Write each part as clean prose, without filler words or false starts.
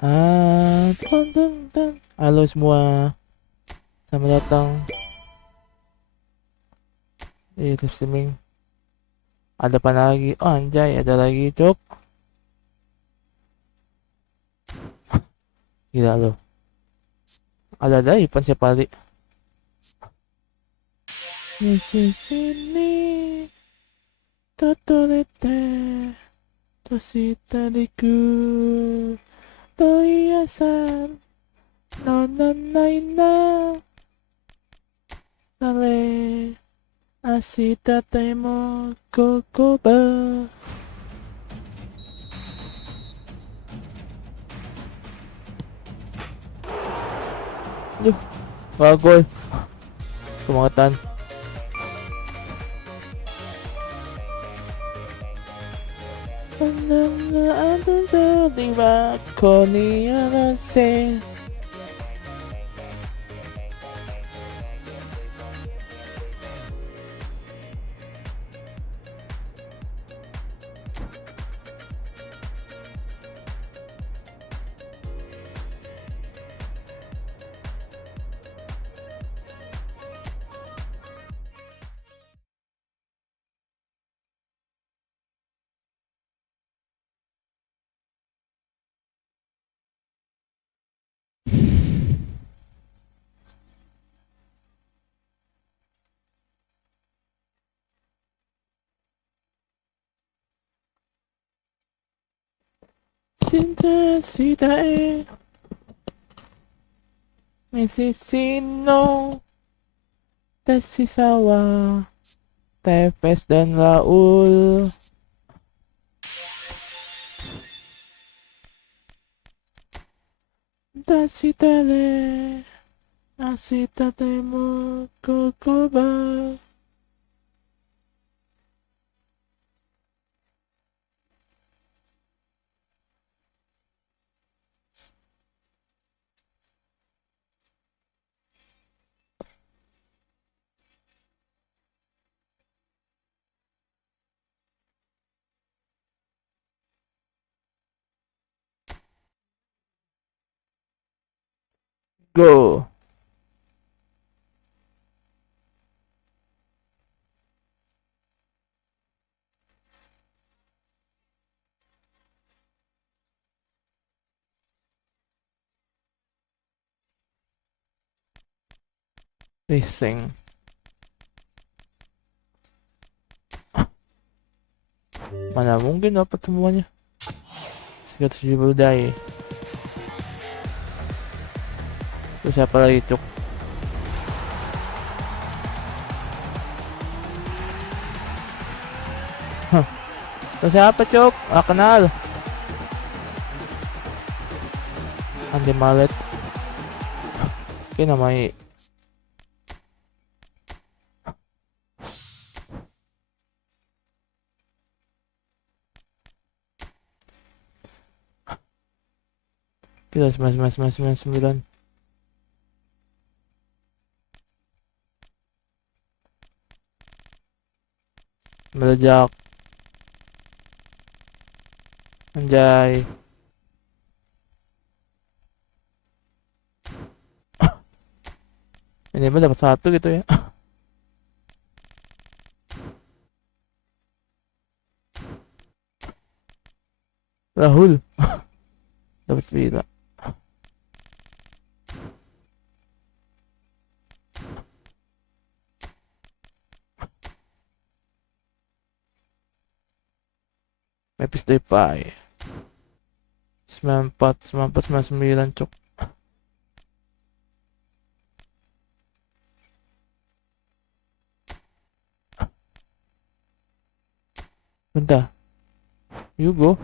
Halo semua, selamat datang di live streaming. Ada apa lagi? Oh anjay, ada lagi cok. Gila loh. Ada event siapa kali? Di sini, totolete, tosita diku, toiyasan, no no naina, ale, asita temo kokoba. Duh, bagol. Kemangetan. Cinta sitae Mesisino Tesisawa Tevez dan Raul. Tasitale Asita temo kokoba. Go. Racing. Mana mungkin dapat semuanya. 370 dai. Terus siapa lagi cuk? Hah. Terus siapa cuk? Ah kenal. Andi Malet. Oke namanya. Kita 9 meledak. Anjay. Ini mah dapat 1 gitu ya. Rahul. Dapat Villa. Memphis Depay. 94, 94, 99 cuk. Bentar. You go.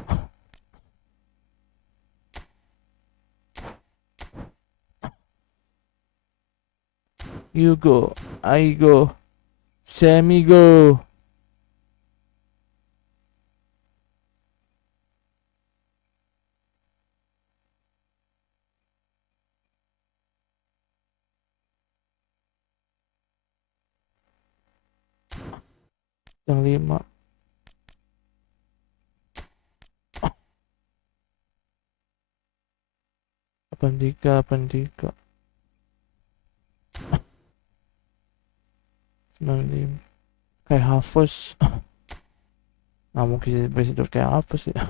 You go. I go. Semi go. Yang 5. 83 95 kayak hapus. Nggak mungkin sih base itu kayak hapus ya.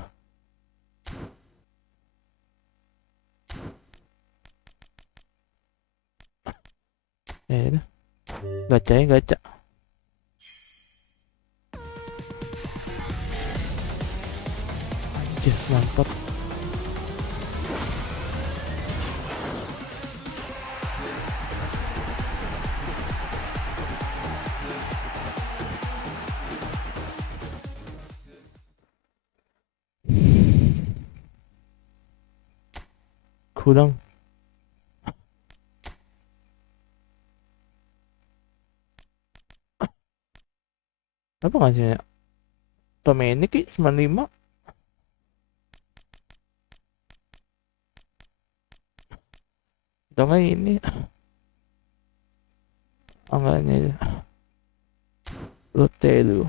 Ya itu gacha. Anjir, mantap. Kurang. Apa ngasihnya? Pemainnya ki 95. Atau nggak ini? Angkanya aja. Lotelu.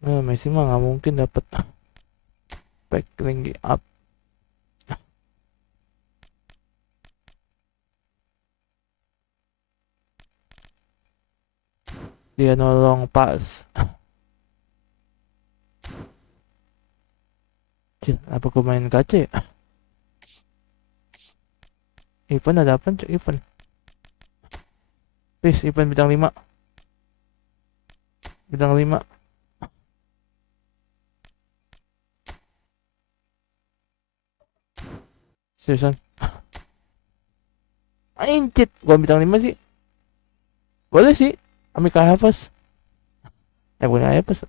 Nah, Messi mah nggak mungkin dapat pack tinggi up. Dia nolong pas. Cil, apa gue main gacha ya? Event ada apa cuy? Event. Please, event bintang 5. Bintang 5. Seriusan. Anjir, gua bintang 5 sih. Boleh sih. Amika Hafes. Bukan Hafes.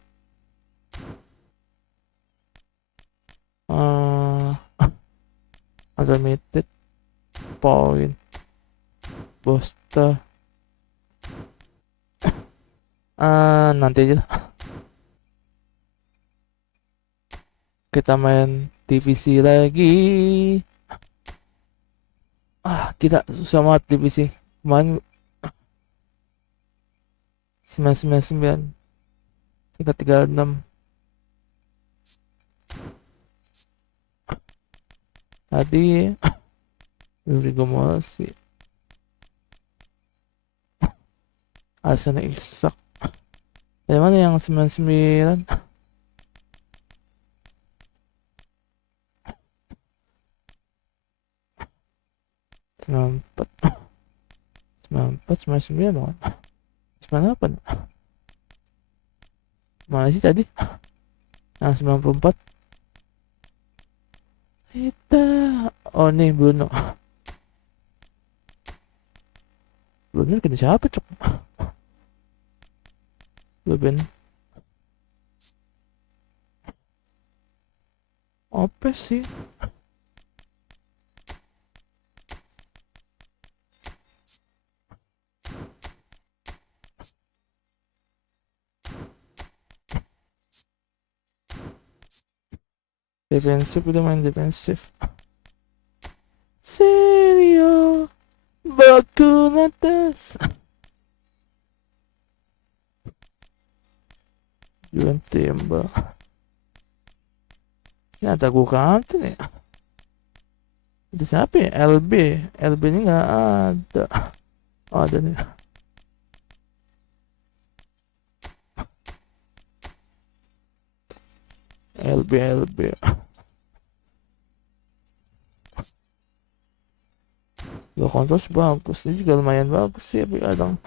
Unlimited point booster. Nanti aja lah. Kita main divisi lagi. Kita susah banget divisi. Kemarin 999 336. Tadi gue mau sih asana isak. Dari mana yang 99? 94 99 banget. 98. Mana sih tadi? Yang 94. Oh nih Bruno. Bruno kena siapa cok? Ben apa sih? Defensif, udah main defensif. Serio baku natas Juan tembak. Ini ada gua kantor ya. Itu siapa ya? LB ini nggak ada. Oh, ada nih. LB lo kontrol bagus, ini juga lumayan bagus sih, tapi kadang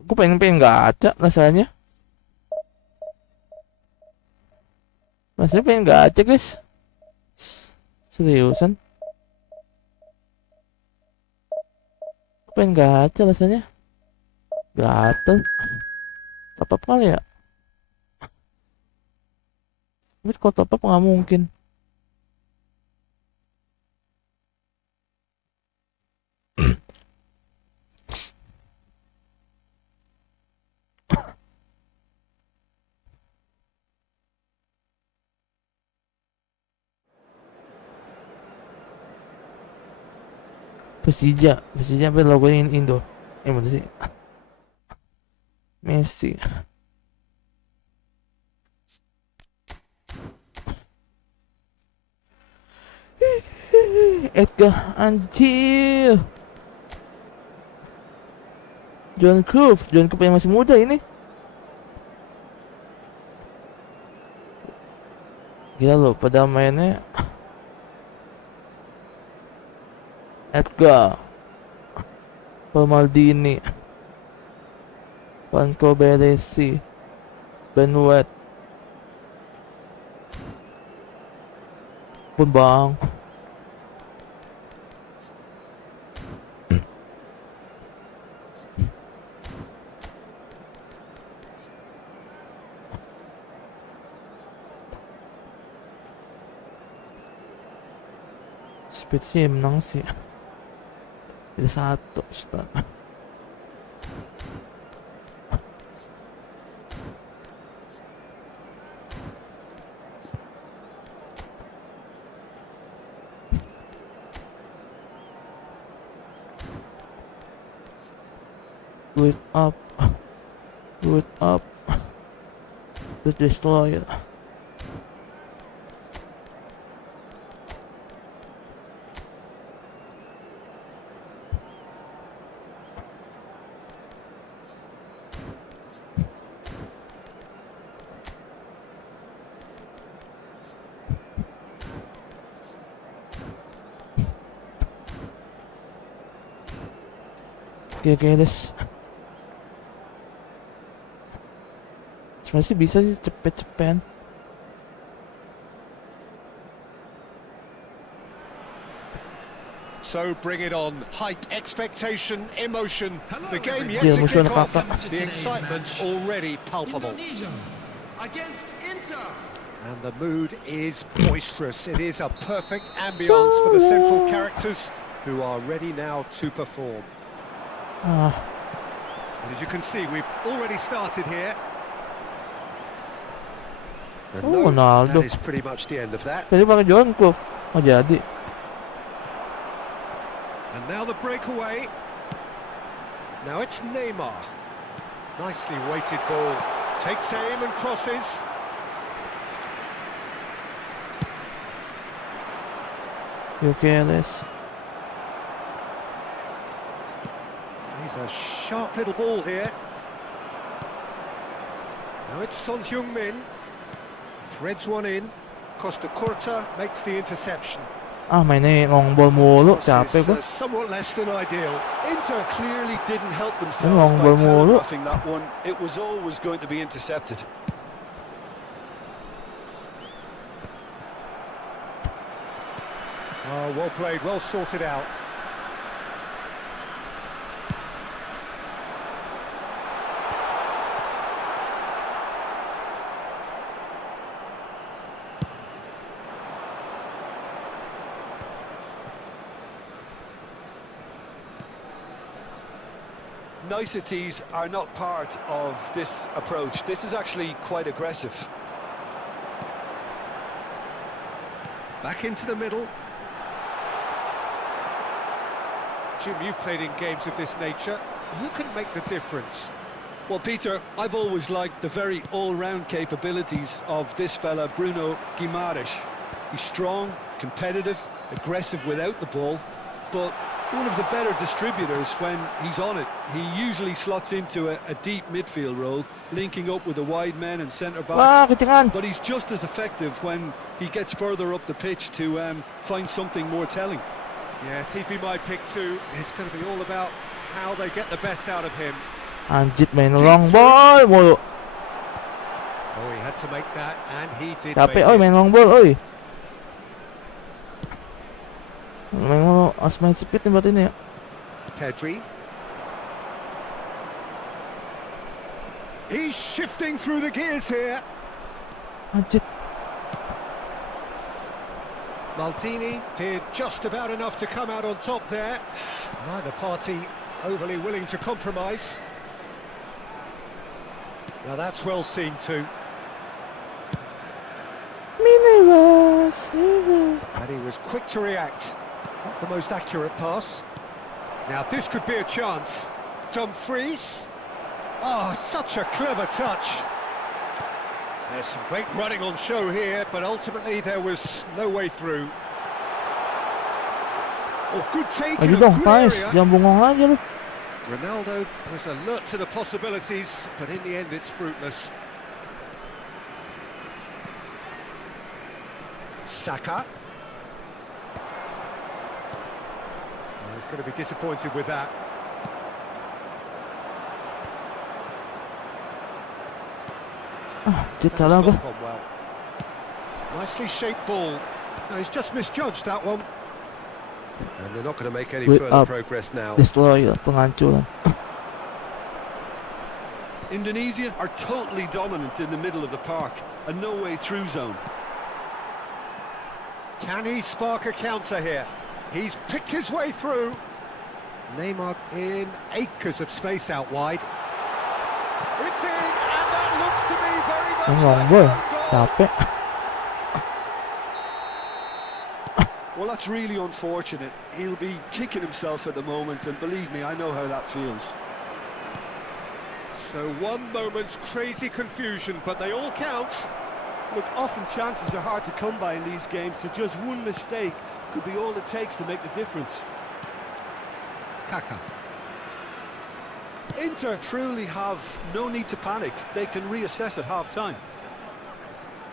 aku pengen gacha rasanya pengen gacha guys, seriusan aku pengen gacha rasanya gatel top up kali ya, tapi kalau top up nggak mungkin. Persija apa logo Indo? Mana sih? Messi. Edgar anjir. John Cruyff yang masih muda ini. Gila loh, pada mainnya Edgar, Maldini, Franco Baresi, Benwet, pun bang. Speednya menang sih. Jadi 1 start. Do it up. The destroyer. Oke guys. Sebenarnya sih bisa sih cepet-cepetan. So bring it on. Hype, expectation, emotion. The game yet to kick off. The excitement already palpable. Against Inter. And the mood is boisterous. It is a perfect ambience for the central characters who are ready now to perform. And as you can see, we've already started here. And Ronaldo. that is pretty much the end of that. Jadi pakai John Cruyff. Oh jadi. And now the breakaway. Now it's Neymar. Nicely weighted ball. Takes aim and crosses. You careless. He's a sharp little ball here. Now it's Son Heung-min. Threads one in. Costa Curta makes the interception. Mainnya long ball mulu, capek gua. Somewhat less than ideal. Inter clearly didn't help themselves by telegraphing that one. It was always going to be intercepted. Oh, well played, well sorted out. Niceties are not part of this approach. This is actually quite aggressive. Back into the middle. Jim, you've played in games of this nature. Who can make the difference? Well, Peter, I've always liked the very all-round capabilities of this fella, Bruno Guimaraes. He's strong, competitive, aggressive without the ball, but one of the better distributors when he's on it. He usually slots into a deep midfield role, linking up with the wide men and centre-backs. But he's just as effective when he gets further up the pitch to find something more telling. Yes, he'd be my pick too. It's going to be all about how they get the best out of him. Anjir main long ball mulu. Oh, he had to make that, and he did. Capek main long ball, main speed nih buat ini ya. Pedri. He's shifting through the gears here. Anjir. Maldini did just about enough to come out on top there. Neither party overly willing to compromise. Now that's well seen too. And he was quick to react. Not the most accurate pass. Now this could be a chance. Dumfries. Oh, such a clever touch. There's some great running on show here, but ultimately there was no way through. Oh, good take in Lagi a dong, good Pais. area. Jangan bengong aja lu. Ronaldo was alert to the possibilities, but in the end it's fruitless. Saka. Oh, he's going to be disappointed with that. Dia That's salah not apa? gone well. Nicely shaped ball. No, he's just misjudged that one. And they're not going to make any Wait further up. progress now. Destroyer, penghancuran. Indonesia are totally dominant in the middle of the park, a no-way through zone. Can he spark a counter here? He's picked his way through. Neymar in acres of space out wide. It's in, and that looks to me very much Long like boy. an own goal. Capek. Well, that's really unfortunate. He'll be kicking himself at the moment, and believe me, I know how that feels. So one moment's crazy confusion, but they all count. Look, often chances are hard to come by in these games, so just one mistake could be all it takes to make the difference. Kaka. Inter truly have no need to panic. They can reassess at half-time.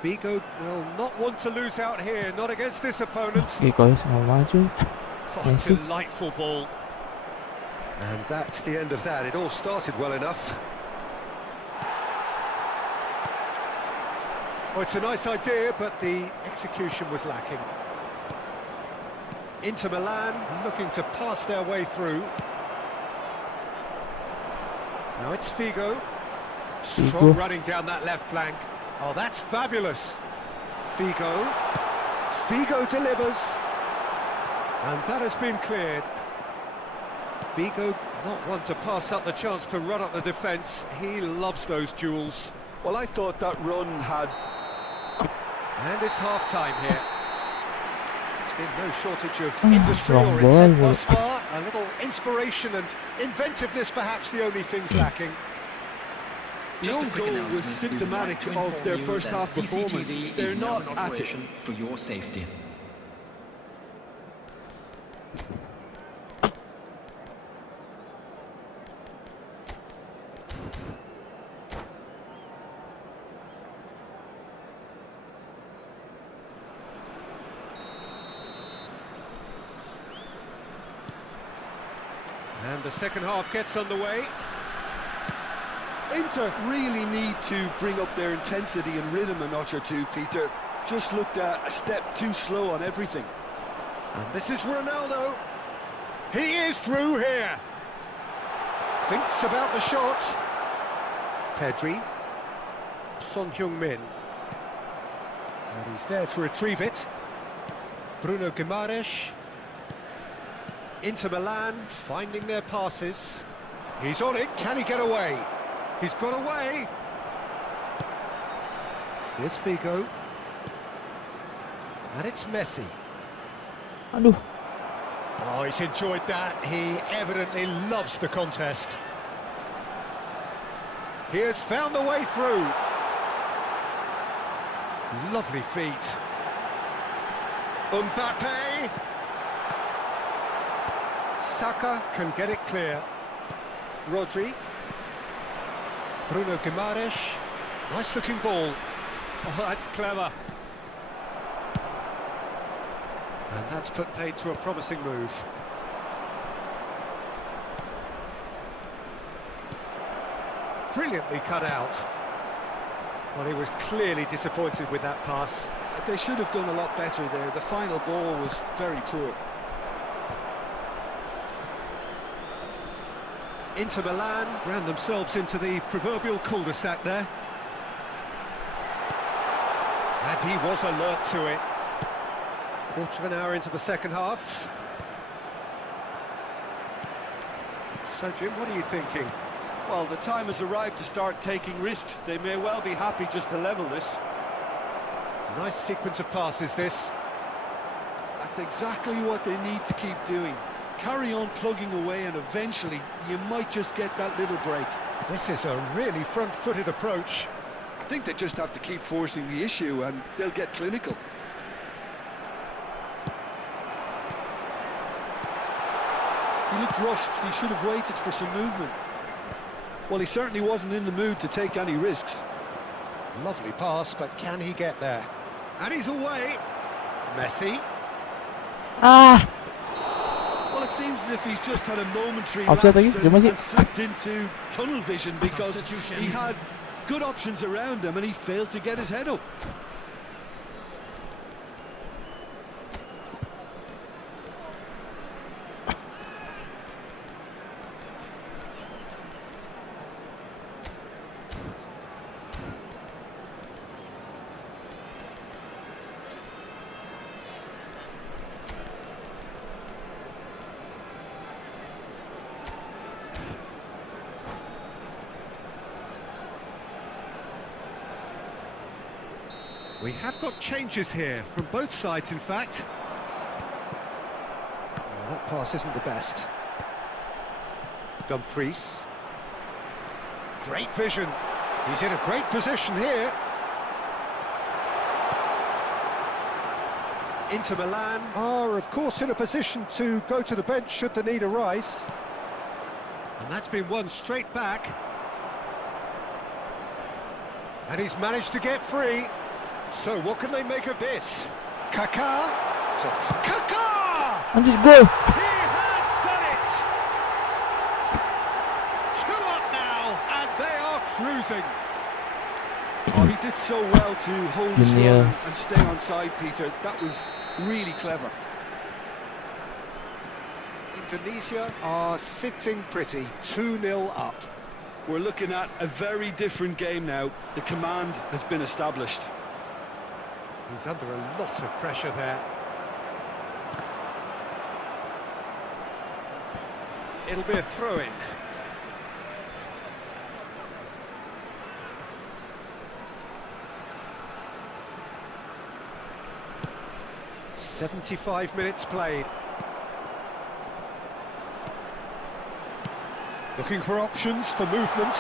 Vigo will not want to lose out here, not against this opponent. Okay guys, mau maju. Oh, Messi. delightful ball. And that's the end of that. It all started well enough. Oh, it's a nice idea, but the execution was lacking. Inter Milan looking to pass their way through. Now it's Figo. Strong running down that left flank. Oh, that's fabulous. Figo. Figo delivers. And that has been cleared. Figo not one to pass up the chance to run up the defence. He loves those duels. Well, I thought that run had... And it's half-time here. There's been no shortage of Oh, industry or wrong intent ball. thus far. A little inspiration and inventiveness perhaps the only things lacking. The own goal was symptomatic of their first half performance. They're not at it. For your safety. And the second half gets underway. Inter really need to bring up their intensity and rhythm a notch or two, Peter. Just looked a step too slow on everything. And this is Ronaldo. He is through here. Thinks about the shot. Pedri. Son Heung-min. And he's there to retrieve it. Bruno Guimaraes. Inter Milan finding their passes. He's on it. Can he get away? He's got away. Here's Figo. And it's Messi. Aduh. Oh, he's enjoyed that. He evidently loves the contest. He has found the way through. Lovely feet. Mbappe. Saka can get it clear. Rodri. Bruno Guimaraes. Nice looking ball. Oh, that's clever. And that's put paid to a promising move. Brilliantly cut out. Well, he was clearly disappointed with that pass. They should have done a lot better there. The final ball was very poor. Inter Milan ran themselves into the proverbial cul-de-sac there. And he was alert to it. Quarter of an hour into the second half. So, Jim, what are you thinking? Well, the time has arrived to start taking risks. They may well be happy just to level this. Nice sequence of passes, this. That's exactly what they need to keep doing. Carry on plugging away and eventually you might just get that little break. This is a really front-footed approach. I think they just have to keep forcing the issue and they'll get clinical. He looked rushed. He should have waited for some movement. Well, he certainly wasn't in the mood to take any risks. Lovely pass, but can he get there? And he's away. Messi. Ah, Well, it seems as if he's just had a momentary Offside lapse lagi, gimana sih? and slipped into tunnel vision because he had good options around him and he failed to get his head up. We have got changes here from both sides, in fact. Oh, that pass isn't the best. Dumfries. Great vision. He's in a great position here. Inter Milan are, of course, in a position to go to the bench should the need arise. And that's been won straight back. And he's managed to get free. So what can they make of this? Kaká. Kaká! and just go. He has done it! 2 up now, and they are cruising. Oh, he did so well to hold his Yeah. run and stay on side, Peter. That was really clever. Indonesia are sitting pretty, 2-0 up. We're looking at a very different game now. The command has been established. He's under a lot of pressure there. It'll be a throw-in. "75 minutes played. Looking for options for movement.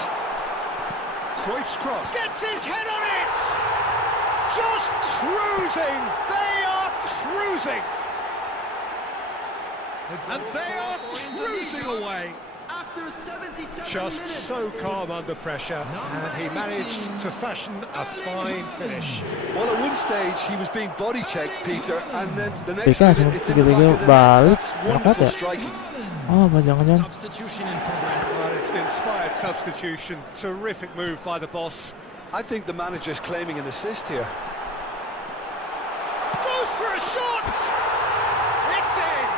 Cruyff's cross. Gets his head on it! Just cruising! They are cruising! And they are cruising away! Just so calm under pressure, and he managed to fashion a fine finish. Well, at one stage he was being body checked, Peter, and then the next Jika minute it's in the back tiga-tiga of the net. balik, That's dapat wonderful ya? striking. Oh, apa jangan-jangan? Well, it's an inspired substitution. Terrific move by the boss. I think the manager's claiming an assist here. Goes for a shot! It's in!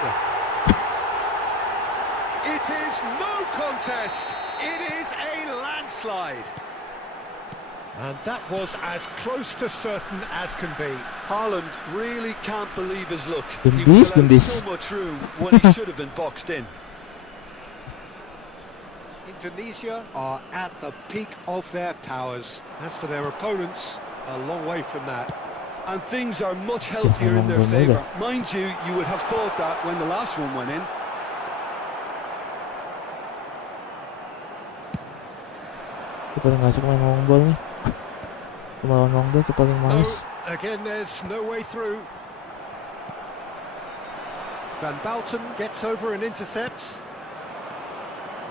It is no contest. It is a landslide. And that was as close to certain as can be. Haaland really can't believe his luck. The He beast, was the allowed beast. so much room when he should have been boxed in. Indonesia are at the peak of their powers. As for their opponents, a long way from that. And things are much healthier in their favour. Mind you, you would have thought that when the last one went in. Itu paling gak suka main long ball nih. Kemarin long ball itu paling males. Oh, again, there's no way through. Van Bouten gets over and intercepts.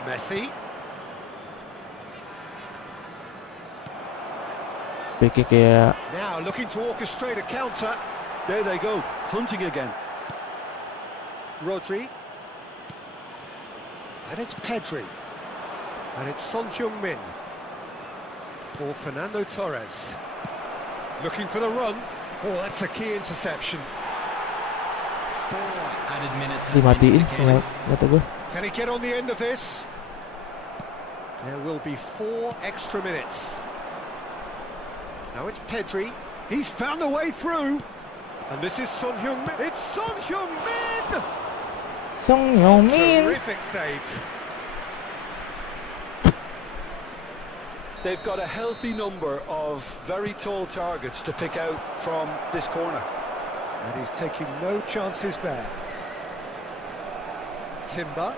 Messi. Pikir kayak Now looking to orchestrate a counter. There they go, hunting again. Rodri. And it's Pedri. And it's Son Heung-min for Fernando Torres. Looking for the run. Oh, that's a key interception. 4 added minutes has dimatiin been kata gue. Can he get on the end of this? There will be 4 extra minutes. Now it's Pedri. He's found a way through. And this is Son Heung-min. It's Son Heung-min! Song Heung-min. Terrific save. They've got a healthy number of very tall targets to pick out from this corner. And he's taking no chances there. timber.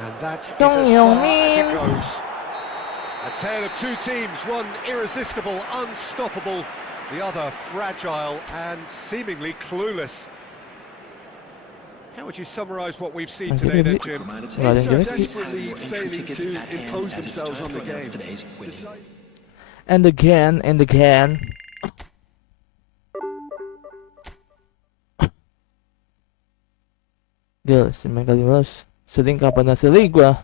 And that is as far as it goes. A tale of two teams, one irresistible, unstoppable, the other fragile and seemingly clueless. How would you summarise what we've seen today then, Jim? Inter desperately failing to impose themselves on the game. And again, and again. Gila, si main kali malas. Sering kapan nasa ligwa?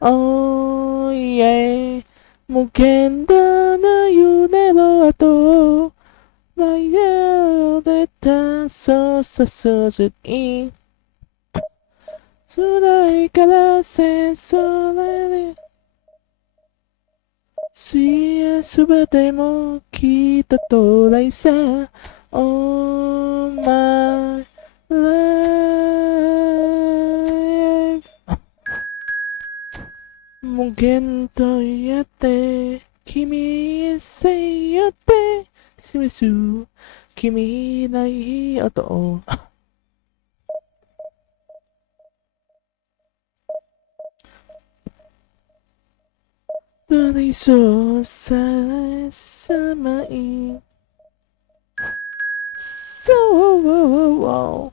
Oh yeah, mugenda na yunero ato, naya deta so in, surai kara sen solare, suya subate mo kita to laisa, oh my life. Mugendo yate, kimi se yate, simesu, kimi nai ato. Dari so samai, so wow.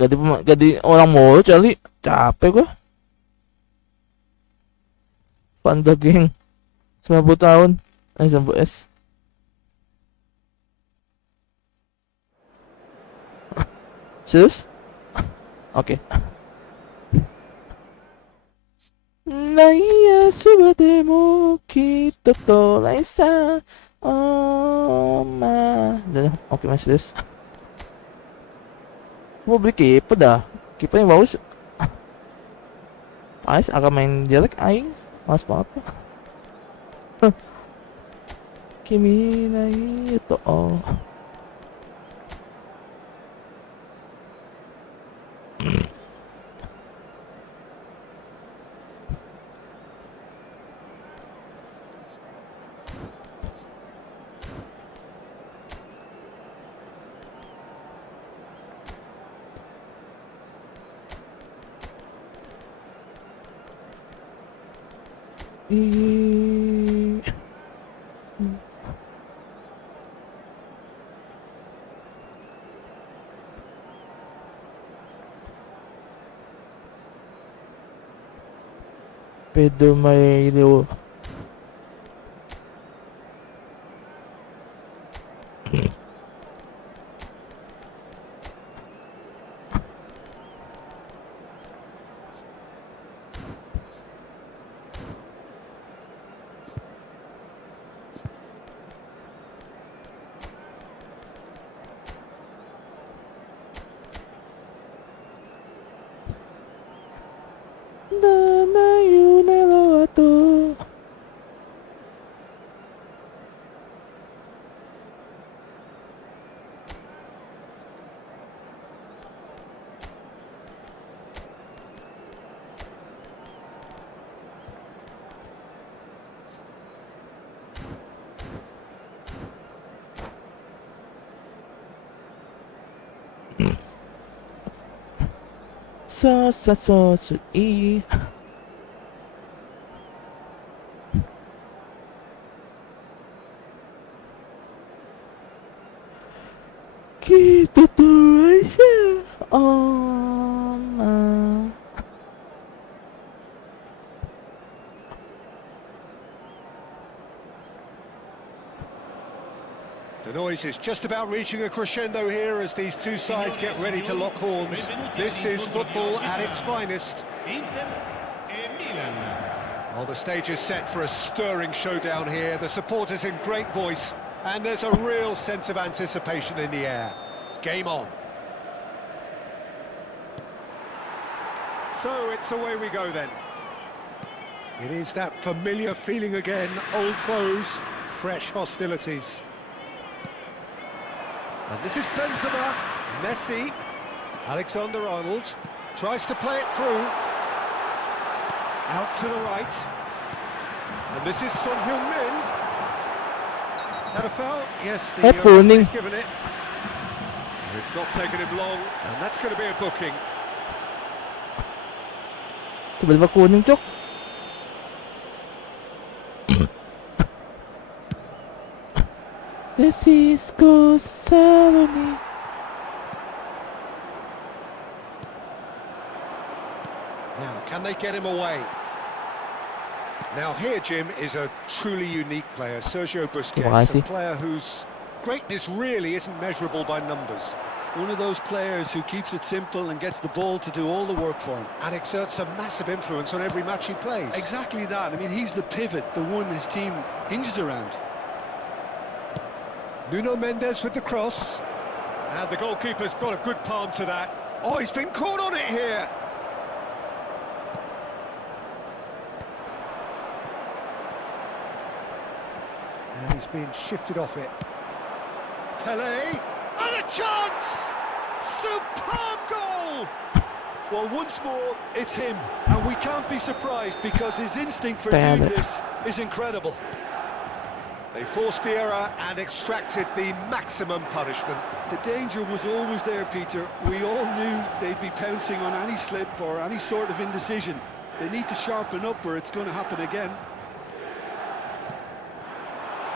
Ganti orang mulu cali, capek gua. Fun the gang 90 tahun, 90S. Serius? Oke. Naya subate mo kita to laisa. Oh ma. Oke, mas serius. Mau beli kiper dah. Kiper yang bagus. Ais akan main jelek aing. Mas banget. Kimi nai to oh. Berdonasi. So e. Kita tuh aja. Oh no. The noise is just about reaching a crescendo here as these two sides get ready to lock horns. This is football at its finest. Well, the stage is set for a stirring showdown here. The supporters in great voice. And there's a real sense of anticipation in the air. Game on. So it's away we go then. It is that familiar feeling again, old foes, fresh hostilities. And this is Benzema, Messi, Alexander-Arnold, tries to play it through. Out to the right. And this is Son Heung-min. That a foul? Yes, the referee's given it. It's not taken him long, and that's going to be a booking. Tiba-tiba kuning, Cok. This is good ceremony. Now, can they get him away? Now here, Jim, is a truly unique player, Sergio Busquets, a player whose greatness really isn't measurable by numbers. One of those players who keeps it simple and gets the ball to do all the work for him. And exerts a massive influence on every match he plays. Exactly that. I mean, he's the pivot, the one his team hinges around. Nuno Mendes with the cross. And the goalkeeper's got a good palm to that. Oh, he's been caught on it here. And he's being shifted off it. Pele, and a chance! Superb goal! Well, once more, it's him, and we can't be surprised because his instinct for doing this is incredible. They forced the error and extracted the maximum punishment. The danger was always there, Peter. We all knew they'd be pouncing on any slip or any sort of indecision. They need to sharpen up or it's going to happen again.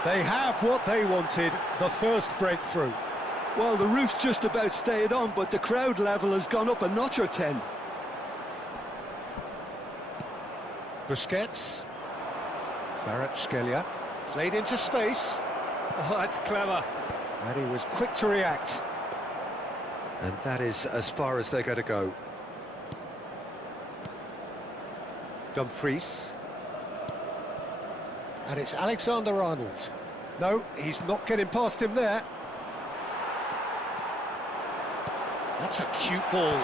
They have what they wanted, the first breakthrough. Well, the roof's just about stayed on, but the crowd level has gone up a notch or 10. Busquets. Kvaratskhelia. Played into space. Oh, that's clever. And he was quick to react. And that is as far as they're going to go. Dumfries. And it's Alexander-Arnold. No, he's not getting past him there. That's a cute ball.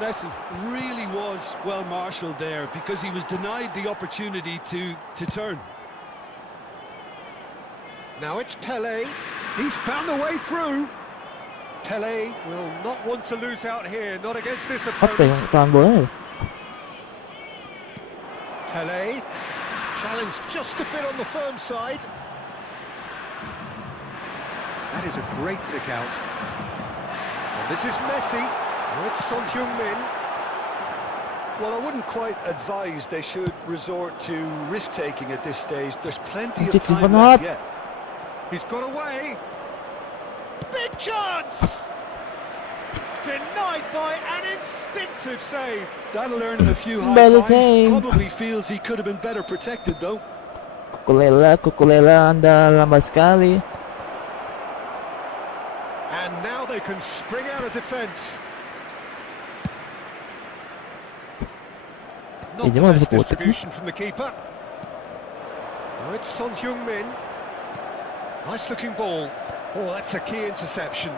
Messi really was well marshalled there because he was denied the opportunity to turn. Now it's Pele. He's found a way through. Pele will not want to lose out here, not against this opponent. Pele, challenged just a bit on the firm side. That is a great pick out. And this is Messi. Oh, it's Son Heung-min. Well, I wouldn't quite advise they should resort to risk-taking at this stage. There's plenty of time left yet. He's got away. Big chance! Denied by an instinctive save. That'll earn him a few high fives. Probably feels he could have been better protected, though. Kukulela, anda lambat sekali. And now they can spring out of defence. Not the best distribution from the keeper. Oh, it's Son Heung-min. Nice looking ball. Oh, that's a key interception.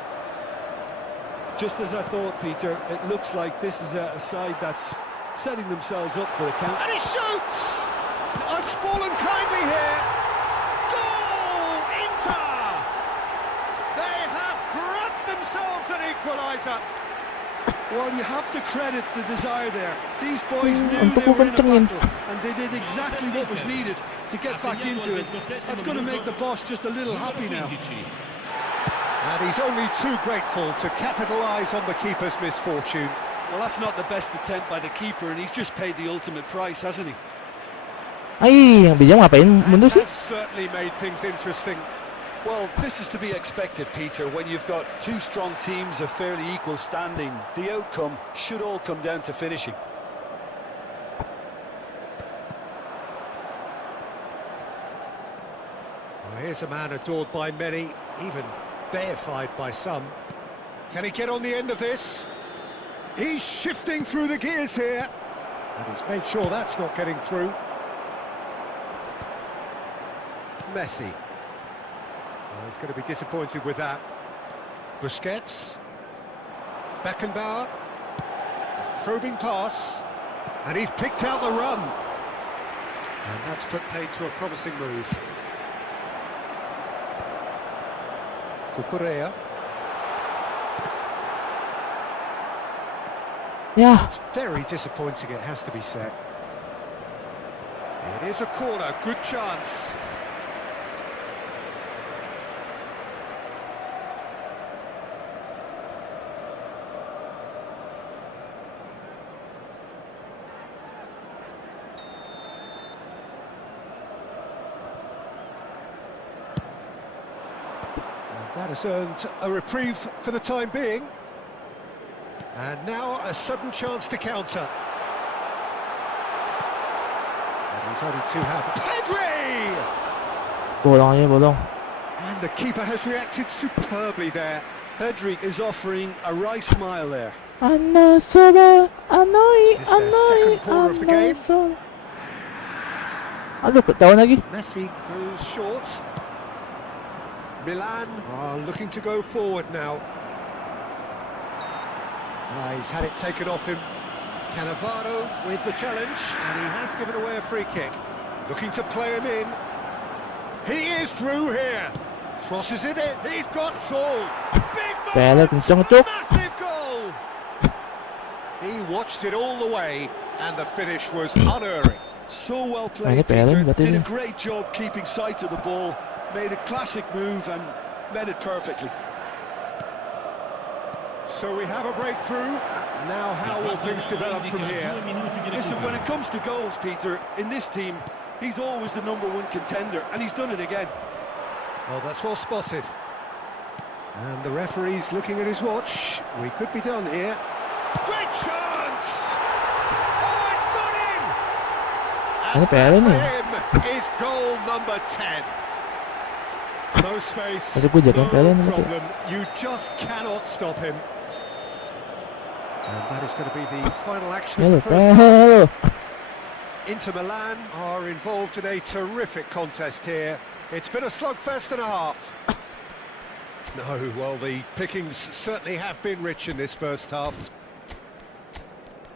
Just as I thought, Peter, it looks like this is a side that's setting themselves up for the count. And he shoots! Oh, it's fallen kindly here. Goal! Inter! They have grabbed themselves an equaliser. Well, you have to credit the desire there. These boys knew they were in a battle, and they did exactly what was needed to get back into it. That's going to make the boss just a little happy now. And he's only too grateful to capitalise on the keeper's misfortune. Well, that's not the best attempt by the keeper, and he's just paid the ultimate price, hasn't he? Ay, yang bijak ngapain mundur sih? That's certainly made things interesting. Well, this is to be expected, Peter. When you've got two strong teams of fairly equal standing, the outcome should all come down to finishing. Well, here's a man adored by many, even deified by some. Can he get on the end of this? He's shifting through the gears here. And he's made sure that's not getting through. Messi. Oh, he's going to be disappointed with that. Busquets. Beckenbauer. Probing pass. And he's picked out the run. And that's put paid to a promising move. Cucurella. Yeah. It's very disappointing, it has to be said. It is a corner, good chance. And that has earned a reprieve for the time being. And now a sudden chance to counter. And he's only too happy. Pedri! Bolong. And the keeper has reacted superbly there. Pedri is offering a wry smile there. Anno soba, annoy, It's their second corner of the game. Look, down lagi. Messi goes short. Milan are looking to go forward now. He's had it taken off him. Cannavaro with the challenge, and he has given away a free kick. Looking to play him in. He is through here. Crosses it in. He's got goal. Big Bella, moment. kencang tu. Massive goal. He watched it all the way, and the finish was unerring. So well Ini played, PLN Peter. berarti Did a ni. great job keeping sight of the ball. Made a classic move and met it perfectly. So we have a breakthrough. Now how will things develop from here? Listen, when it comes to goals, Peter, in this team, he's always the #1 contender, and he's done it again. Well, that's well spotted. And the referee's looking at his watch. We could be done here. Great chance! Oh, it's gone in! Ini And PLN for ni. him is goal number 10. No space, Ada gua jaga PLN no ni. problem. You just cannot stop him. And that is going to be the final action Hello, of the first half. hello. Inter Milan are involved in a terrific contest here. It's been a slugfest and a half. No, well, the pickings certainly have been rich in this first half.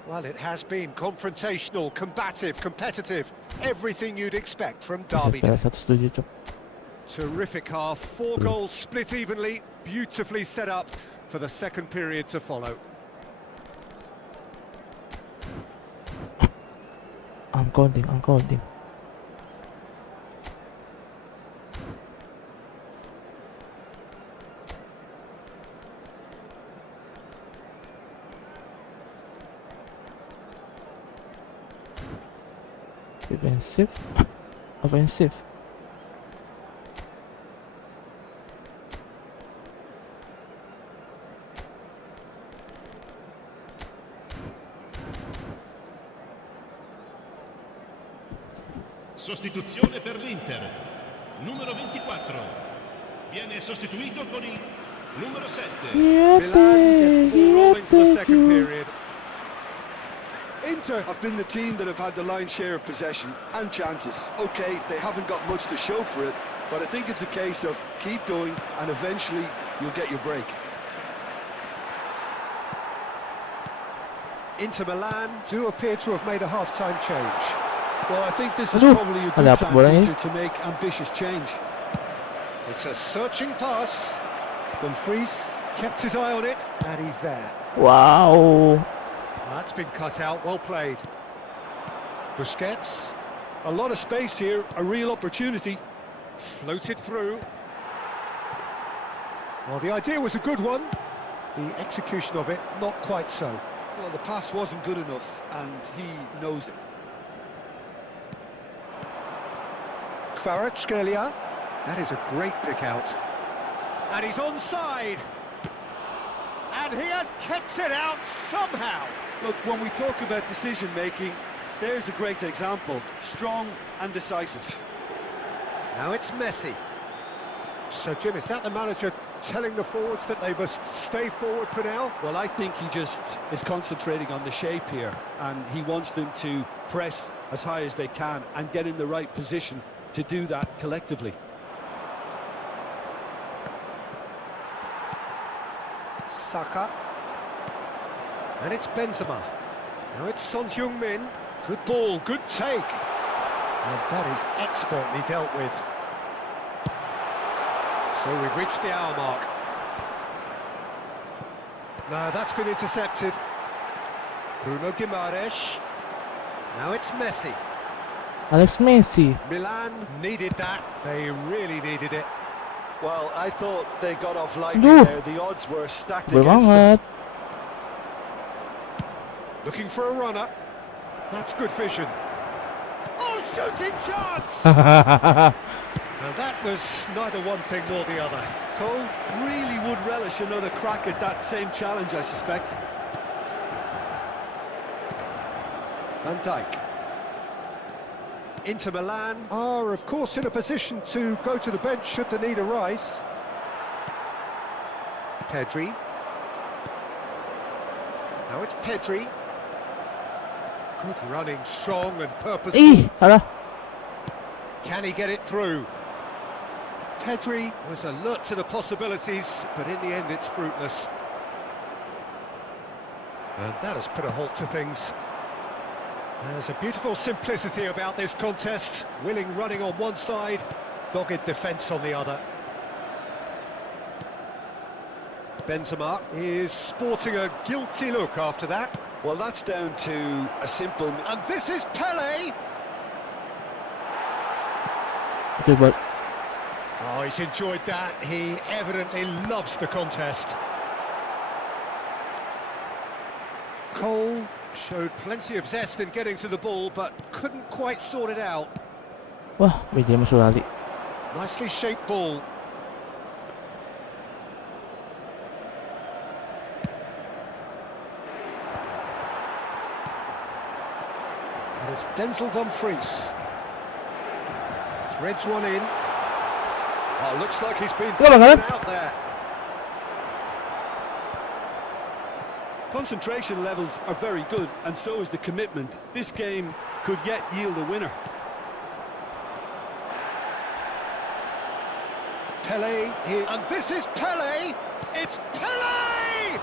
Well, it has been confrontational, combative, competitive, everything you'd expect from Derby Day. 107 cok. Terrific half, 4 goals split evenly, beautifully set up for the second period to follow. I'm counting. Defensive, offensive. Sostituzione per l'Inter. Numero 24. Viene sostituito con il numero 7. Milan get the ball rolling for the second period. Inter have been the team that have had the lion's share of possession and chances. Okay, they haven't got much to show for it, but I think it's a case of keep going and eventually you'll get your break. Inter Milan do appear to have made a half-time change. Well, I think this is Aduh, probably a ada good apa time, bola ni? Peter, to make ambitious change. It's a searching pass. Dumfries kept his eye on it, and he's there. Wow. That's been cut out, well played. Busquets, A lot of space here, a real opportunity. floated through. Well, the idea was a good one. The execution of it, not quite so. Well, the pass wasn't good enough, and he knows it. Kvaratskhelia, that is a great pick out. And he's onside. And he has kept it out somehow. Look, when we talk about decision-making, there's a great example. Strong and decisive. Now it's Messi. So, Jim, is that the manager telling the forwards that they must stay forward for now? Well, I think he just is concentrating on the shape here, and he wants them to press as high as they can and get in the right position to do that collectively. Saka. And it's Benzema. Now it's Son Heung-min. Good ball, good take. And that is expertly dealt with. So we've reached the hour mark. Now that's been intercepted. Bruno Guimaraes. Now it's Messi. Messi. Milan needed that. They really needed it. Well, I thought they got off lightly Duh. there. The odds were stacked Gue against them. banget. Looking for a runner. That's good vision. Oh, shooting chance! And that was neither one thing nor the other. Cole really would relish another crack at that same challenge, I suspect. Van Dijk. Inter Milan are, of course, in a position to go to the bench should the need arise. Pedri. Now it's Pedri. Good running, strong and purposeful. Alah. Can he get it through? Pedri was alert to the possibilities, but in the end it's fruitless. And that has put a halt to things. There's a beautiful simplicity about this contest. Willing running on one side, dogged defence on the other. Benzema is sporting a guilty look after that. Well, that's down to a simple... And this is Pele! Okay, but Oh, he's enjoyed that. He evidently loves the contest. Cole showed plenty of zest in getting to the ball, but couldn't quite sort it out. wah, media masuk nanti. Nicely shaped ball. And it's Denzel Dumfries. Threads one in. Oh, looks like he's been taken out there. Concentration levels are very good, and so is the commitment. This game could yet yield a winner. Pele here, and this is Pele! It's Pele!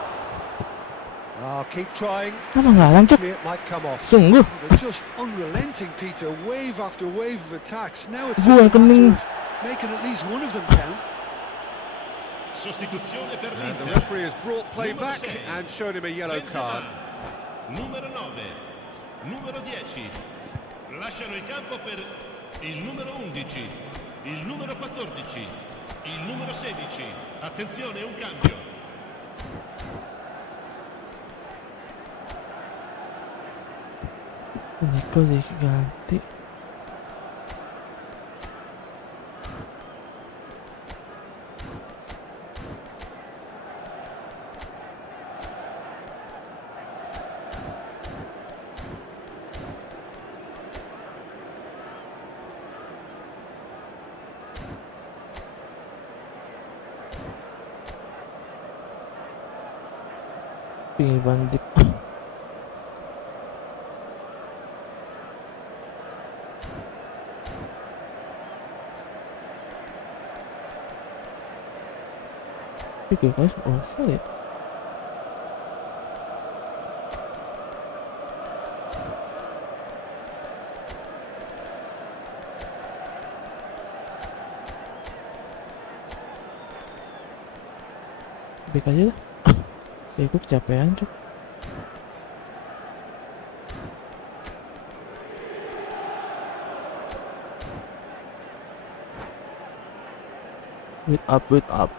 Oh, keep trying. Kenapa nggak lanjut? Actually, it might come off. Sungguh. They're just unrelenting, Peter. Wave after wave of attacks. Now it's Gue just a matter kening. of making at least one of them count. Sostituzione per And the l'Inter. referee has brought play back and shown him a yellow card. Numero 9, numero 10. Lasciano il campo per il numero 11, il numero 14, il numero 16. Attenzione, un cambio. Nico diganti. Pingin Van Dijk. Pikir guys, oh sorry. Baik aja lah. Ya gue kecapean cuk. Wait up.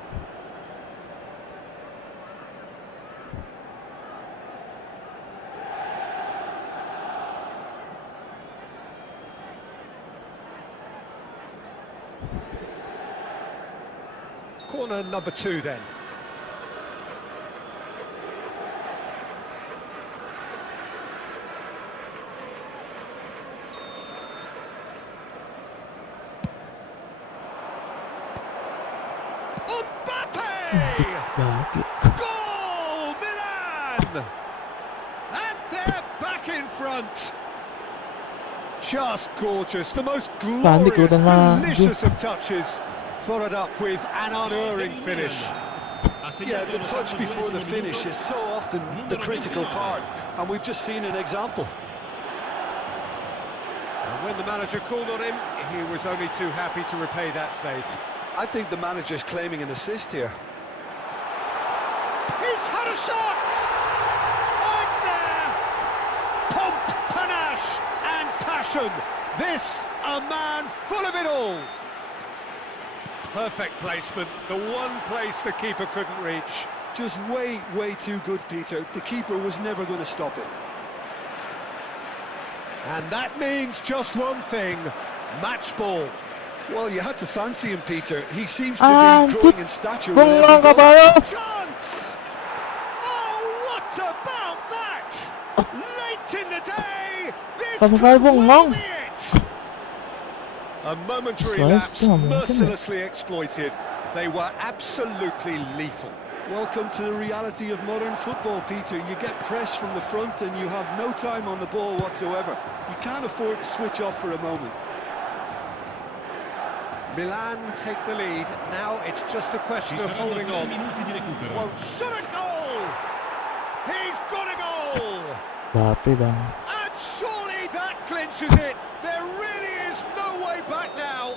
Corner number 2 then. Bagi. Goal, Milan! And they're back in front. Just gorgeous, the most Van Dijk glorious, udah maju. delicious of touches, followed up with an unerring finish. Yeah, the touch before the finish is so often the critical part, and we've just seen an example. And when the manager called on him, he was only too happy to repay that fate. I think the manager's claiming an assist here. He's had a shot! Oh, it's there! Pomp, panache, and passion. This, a man full of it all. Perfect placement, the one place the keeper couldn't reach. Just way too good, Peter. The keeper was never going to stop it. And that means just one thing, match ball. Well, you had to fancy him, Peter. He seems to be growing in stature with every Bunga goal. kayo! Chance! Oh, what about that? Late in the day, this Kaso could kayo well bungong. be it. A momentary Sorry, lapse still on, mercilessly exploited. They were absolutely lethal. Welcome to the reality of modern football, Peter. You get pressed from the front and you have no time on the ball whatsoever. You can't afford to switch off for a moment. Milan take the lead. Now it's just a question of holding on. Well, shot a goal! He's got a goal! Bape bang. And surely that clinches it. There really is no way back now.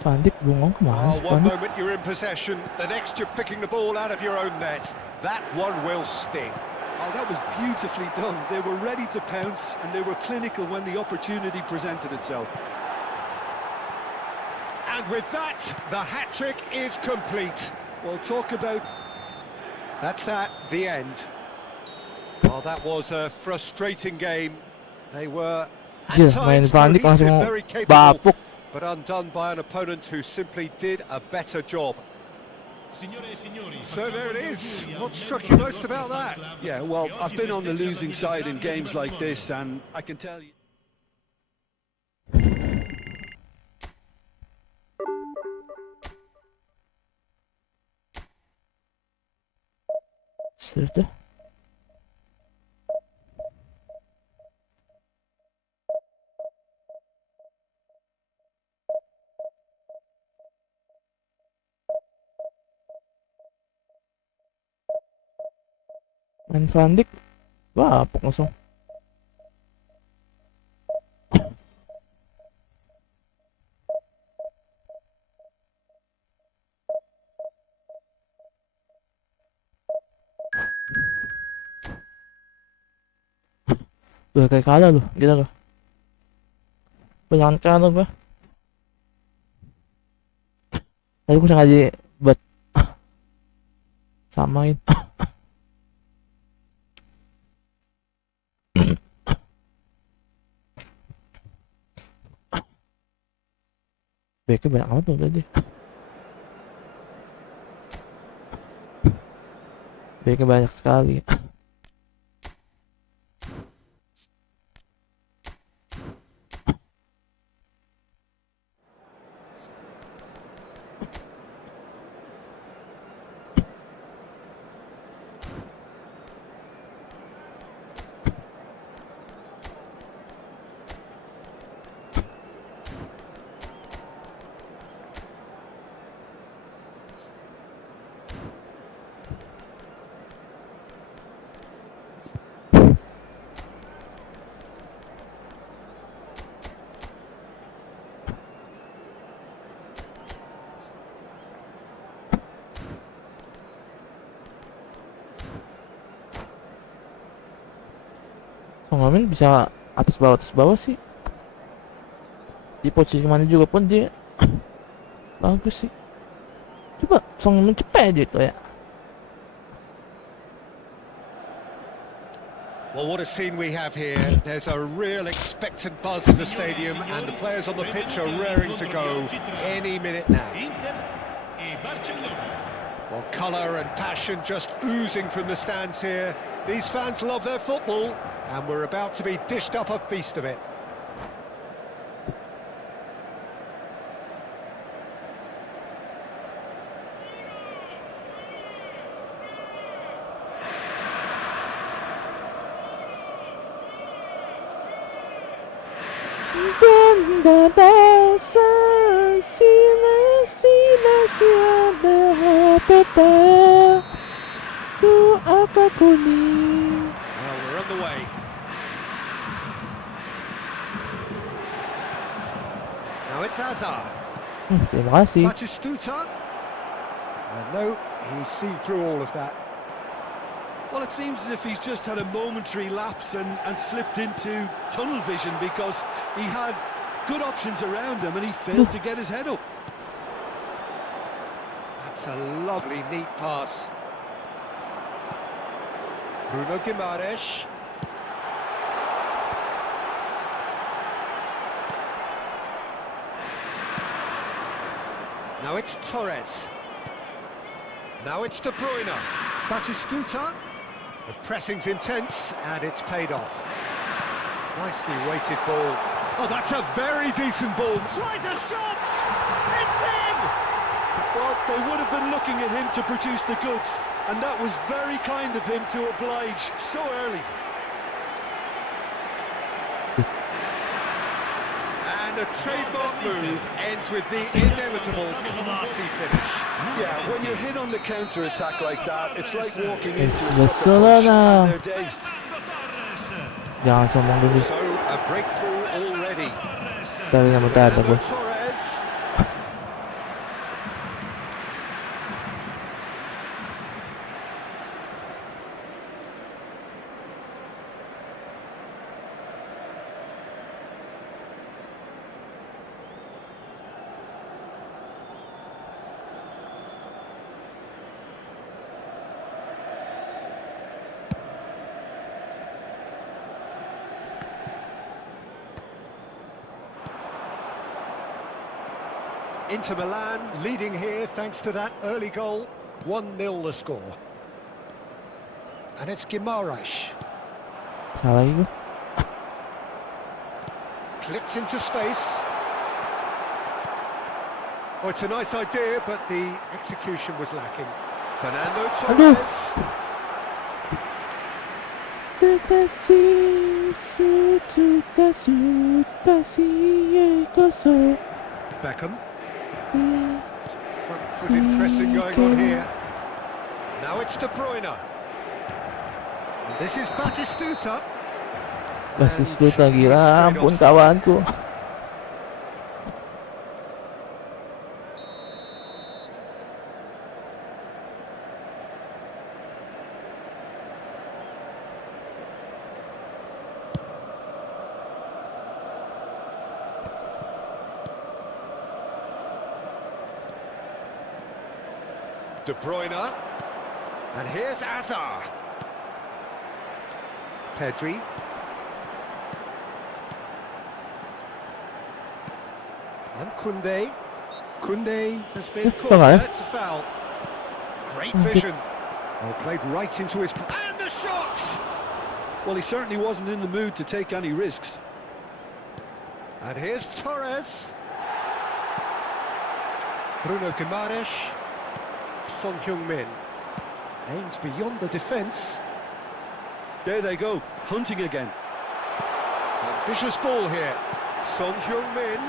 Van Dijk bungong kemana sih? One Van Dijk? moment you're in possession, the next you're picking the ball out of your own net. That one will sting. Oh, that was beautifully done. They were ready to pounce and they were clinical when the opportunity presented itself. And with that, the hat-trick is complete. Well, talk about... That's that, the end. Well, that was a frustrating game. They were at Gila, main times Van Dijk cohesive, langsung very capable, bapuk. but undone by an opponent who simply did a better job. So there it is. What struck you most about that? Yeah, well, I've been on the losing side in games like this, and I can tell you... Serius dah. Main Van Dijk bapuk langsung. Udah kayak kalah loh, gila loh. Jangan kalah gua. Tadi gua sengaja buat samain. Beknya banyak banget tuh tadi. Beknya banyak sekali. Ngamen bisa atas bawah sih. Di posisi mana juga pun dia bagus sih. Coba Ngamen cepet aja itu ya. Well, what a scene we have here. There's a real expectant buzz in the stadium and the players on the pitch are raring to go any minute now. Well, colour and passion just oozing from the stands here. These fans love their football and we're about to be dished up a feast of it. Berdonasi, sila-sila siapa hati. kuning. Well, we're on the way. Now it's Hazard. Terima kasih. Batistuta. No, he's seen through all of that. Well, it seems as if he's just had a momentary lapse and slipped into tunnel vision, because he had good options around him and he failed to get his head up. That's a lovely, neat pass. Bruno Guimaraes. Now it's Torres. Now it's De Bruyne. Batistuta. The pressing's intense and it's paid off. Nicely weighted ball. Oh, that's a very decent ball. Tries a shot! It's in! Well, they would have been looking at him to produce the goods, and that was very kind of him to oblige so early. And a trademark move ends with the inevitable classy finish. Yeah, when you're hit on the counter-attack like that, it's like walking into It's a sucker punch Barcelona. and they're dazed. Jangan sombong dulu. So a breakthrough already. Tadi nama tadi Fernando aku. Torres. Inter Milan leading here thanks to that early goal. 1-0 the score. And it's Guimaraes. Salah lagi. Clipped into space. Oh, it's a nice idea, but the execution was lacking. Fernando Torres. Beckham. Front-footed pressing going on here. Now it's De Bruyne. And this is Batistuta. Batistuta gila, ampun kawanku. De Bruyne, and here's Hazard. Pedri. And Koundé. Koundé has been caught. That's a foul. Great vision. Oh, played right into his... And a shot! Well, he certainly wasn't in the mood to take any risks. And here's Torres. Bruno Guimaraes. Son Heung-min aims beyond the defence. There they go, hunting again. Ambitious ball here. Son Heung-min.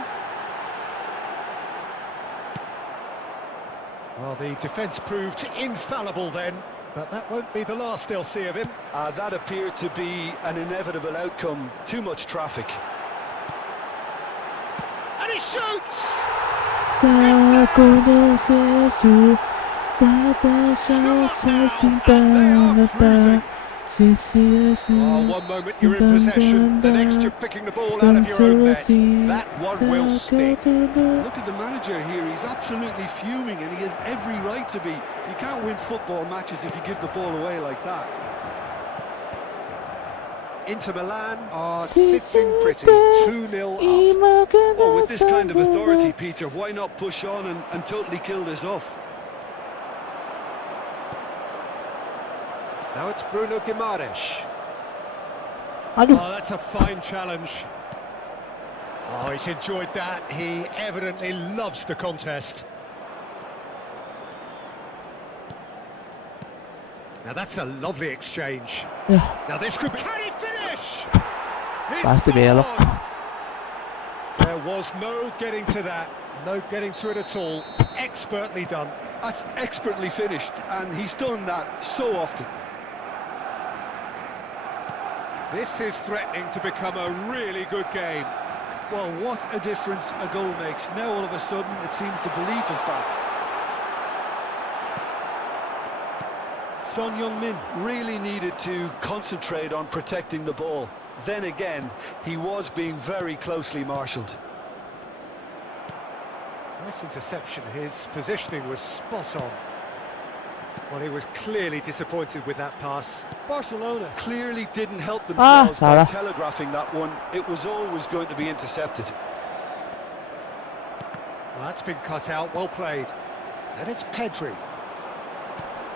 Well, the defence proved infallible then, but that won't be the last they'll see of him. That appeared to be an inevitable outcome. Too much traffic. And he shoots! Oh, one moment you're in possession, the next you're picking the ball out of your own net. That one will stick. Look at the manager here, he's absolutely fuming and he has every right to be. You can't win football matches if you give the ball away like that. Inter Milan are sitting pretty, 2-0 up. Well, with this kind of authority, Peter, why not push on and totally kill this off? Now it's Bruno Guimaraes. Aduh. Oh, that's a fine challenge. Oh, he's enjoyed that. He evidently loves the contest. Now that's a lovely exchange. Yeah. Now this could be... Can he finish? Pasti belok. There was no getting to that. No getting to it at all. Expertly done. That's expertly finished, and he's done that so often. This is threatening to become a really good game. Well, what a difference a goal makes. Now all of a sudden it seems the belief is back. Son Heung-min really needed to concentrate on protecting the ball. Then again, he was being very closely marshalled. Nice interception. His positioning was spot on. Well, he was clearly disappointed with that pass. Barcelona clearly didn't help themselves by Salah. telegraphing that one. It was always going to be intercepted. Well, that's been cut out. Well played. And it's Pedri.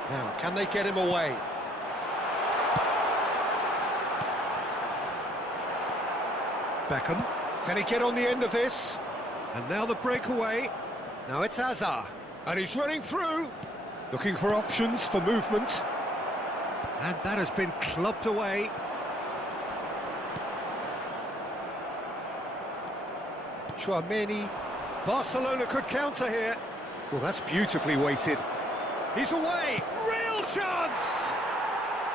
Now, can they get him away? Beckham. Can he get on the end of this? And now the breakaway. Now it's Hazard. And he's running through. Looking for options for movement. And that has been clubbed away. Tchouaméni. Barcelona could counter here. Well, that's beautifully weighted. He's away. Real chance.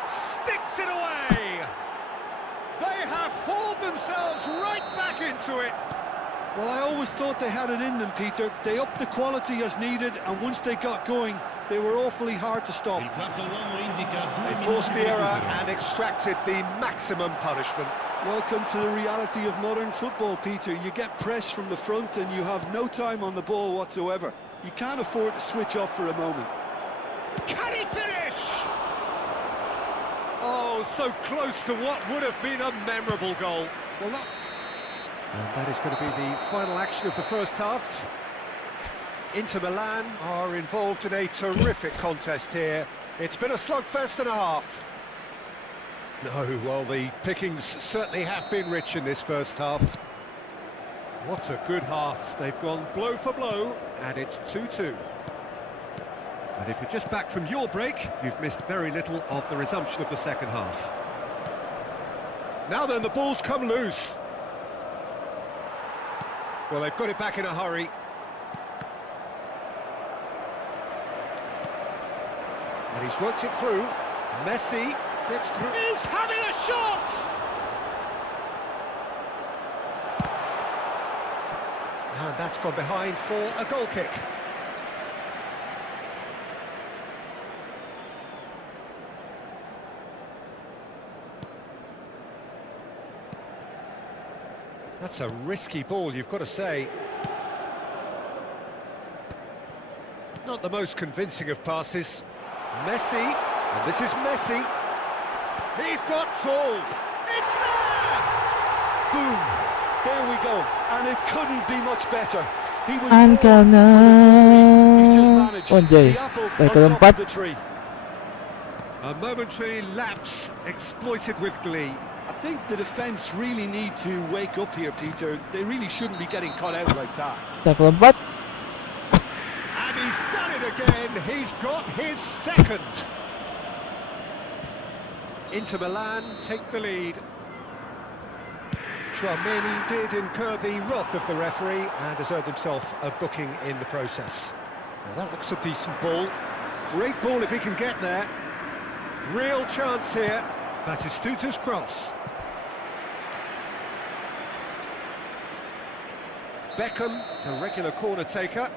Sticks it away. They have hauled themselves right back into it. Well, I always thought they had it in them, Peter. They upped the quality as needed, and once they got going, they were awfully hard to stop. Il quarto uomo indica 2 They forced minuti the di error recupero. and extracted the maximum punishment. Welcome to the reality of modern football, Peter. You get pressed from the front and you have no time on the ball whatsoever. You can't afford to switch off for a moment. Can he finish? Oh, so close to what would have been a memorable goal. Well, that... And that is going to be the final action of the first half. Inter Milan are involved in a terrific contest here. It's been a slugfest and a half. No, well, the pickings certainly have been rich in this first half. What a good half. They've gone blow for blow, and it's 2-2. And if you're just back from your break, you've missed very little of the resumption of the second half. Now then, the ball's come loose. Well, they've got it back in a hurry. And he's worked it through. Messi gets through. He's having a shot! And that's gone behind for a goal kick. That's a risky ball, you've got to say. Not the most convincing of passes. Messi, and this is Messi. He's got full. It's there! Boom! There we go. And it couldn't be much better. He was Angka born na. for the dream. He's just managed Onjay, the apple baik on top keempat. of the tree. A momentary lapse exploited with glee. I think the defence really need to wake up here, Peter. They really shouldn't be getting caught out like that. Yang keempat. And he's done it again. He's got his second. Inter Milan take the lead. Tchouaméni did incur the wrath of the referee and has earned himself a booking in the process. Now that looks a decent ball. Great ball if he can get there. Real chance here. Batistuta's cross. Beckham, the regular corner taker.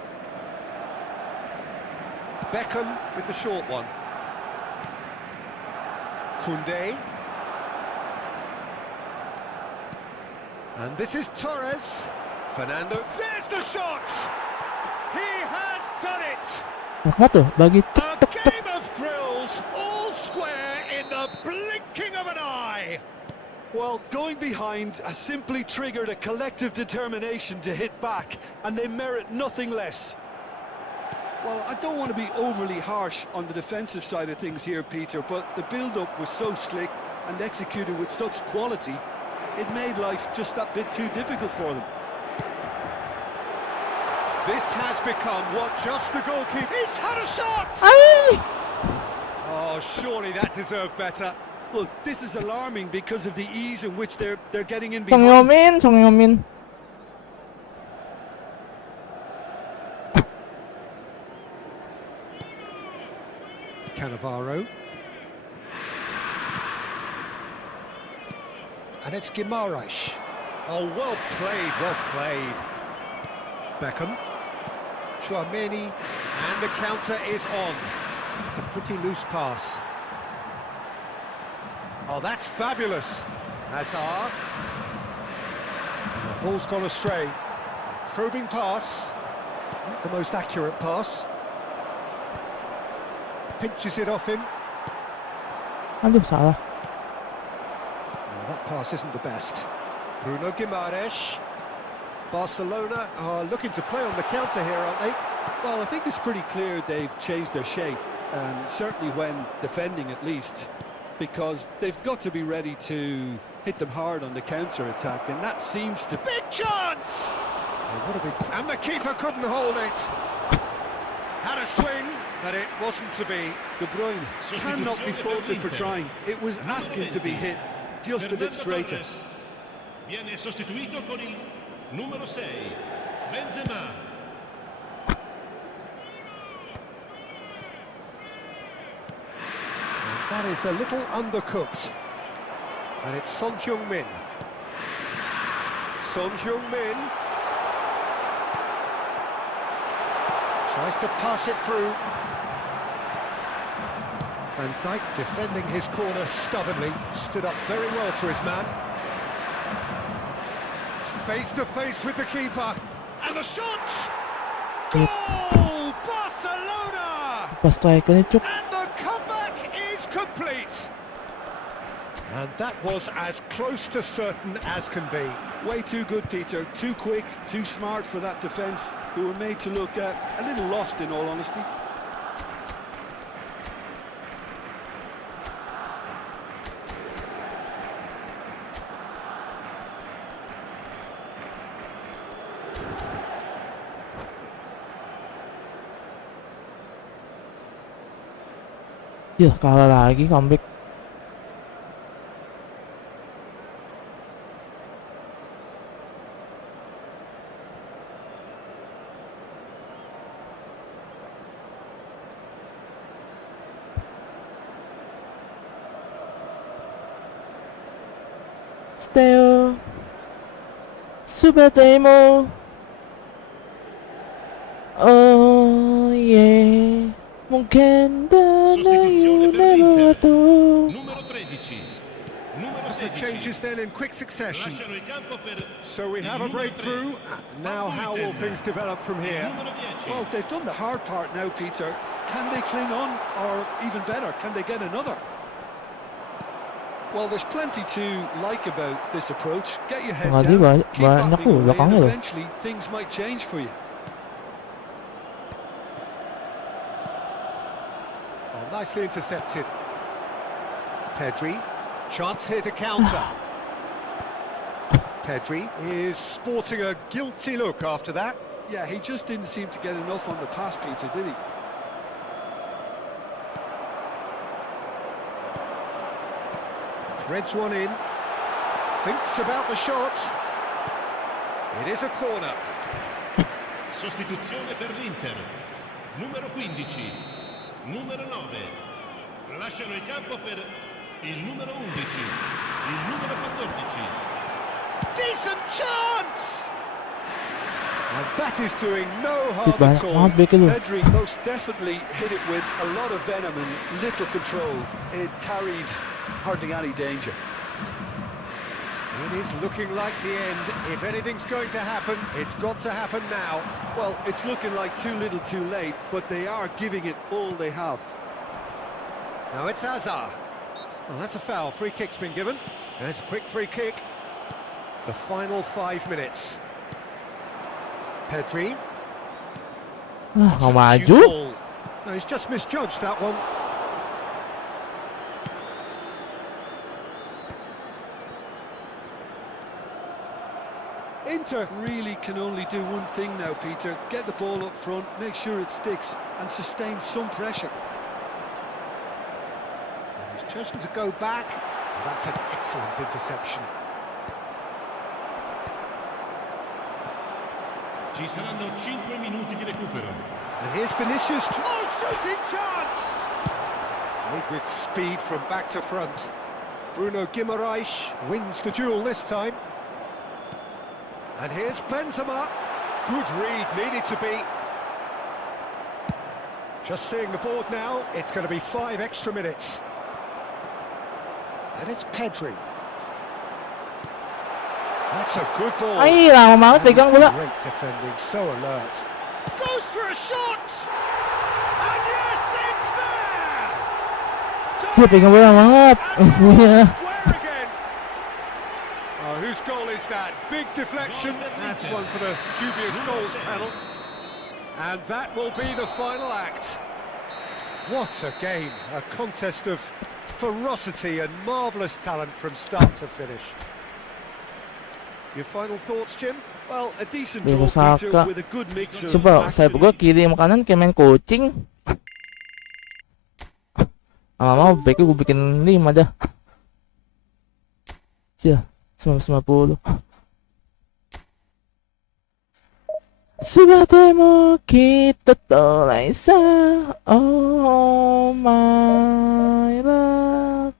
Beckham with the short one. Koundé. And this is Torres. Fernando. There's the shot! He has done it! Apa tuh? Bagi A tuk tuk tuk. game of thrills, all square in the blinking of an eye. Well, going behind has simply triggered a collective determination to hit back, and they merit nothing less. Well, I don't want to be overly harsh on the defensive side of things here, Peter, but the build-up was so slick and executed with such quality, it made life just that bit too difficult for them. This has become what just the goalkeeper... He's had a shot! Ay! Oh, surely that deserved better. Look, this is alarming because of the ease in which they're getting in Song behind. Heung-min, Song Heung-min. Cannavaro. And it's Guimaraes. Oh, well played, well played. Beckham. Chouameni. And the counter is on. It's a pretty loose pass. Oh, that's fabulous. Hazard. The ball's gone astray. Probing pass. Not the most accurate pass. Pinches it off him. Aduh, salah. Oh, that pass isn't the best. Bruno Guimaraes. Barcelona are looking to play on the counter here, aren't they? Well, I think it's pretty clear they've changed their shape, certainly when defending at least, because they've got to be ready to hit them hard on the counter-attack, and that seems to... Big chance! Oh, what a big... And the keeper couldn't hold it. Had a swing, but it wasn't to be. De Bruyne cannot be faulted for trying. It was asking to be hit just a bit straighter. Viene sostituito con il numero 6, Benzema. That is a little undercooked. And it's Son Heung-min. Son Heung-min. Tries to pass it through. Van Dijk defending his corner stubbornly. Stood up very well to his man. Face to face with the keeper. And the shot! Goal! Barcelona! Pas striker ni cuk. And the comeback is complete. And that was as close to certain as can be. Way too good, Peter. Too quick, too smart for that defence, who were made to look a little lost, in all honesty. Ya, kalah lagi comeback. Steo Subademo. Oh yeah. Mungkin Sostituzione per l'Inter. Numero 13, numero The 16. changes then in quick succession. Lasciano il campo per So we il have a numero breakthrough. 3. Now how will things develop from Il here? numero 10. Well, they've done the hard part now, Peter. Can they cling on, or even better, can they get another? Well, there's plenty to like about this approach. Get your head Tadi down, banyak keep battling away, and belakangnya loh. eventually things might change for you. Oh, nicely intercepted. Pedri, chance here to counter. Pedri is sporting a guilty look after that. Yeah, he just didn't seem to get enough on the pass, Peter, did he? Threads one in. Thinks about the shot. It is a corner. Sostituzione per l'Inter. Numero 15, numero 9. Lasciano il campo per il numero 11, il numero 14. Decent chance! And that is doing no Dit harm at banyak all. banget backnya loh. Pedri most definitely hit it with a lot of venom and little control. It carried hardly any danger. It is looking like the end. If anything's going to happen, it's got to happen now. Well, it's looking like too little too late, but they are giving it all they have. Now it's Hazard. Well, that's a foul. Free kick's been given. That's a quick free kick. The final 5 minutes. Pedri. Mau Cue maju. ball. No, he's just misjudged that one. Inter really can only do one thing now, Peter. Get the ball up front, make sure it sticks, and sustain some pressure. And he's chosen to go back. Oh, that's an excellent interception. Ci saranno 5 minuti di recupero. And here's Vinicius. Oh, shooting chance! Played with speed from back to front. Bruno Guimaraes wins the duel this time. And here's Benzema. Good read, needed to be. Just seeing the board now, it's going to be 5 extra minutes. And it's Pedri. That's a good ball. Ay, lama banget pegang bola. Great defending, so alert. Goes for a shot! And yes, it's there! Dia pegang bola banget. Punya. Square again. Oh, whose goal is that? Big deflection. That's one for the dubious goals panel. And that will be the final act. What a game. A contest of ferocity and marvellous talent from start to finish. Your final thoughts, Jim? Well, a decent Bego draw, Peter, Saka. with a good mix of Coba sayap gua kiri sama kanan kayak main kucing. Lama-lama baiknya gue bikin 5 dah. Cia, 950. Sudah temo kita tolai sa. Oh my love.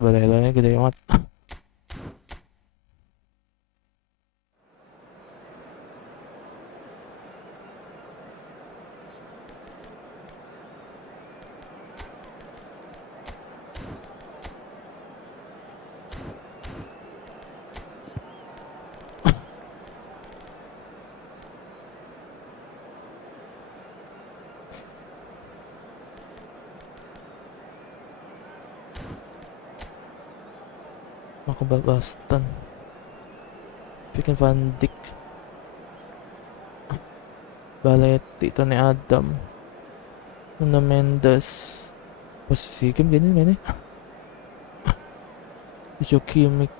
Balai-balainya gede banget. Ako Baston. Bikin Van Dijk. Baletti, ito ni Adam. Una Mendes. Posisi game ganyan man eh. Jokic.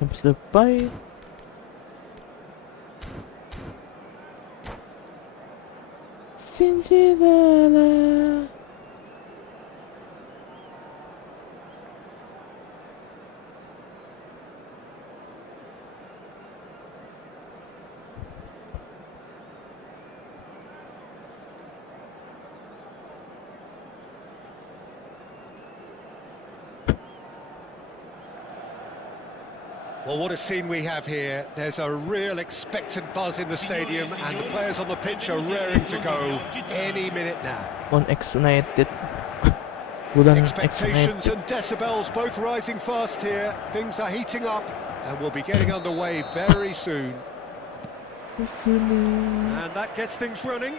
Habis lepai. Sinjidala. Well, what a scene we have here. There's a real expectant buzz in the stadium and the players on the pitch are raring to go any minute now. On X United. Bulan X Expectations United. and decibels both rising fast here. Things are heating up and we'll be getting underway very soon. And that gets things running.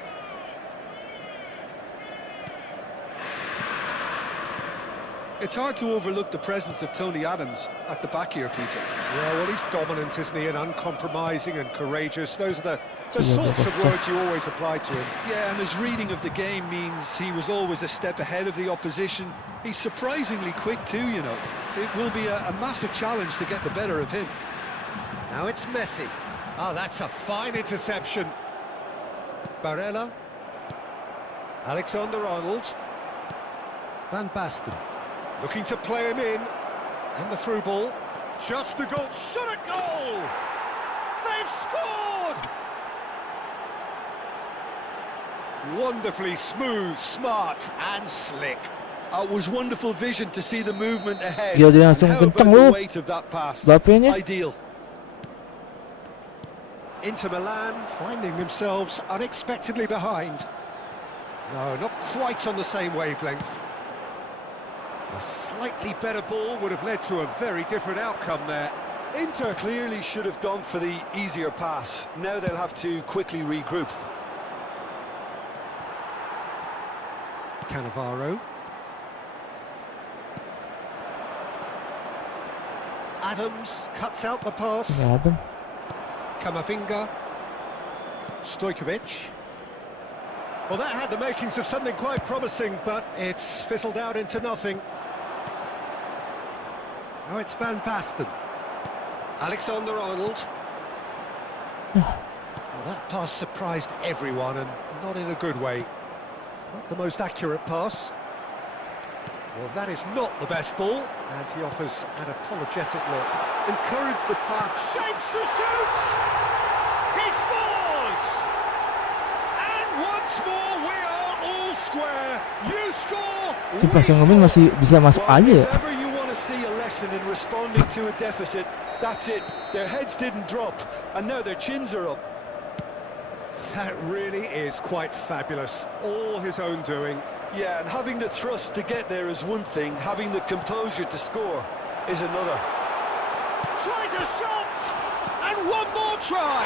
It's hard to overlook the presence of Tony Adams at the back here, Peter. Yeah, well, he's dominant, isn't he? And uncompromising and courageous. Those are the sorts of words you always apply to him. Yeah, and his reading of the game means he was always a step ahead of the opposition. He's surprisingly quick too, you know. It will be a massive challenge to get the better of him. Now it's Messi. Oh, that's a fine interception. Barella. Alexander-Arnold. Van Basten. Looking to play him in. And the through ball. Just a goal. Shot a goal! They've scored! Wonderfully smooth, smart and slick. It was wonderful vision to see the movement ahead. Gila, dia And langsung how about kencang the loh. weight of that pass? Bapenya. Ideal. Inter Milan finding themselves unexpectedly behind. No, not quite on the same wavelength. A slightly better ball would have led to a very different outcome there. Inter clearly should have gone for the easier pass. Now they'll have to quickly regroup. Cannavaro. Adams cuts out the pass. Adam. Kamavinga. Stojkovic. Well, that had the makings of something quite promising, but it's fizzled out into nothing. Now it's Van Basten. Alexander-Arnold. Well, that pass surprised everyone, and not in a good way. Not the most accurate pass. Well, that is not the best ball, and he offers an apologetic look. Encourage the pass. Shapes to shoot! He scores! And once more we are all square. You score, Si we pas yang ngomong score. masih bisa masuk Well, aja ya. if ever you want to see a lesson in responding to a deficit, that's it. Their heads didn't drop, and now their chins are up. That really is quite fabulous. All his own doing. Yeah, and having the thrust to get there is one thing, having the composure to score is another. Tries a shot! And one more try!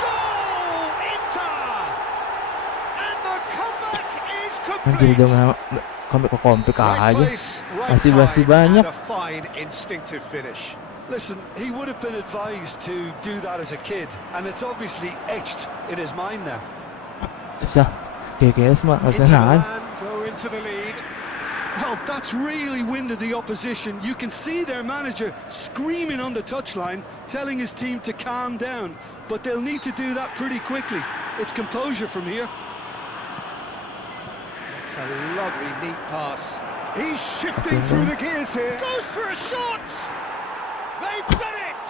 Goal! Inter! And the comeback is Anjir complete! udah kompak Right aja. place, right Masih time, banyak. and a fine instinctive finish. Listen, he would have been advised to do that as a kid, and it's obviously etched in his mind now. Susah. Kayak semua harus Inter nahan. Milan go into the lead. Well, that's really winded the opposition. You can see their manager screaming on the touchline, telling his team to calm down, but they'll need to do that pretty quickly. It's composure from here. It's a lovely, neat pass. He's shifting through the gears here. Goes for a shot! They've done it!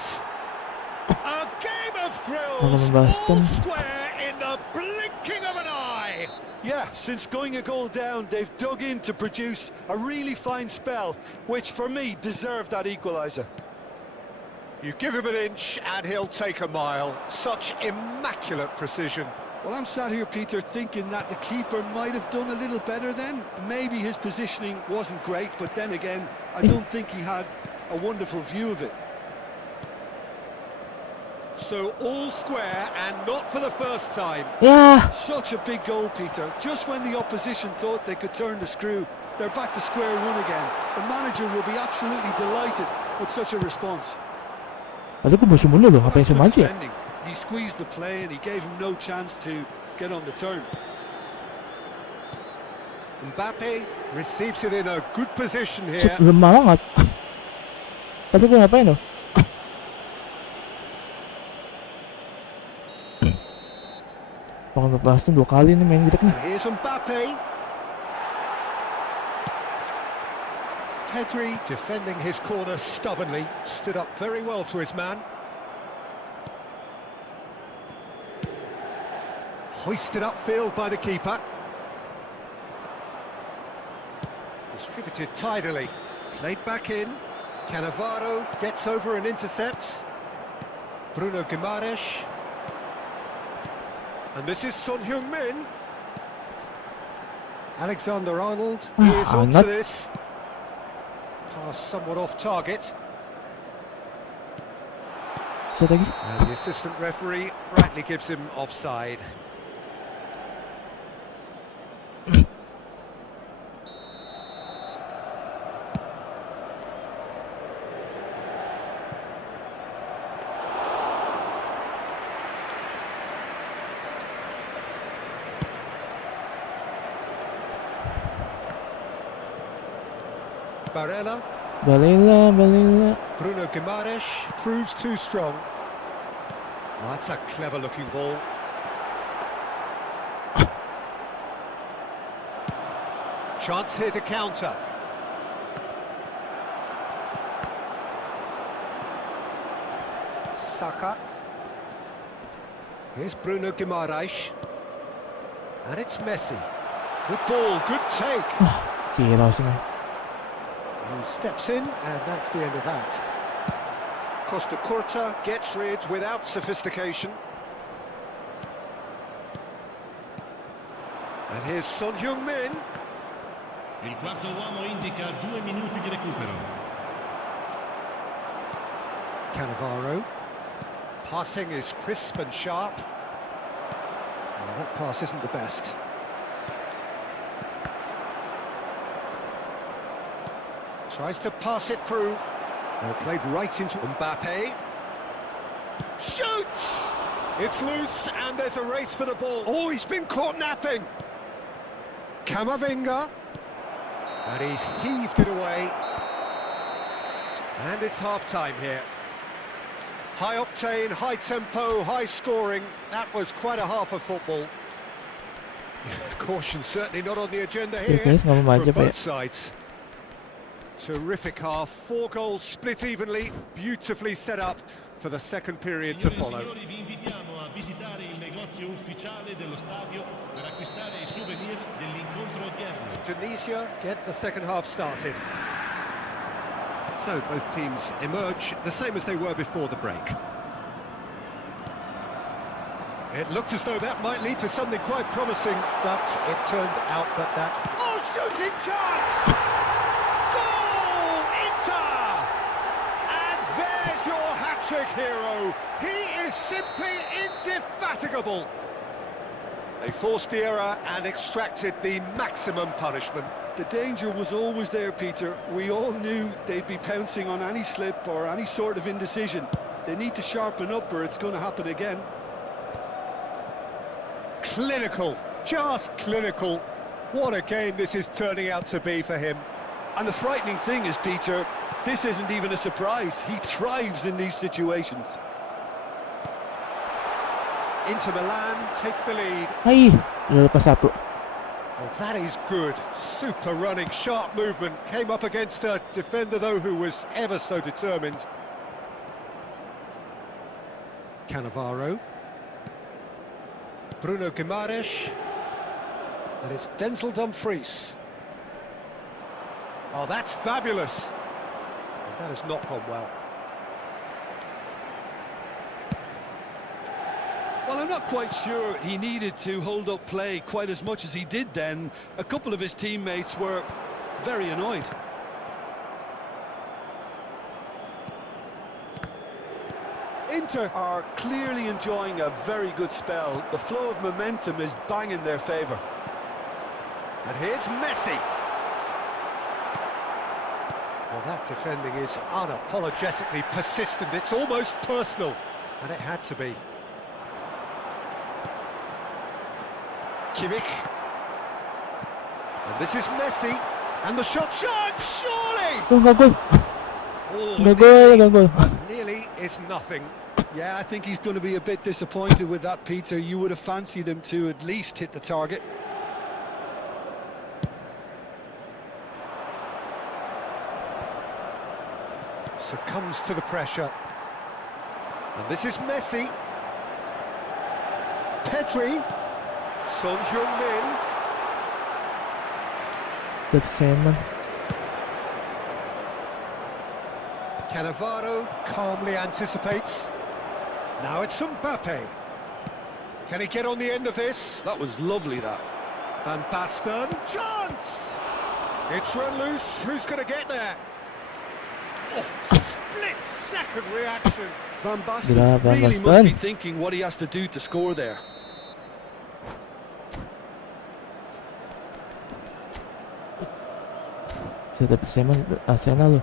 A game of thrills, Membantu. all square in the blinking of an eye. Yeah, since going a goal down, they've dug in to produce a really fine spell, which for me deserved that equaliser. You give him an inch and he'll take a mile. Such immaculate precision. Well, I'm sat here, Peter, thinking that the keeper might have done a little better then. Maybe his positioning wasn't great, but then again, I don't think he had a wonderful view of it. So all square and not for the first time. Ya, Such a big goal, Peter. Just when the opposition thought they could turn the screw, they're back to square one again. The manager will be absolutely delighted with such a response. padahal gue baru mundur loh, Well, ngapain that's cuma good aja? defending. He squeezed the play and he gave him no chance to get on the turn. Mbappe receives it in a good position Shit, here. lemah banget. Padahal gue ngapain loh? Bakal ngebahasin 2 kali nih main gitu nih. And here's Mbappe. Pedri defending his corner stubbornly, stood up very well to his man. Hoisted upfield by the keeper. Distributed tidily. Played back in. Cannavaro gets over and intercepts. Bruno Guimaraes. And this is Son Heung-min. Alexander-Arnold is onto Hangat. this. Pass somewhat off target. Saya lagi. And the assistant referee rightly gives him offside. Barella, Balila. Bruno Guimaraes proves too strong. Oh, that's a clever looking ball. Chance here to counter. Saka. Here's Bruno Guimaraes. And it's Messi. Good ball, good take. Gila sih mah. He steps in, and that's the end of that. Costa Curta gets rid without sophistication. And here's Son Heung-min. Il quarto uomo indica 2 minuti di recupero. Cannavaro. Passing is crisp and sharp. Well, that pass isn't the best. Tries to pass it through. Well, played right into Mbappe. Shoots! It's loose, and there's a race for the ball. Oh, he's been caught napping. Camavinga. And he's heaved it away. And it's half-time here. High octane, high tempo, high scoring. That was quite a half of football. Caution certainly not on the agenda here from both sides. Terrific half, 4 goals split evenly, beautifully set up for the second period to follow. Signori, vi invitiamo a visitare il negozio ufficiale dello stadio per acquistare i souvenir dell'incontro odierno. Tunisia get the second half started. So both teams emerge the same as they were before the break. It looked as though that might lead to something quite promising, but it turned out that... Oh, shooting chance! Goal, Inter! And there's your hat-trick hero. He is simply indefatigable. They forced the error and extracted the maximum punishment. The danger was always there, Peter. We all knew they'd be pouncing on any slip or any sort of indecision. They need to sharpen up or it's going to happen again. Clinical, just clinical. What a game this is turning out to be for him. And the frightening thing is, Peter, this isn't even a surprise. He thrives in these situations. Inter Milan take the lead. Ay, udah lepas satu. Well, that is good. Super running, sharp movement. Came up against a defender, though, who was ever so determined. Cannavaro. Bruno Guimaraes. And it's Denzel Dumfries. Oh, that's fabulous. That has not gone well. Well, I'm not quite sure he needed to hold up play quite as much as he did then. A couple of his teammates were very annoyed. Inter are clearly enjoying a very good spell. The flow of momentum is bang in their favour. And here's Messi. Well, that defending is unapologetically persistent. It's almost personal. And it had to be. Kimmich. And this is Messi. And the shot, surely! Oh, nggak gol. Oh, Nggak gol. nearly is nothing. Yeah, I think he's going to be a bit disappointed with that, Peter. You would have fancied him to at least hit the target. Succumbs to the pressure. And this is Messi. Pedri. Son Heung-min. Absen. Cannavaro calmly anticipates. Now it's Mbappe. Can he get on the end of this? That was lovely, that. Van Basten. Chance! It's run loose. Who's going to get there? Oh, split-second reaction. Van Basten Gila, Van really Basten. must be thinking what he has to do to score there. Saya dapat Arsenal loh.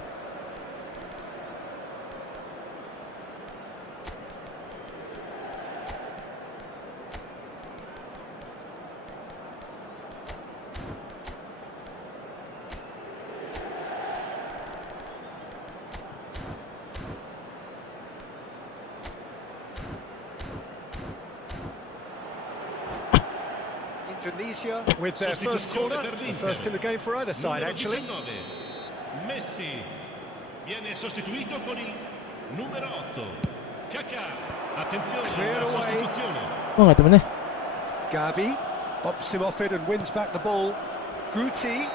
Indonesia with their first corner, the first in the game for either side, actually. Messi viene sostituito con il numero 8. Kaká. Attenzione, Cleared la away. sostituzione. Oh, nggak temen deh. Gavi bops him off it and wins back the ball. Guti.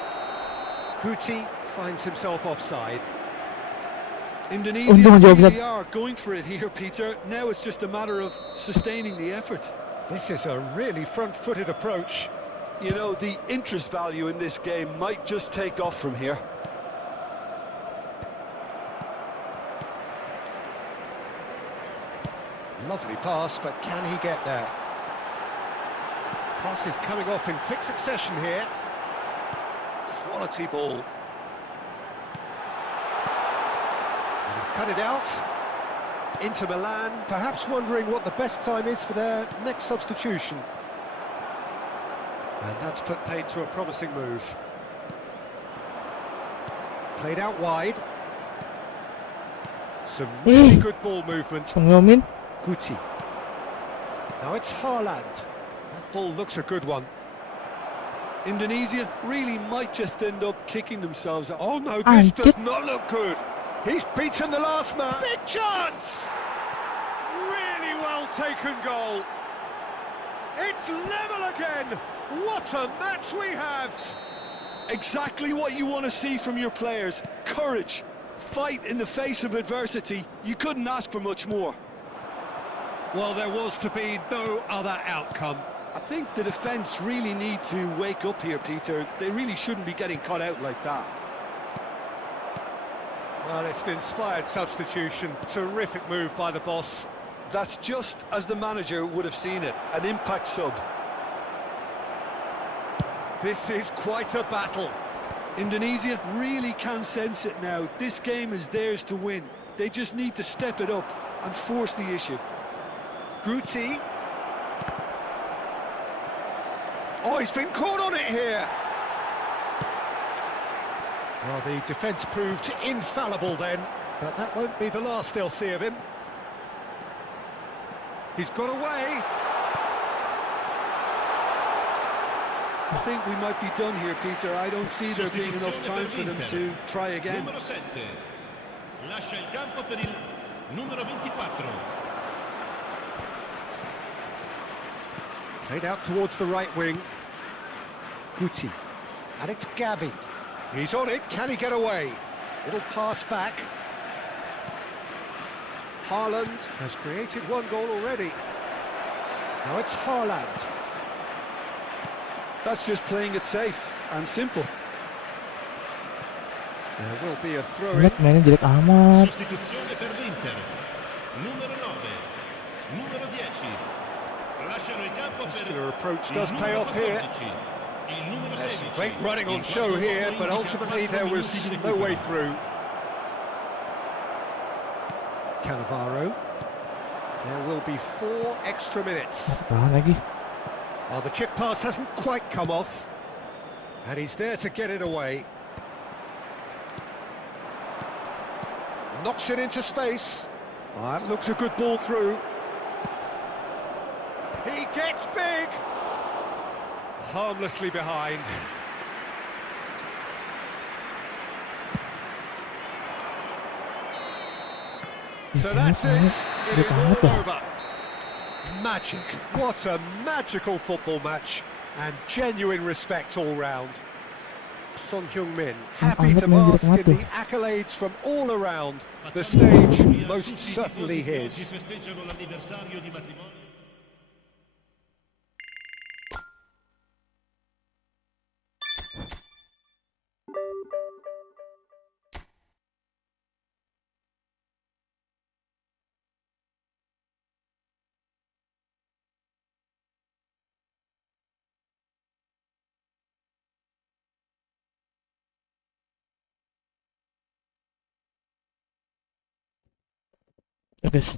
Guti finds himself offside. Indonesia Untung jawab really Zat. are going for it here, Peter. Now it's just a matter of sustaining the effort. This is a really front-footed approach. You know, the interest value in this game might just take off from here. Lovely pass, but can he get there? Pass is coming off in quick succession here. Quality ball. And he's cut it out. Inter Milan, perhaps wondering what the best time is for their next substitution. And that's put paid to a promising move. Played out wide. Some really good ball movement. Pengyomin. Guti. Now it's Haaland. That ball looks a good one. Indonesia really might just end up kicking themselves out. Oh no, this Anjir. does not look good. He's beaten the last man. Big chance! Really well taken goal. It's level again. What a match we have. Exactly what you want to see from your players. Courage, fight in the face of adversity. You couldn't ask for much more. Well, there was to be no other outcome. I think the defence really need to wake up here, Peter. They really shouldn't be getting caught out like that. Well, it's an inspired substitution. Terrific move by the boss. That's just as the manager would have seen it, an impact sub. This is quite a battle. Indonesia really can sense it now. This game is theirs to win. They just need to step it up and force the issue. Guti. Oh, he's been caught on it here. Well, the defence proved infallible then, but that won't be the last they'll see of him. He's got away. I think we might be done here, Peter. I don't see there being enough time for them to try again. Numero 7. Lascia il campo per il numero 24. Played out towards the right wing. Guti. And it's Gavi. He's on it. Can he get away? It'll pass back. Haaland has created one goal already. Now it's Haaland. That's just playing it safe and simple. There will be a throw-in. Lihat mainnya jelek amat. Sostituzione per l'Inter. Numero 9. Numero 10. Lasciano il campo Muscular per approach il does pay numero off here. 14. Il numero There's some 16. great running on Il show quarto here, uomo but indica ultimately 4 there was minuti di no way recupero. through. Cannavaro. There will be 4 extra minutes. Tahan lagi. Well, the chip pass hasn't quite come off. And he's there to get it away. Knocks it into space. Oh, that looks a good ball through. He gets big. Harmlessly behind. So that's it. It is all over. Magic. What a magical football match. And genuine respect all round. Son Heung-min, happy to bask in the accolades from all around. The stage most certainly his. Oggi festeggiano l'anniversario di matrimonio. Ya guys.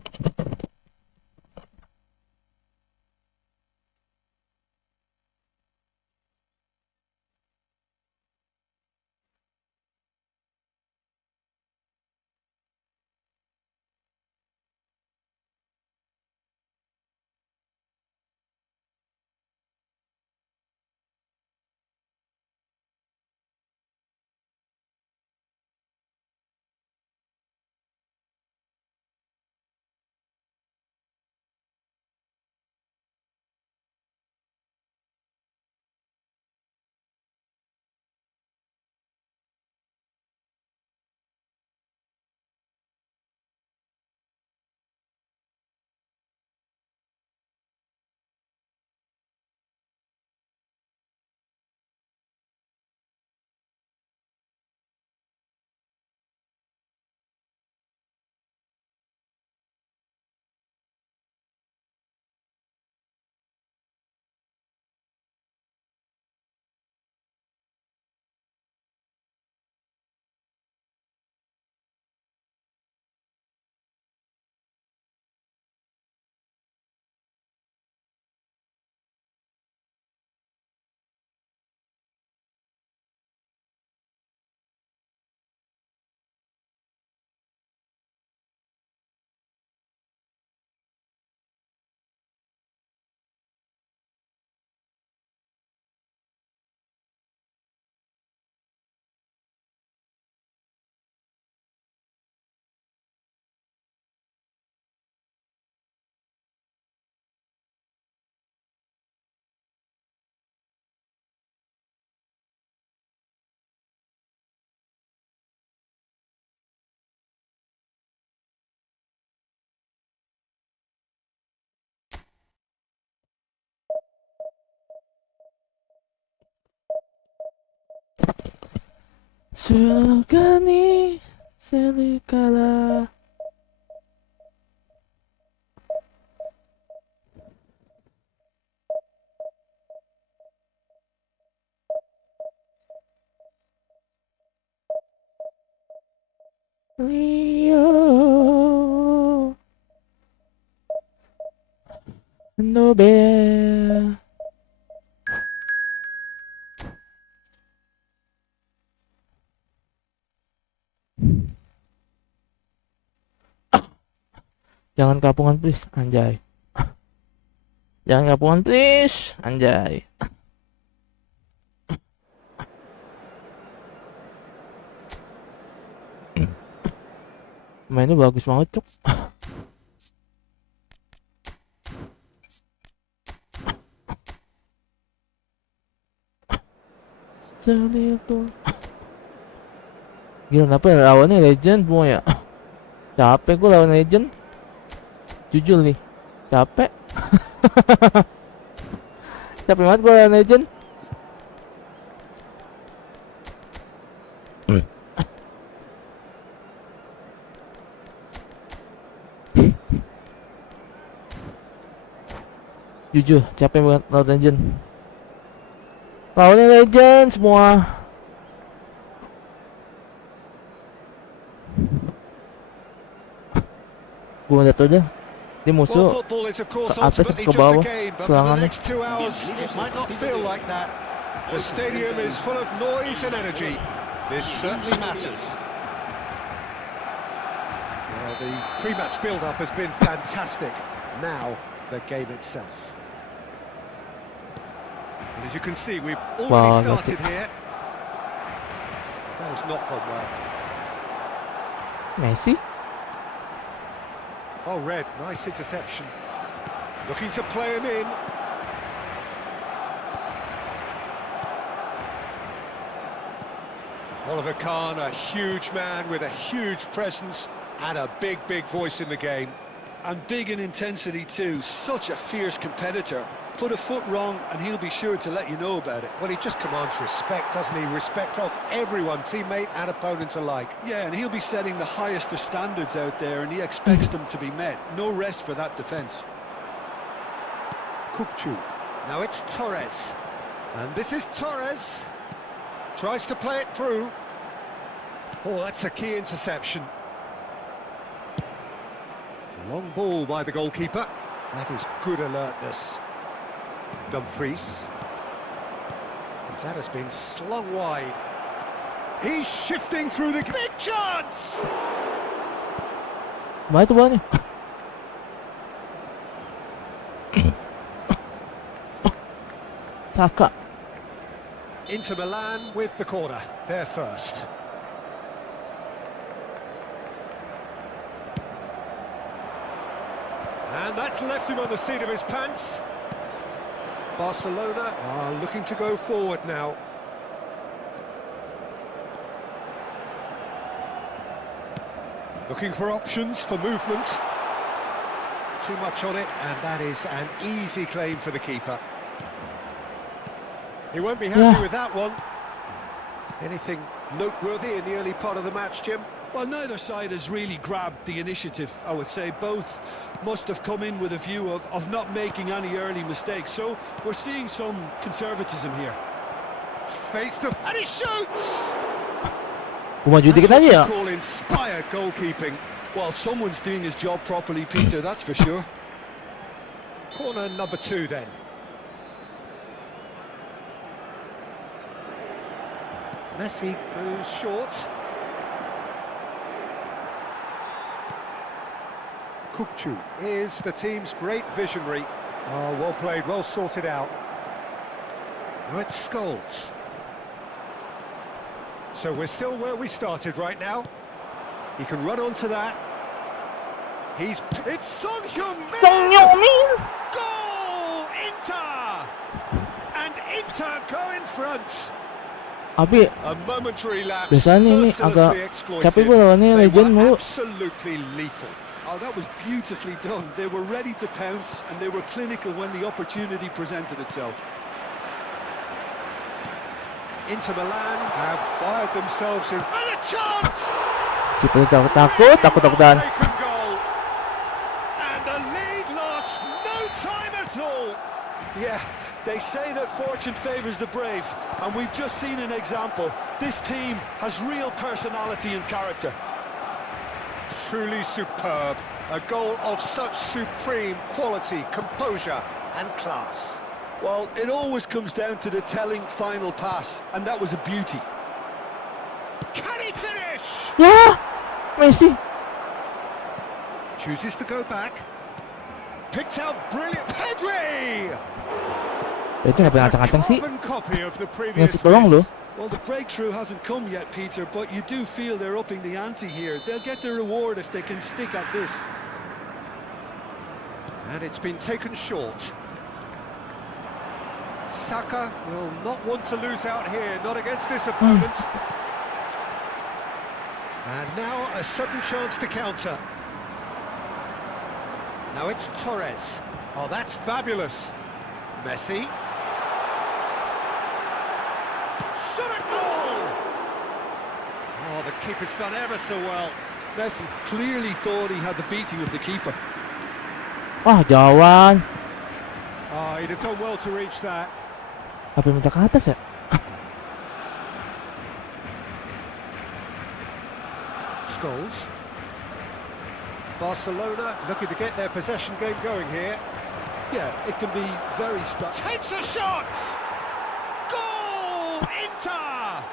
Surgani selikala. Leo Nobel. Jangan kapungan please, anjay. Jangan kapungan please, anjay. Mainnya bagus banget, cuk. Gila, kenapa ya lawannya legend semua ya? Capek gue lawan legend. Jujur nih, capek. Capek banget gue lawan legend. Jujur, capek banget lawan legend. Lawannya legend semua. Gue lihat aja. Dia musuh ke atas ke bawah serangannya. The stadium is full of noise and energy. This certainly matters. Well, the pre-match build-up has been fantastic. Now, the game itself. And as you can see, we've already started here. That has not gone well. Messi? Oh, Red, nice interception. Looking to play him in. Oliver Kahn, a huge man with a huge presence and a big voice in the game. And big in intensity too, such a fierce competitor. Put a foot wrong and he'll be sure to let you know about it. Well, he just commands respect, doesn't he? Respect of everyone, teammate and opponent alike. Yeah, and he'll be setting the highest of standards out there and he expects them to be met. No rest for that defence. Kukcu. Now it's Torres. And this is Torres. Tries to play it through. Oh, that's a key interception. Long ball by the goalkeeper. That is good alertness. Dumfries. That has been slung wide. He's shifting through the big chance. Mana tu bolanya? Saka. Inter Milan with the corner. They're first. And that's left him on the seat of his pants. Barcelona are looking to go forward now. Looking for options for movement. Too much on it, and that is an easy claim for the keeper. He won't be happy with that one. Anything noteworthy in the early part of the match, Jim? Well, neither side has really grabbed the initiative, I would say. Both must have come in with a view of not making any early mistakes. So we're seeing some conservatism here. Face to... And he shoots! Maju dikit aja ya. Call inspired goalkeeping. Well, someone's doing his job properly, Peter, that's for sure. Corner number 2 then. Messi goes short. Kukcu is the team's great visionary. Oh, well played, well sorted out. Now it's Scholes. So we're still where we started right now. He can run onto that. It's Son Heung-min! Goal! Inter! And Inter go in front. Tapi A momentary lapse. biasanya ini agak capek gue lawannya legend mulu. Absolutely lethal. Oh, that was beautifully done. They were ready to pounce and they were clinical when the opportunity presented itself. Inter Milan have fired themselves in. And a chance! Kiper takut-takutan. Taken goal. And the lead lost no time at all. Yeah, they say that fortune favours the brave, and we've just seen an example. This team has real personality and character. Truly superb. A goal of such supreme quality, composure and class. Well, it always comes down to the telling final pass, and that was a beauty. Can he finish? Ya, Messi. Chooses to go back. Picked out brilliant. Pedri! Itu nggak pernah ngacang-ngacang sih. Carbon copy of the previous Ngasih tolong loh. miss. Well, the breakthrough hasn't come yet, Peter, but you do feel they're upping the ante here. They'll get their reward if they can stick at this. And it's been taken short. Saka will not want to lose out here, not against this opponent. And now a sudden chance to counter. Now it's Torres. Oh, that's fabulous. Messi. Shot a goal! Oh, the keeper's done ever so well. Messi clearly thought he had the beating of the keeper. Wah, jauhan. Oh, he'd have done well to reach that. Apa minta ke atas ya? Scholes. Barcelona looking to get their possession game going here. Yeah, it can be very stuck. Takes a shot! Goal! Inter!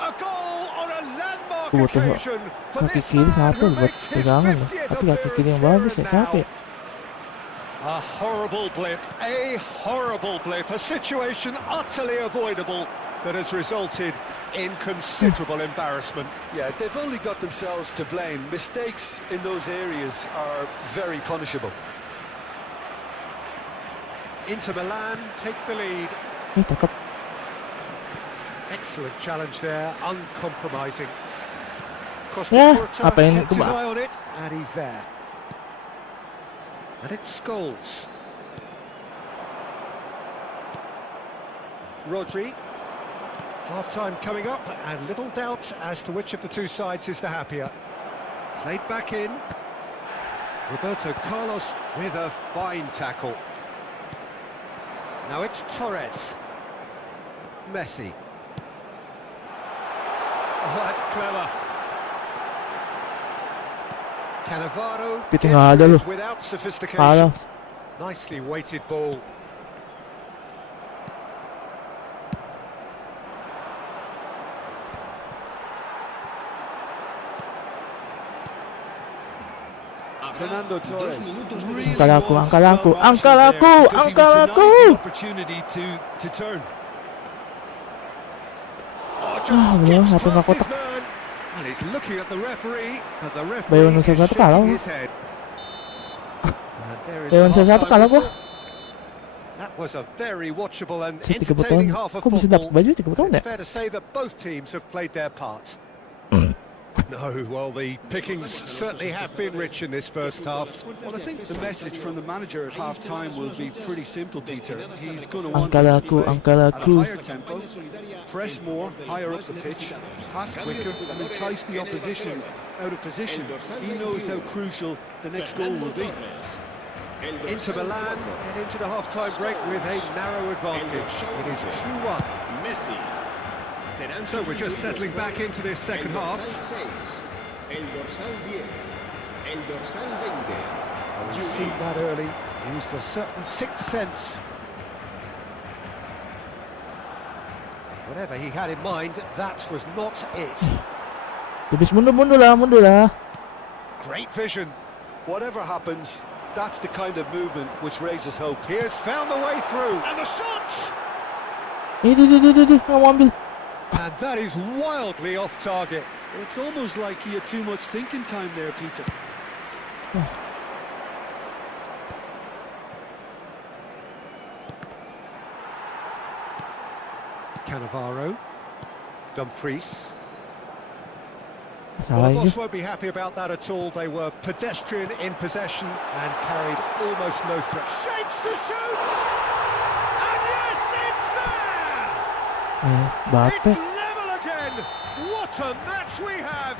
A goal on a landmark occasion for Kaki this kiri man satu who buat makes his pegangan loh. 50th Tapi kaki kiri yang appearance bagus here ya, and siapa now. ya? A horrible blip, a situation utterly avoidable that has resulted in considerable embarrassment. Yeah, they've only got themselves to blame. Mistakes in those areas are very punishable. Inter Milan take the lead. Cakep. Excellent challenge there, uncompromising. Ya, Costa apa yang kept his keba- eye on it, and he's there. And it's Scholes. Rodri. Half-time coming up, and little doubt as to which of the two sides is the happier. Played back in. Roberto Carlos with a fine tackle. Now it's Torres. Messi. Oh, that's clever. Cannavaro Itu gets nggak ada rid loh. without sophistication. Kalah. Nicely weighted ball. Fernando Torres really Angka laku, was angka laku, well angka marshaled laku, there because he angka was laku. denied the opportunity to turn. Oh, just belum, skips apa nggak past his kotak? man. And he's looking at the referee, and the Bayon referee is satu kalah. shaking his head. And there is Bayon the satu half-time kalah gua. whistle. That was a very watchable and Si 3 entertaining beton. half of Kok bisa dapat football. baju 3 beton It's ya? fair to say that both teams have played their part. No, well, the pickings certainly have been rich in this first half. Well, I think the message from the manager at half-time will be pretty simple, Peter. He's going to want Angka them to laku, play angka at a laku. higher tempo, press more, higher up the pitch, pass quicker, and entice the opposition out of position. He knows how crucial the next goal will be. Inter Milan head into the half-time break with a narrow advantage. It is 2-1. So we're just settling back into this second half. We've seen that early. Used a certain sixth sense. Whatever he had in mind, that was not it. Tipis mundur lah. Great vision. Whatever happens, that's the kind of movement which raises hope. He has found the way through. And the shots! Itu, nggak mau ambil. And that is wildly off target. It's almost like he had too much thinking time there, Peter. Cannavaro. Dumfries. Salah Well, the ini. boss won't be happy about that at all. They were pedestrian in possession and carried almost no threat. Shapes to shoot! And yes, it's there! It's level again. What a match we have.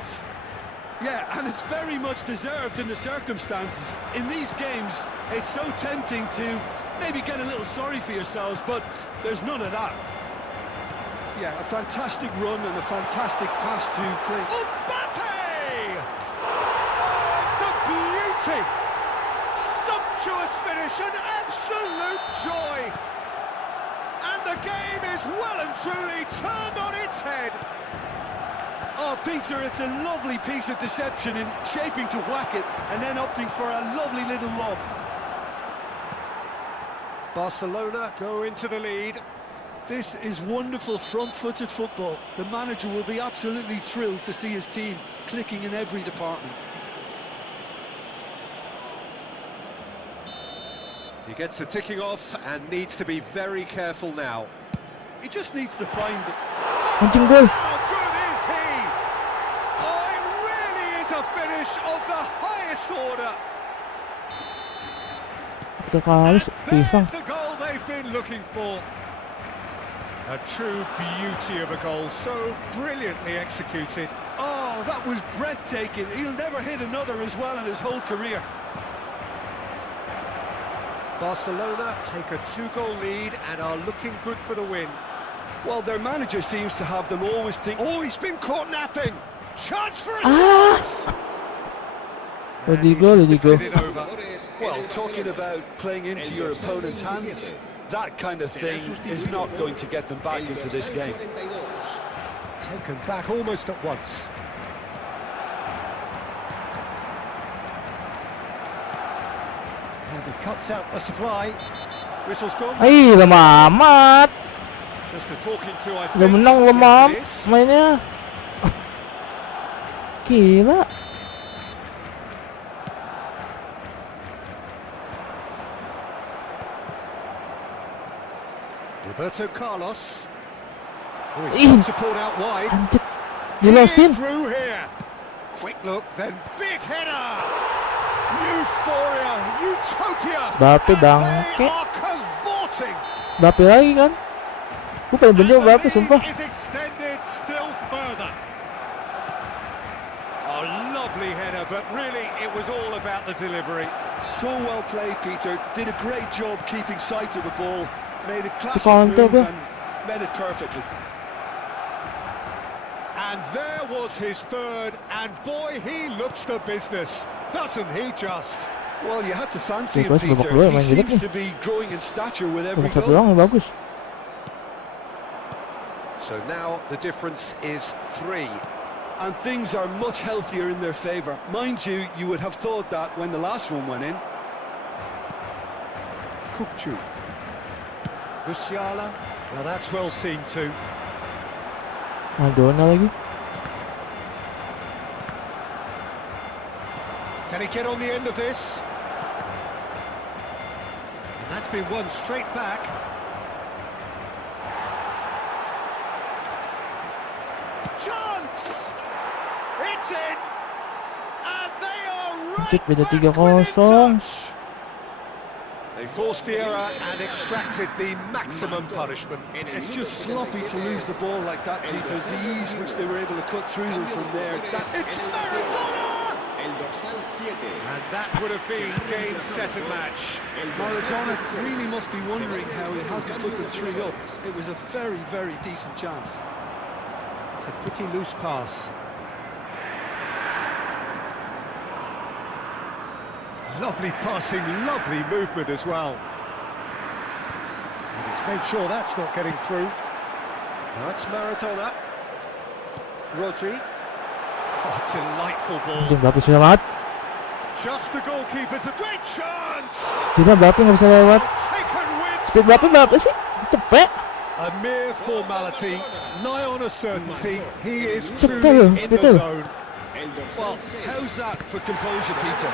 Yeah, and it's very much deserved in the circumstances. In these games, it's so tempting to maybe get a little sorry for yourselves, but there's none of that. Yeah, a fantastic run and a fantastic pass to play. Mbappe! Oh, it's a beauty! Sumptuous finish, an absolute joy! And the game is well and truly turned on its head. Oh, Peter, it's a lovely piece of deception in shaping to whack it and then opting for a lovely little lob. Barcelona go into the lead. This is wonderful front-footed football. The manager will be absolutely thrilled to see his team clicking in every department. He gets the ticking off and needs to be very careful now. He just needs to find it. How good is he? Oh, it really is a finish of the highest order. And there's the goal they've been looking for. A true beauty of a goal, so brilliantly executed. Oh, that was breathtaking. He'll never hit another as well in his whole career. Barcelona take a 2-goal lead and are looking good for the win. Well, their manager seems to have them always think, oh, he's been caught napping. Chance for a chance! Let it go. well, talking about playing into your opponent's hands, that kind of thing is not going to get them back into this game. Taken back almost at once. And he cuts out the supply. Whistle's gone. Ay, lama amat. Just a talking to, I Udah think. menang lama mainnya. Gila. Roberto Carlos. Oh, he's got support out wide. Anjir. Dilosin. Through here. Quick look, then big header. Euphoria, utopia. Bape And bangke. they are cavorting. Bape lagi kan? Gue pengen benci sama Bape, sumpah. Is extended still further. A lovely header, but really it was all about the delivery. So well played, Peter. Did a great job keeping sight of the ball. Made a classic Counter, move bro. and made it perfectly. And there was his third, and boy, he looks the business, doesn't he just? Well, you had to fancy him, Bagus, babak Peter. kedua He main jelek seems nih. to be growing in stature with every Babak satu goal. doang bagus. So now the difference is 3. And things are much healthier in their favour. Mind you, you would have thought that when the last one went in. Kukcu. Musiala. Well, that's well seen too. Madonna lagi. Can he get on the end of this? And that's been won straight back. Chance! It's in! And they are right Anjir, beda back 3-0. within touch. They forced the error and extracted the maximum punishment. It's just sloppy to lose the ball like that, Peter. The ease which they were able to cut through them from there. It's Maradona! And that would have been game, set and match. Maradona really must be wondering how he hasn't put them 3 up. It was a very, very decent chance. It's a pretty loose pass. Lovely passing, lovely movement as well. And he's made sure that's not getting through. That's Maradona. Rodri. Oh, delightful ball. Anjir, Bape susah banget. Just the goalkeeper's a great chance. Gila, Bape nggak bisa lewat. Taken with Speed Bape berapa sih? Cepet. a mere formality, nigh on a certainty. He is Cepet truly loh, in speed the loh. zone. Well, how's that for composure, Peter?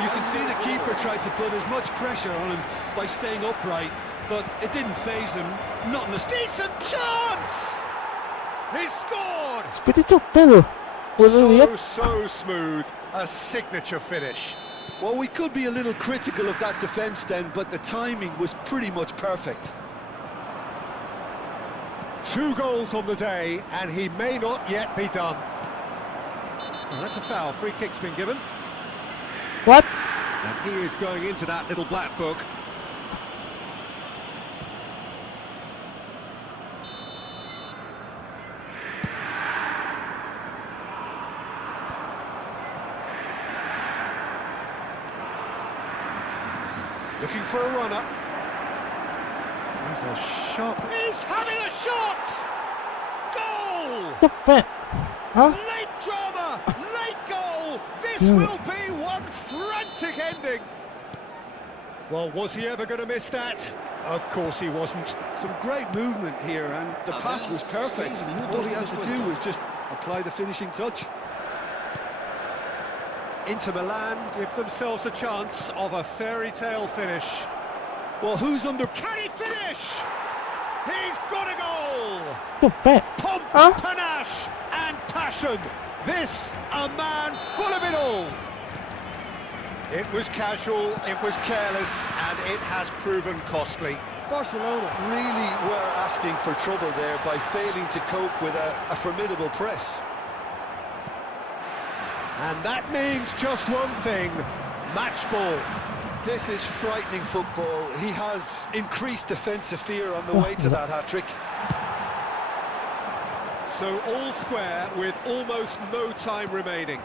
You can see the keeper tried to put as much pressure on him by staying upright, but it didn't faze him. Not in the Decent chance! He scored! Speednya cepet loh. Udah lihat. So smooth, a signature finish. Well, we could be a little critical of that defence then, but the timing was pretty much perfect. 2 goals on the day, and he may not yet be done. Well, that's a foul. Free kick's been given. What? And he is going into that little black book. Looking for a runner. There's a shot. He's having a shot! Goal! Cepet. Hah? Late drama! Late goal! This Yeah. will be one frantic ending! Well, was he ever going to miss that? Of course he wasn't. Some great movement here, and the pass was perfect. All he had to do was just apply the finishing touch. Inter Milan give themselves a chance of a fairy tale finish. Well, who's under... Can he finish? He's got a goal! Cepet. Pomp, Huh? panache and passion. This, a man full of it all. It was casual, it was careless, and it has proven costly. Barcelona really were asking for trouble there by failing to cope with a formidable press. And that means just one thing, match ball. This is frightening football. He has increased defensive fear on the way to that hat-trick. So all square with almost no time remaining.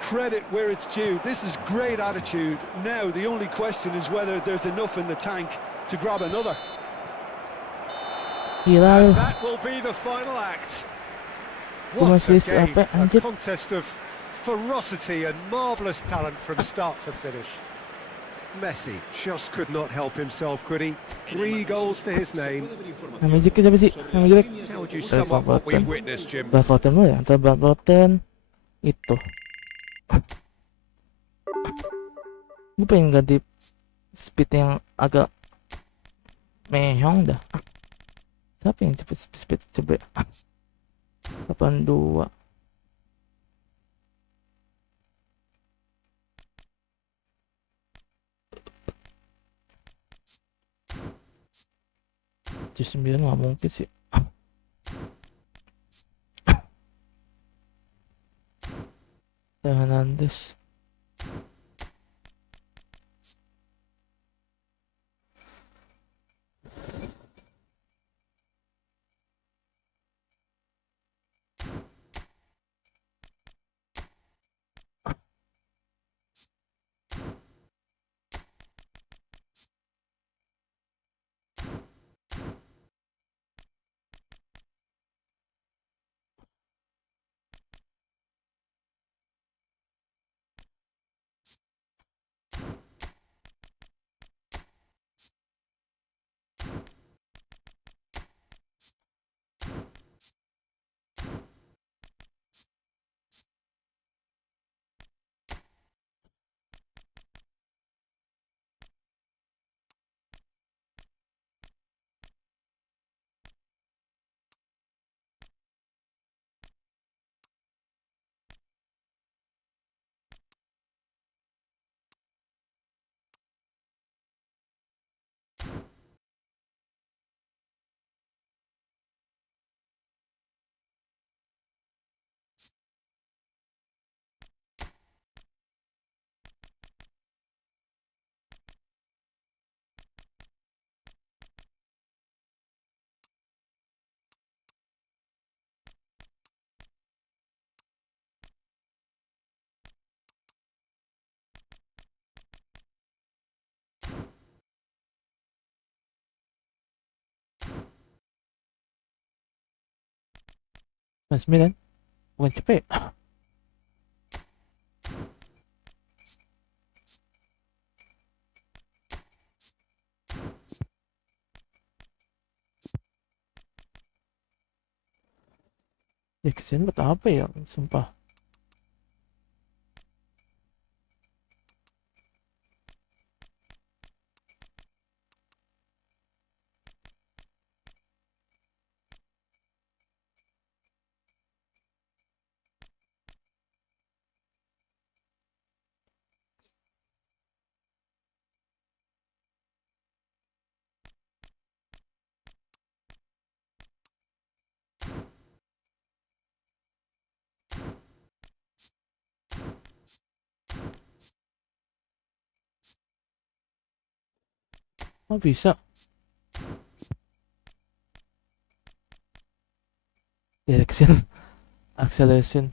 Credit where it's due. This is great attitude. Now the only question is whether there's enough in the tank to grab another. Gila lu. That will be the final act. Gua What a masih game, apa, a anjir. contest of ferocity and marvellous talent from start to finish. Messi just could not help himself, could he? 3 goals to his name. Nama Jika siapa sih? Nama Jika. How would you sum up what we've witnessed, Jim? Bavoten lo ya, antara Bavoten itu. Gue pengen ganti speed yang agak mehong dah. Siapa yang cepet speed coba? 82. Terus 9 nggak mungkin sih. Hernandez. Mas 9 bukan cepet. Ya kesian buat apa ya, sumpah. Oh bisa. Direction. Acceleration.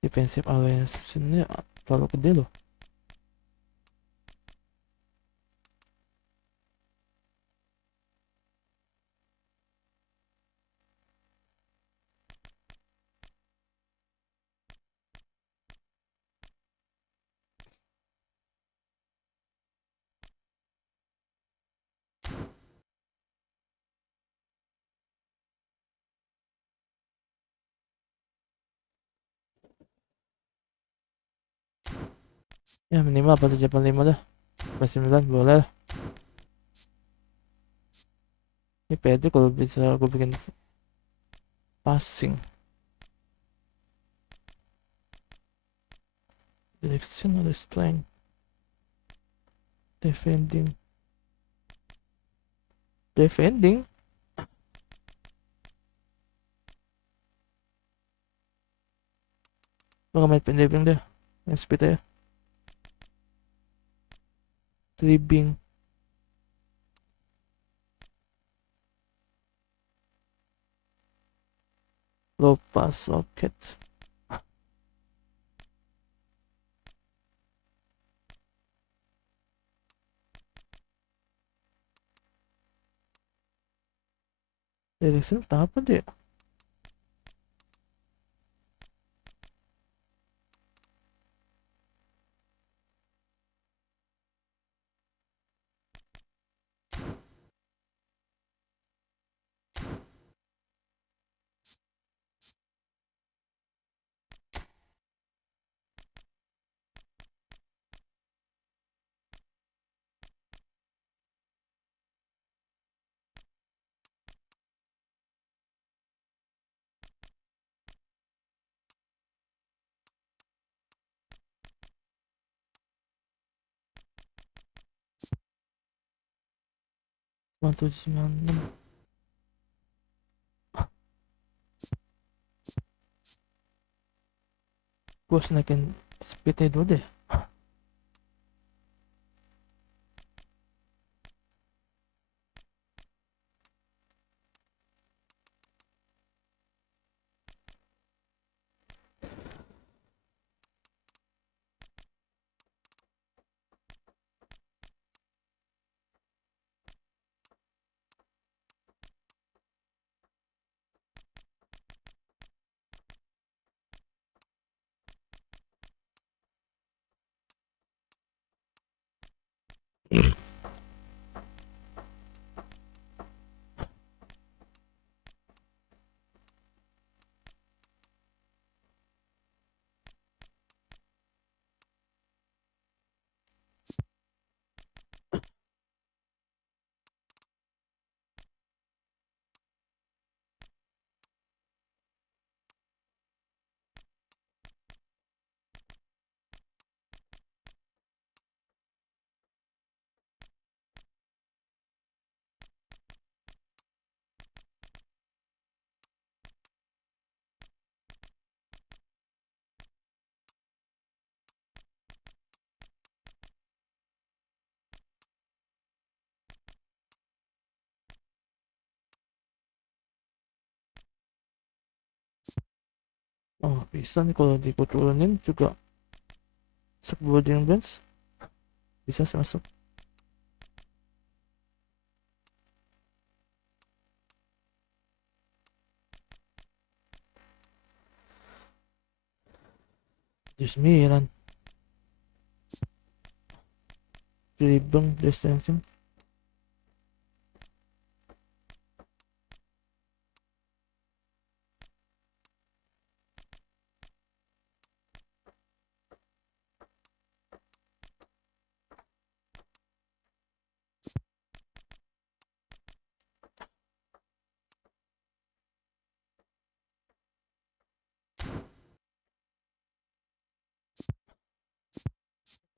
Defensive awareness-nya terlalu gede loh. Ya minimal 8785 dah. 9 boleh lah. Ini pede kalau bisa gue bikin passing. Direction atau strength. Defending. Gue gak main defending deh. Main speed aja. Dribbling. Low pass rocket. Direction apa deh? Membantu 96. Gue harus naikin speednya dulu deh. Oh bisa nih kalau dikuturunin juga. Subboarding bench bisa sih masuk. Di 9 dribbling distancing.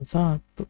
Satu.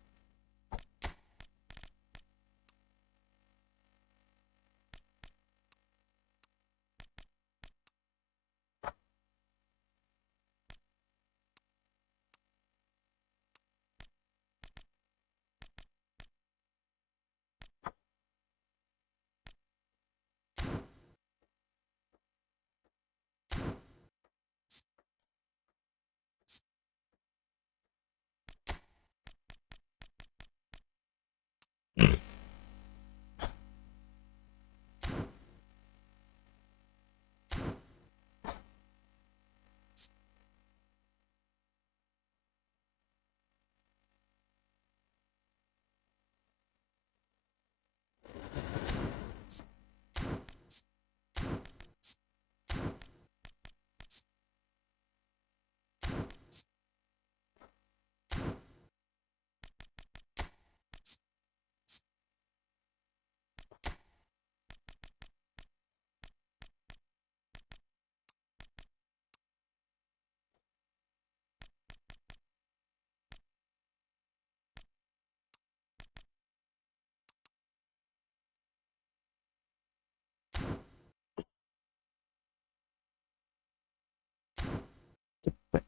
Cepet.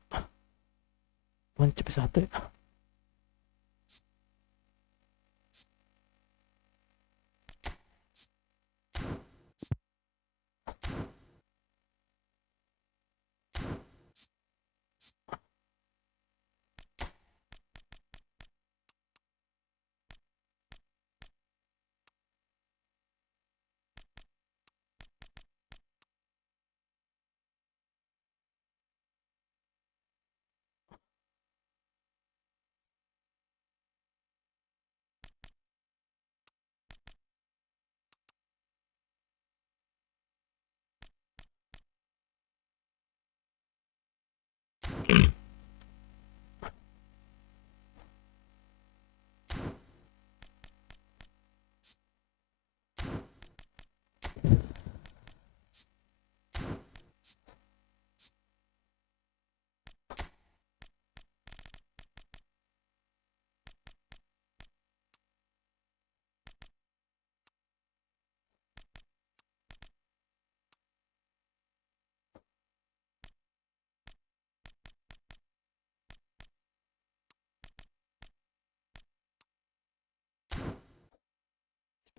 Bukan cepet satu ya.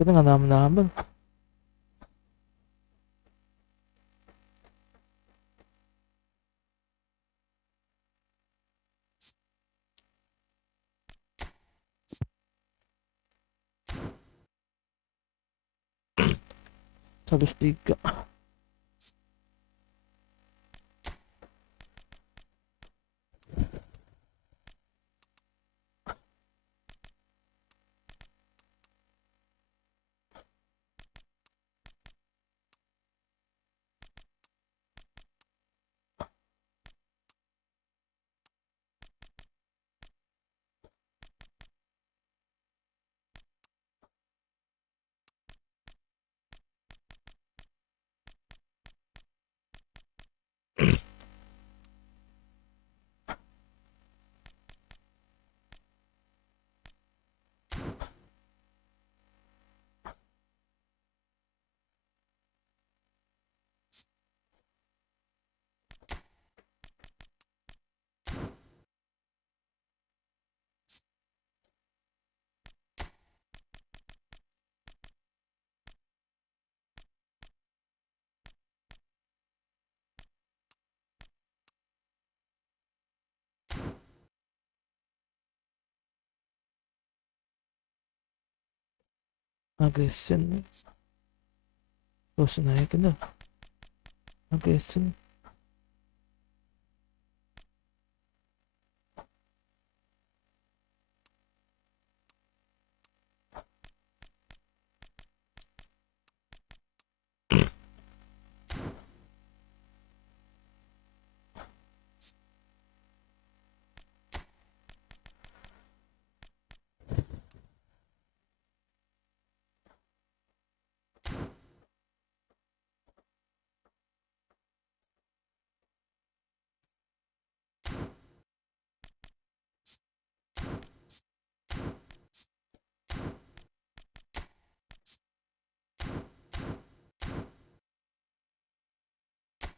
Cepetnya nggak nambah-nambah. Habis 3. Agesen. Terus naikin dah. Agesen.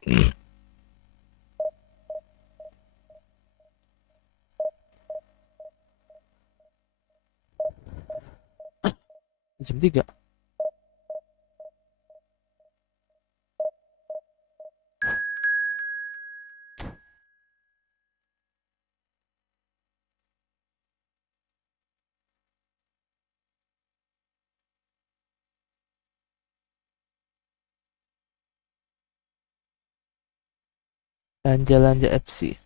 Jam 3. Lanja-lanja FC.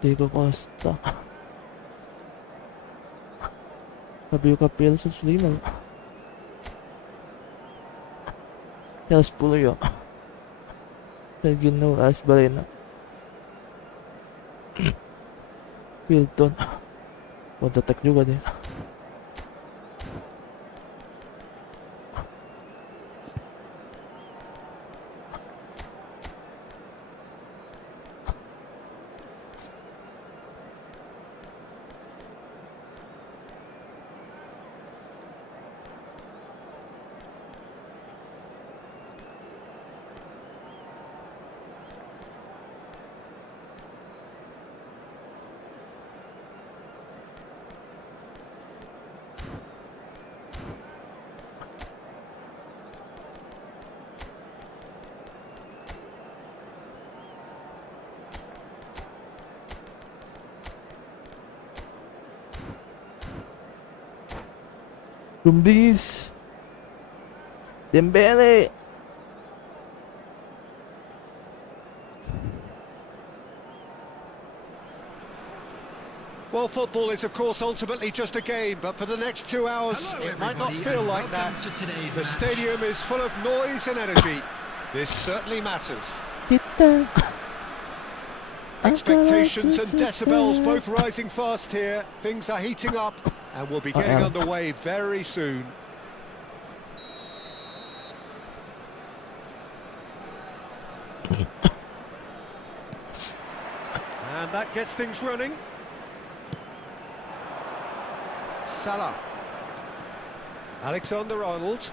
Diego Costa. Fabio Capello 105. Helas 10 yun. Sergio Asbalena. Filton. Mag-attack juga din. Gumbis. Dembele. Well, football is, of course, ultimately just a game, but for the next 2 hours, it might not feel like that. The stadium is full of noise and energy. This certainly matters. Kita. Expectations and decibels both rising fast here. Things are heating up, and we'll be getting underway very soon. And that gets things running. Salah. Alexander-Arnold.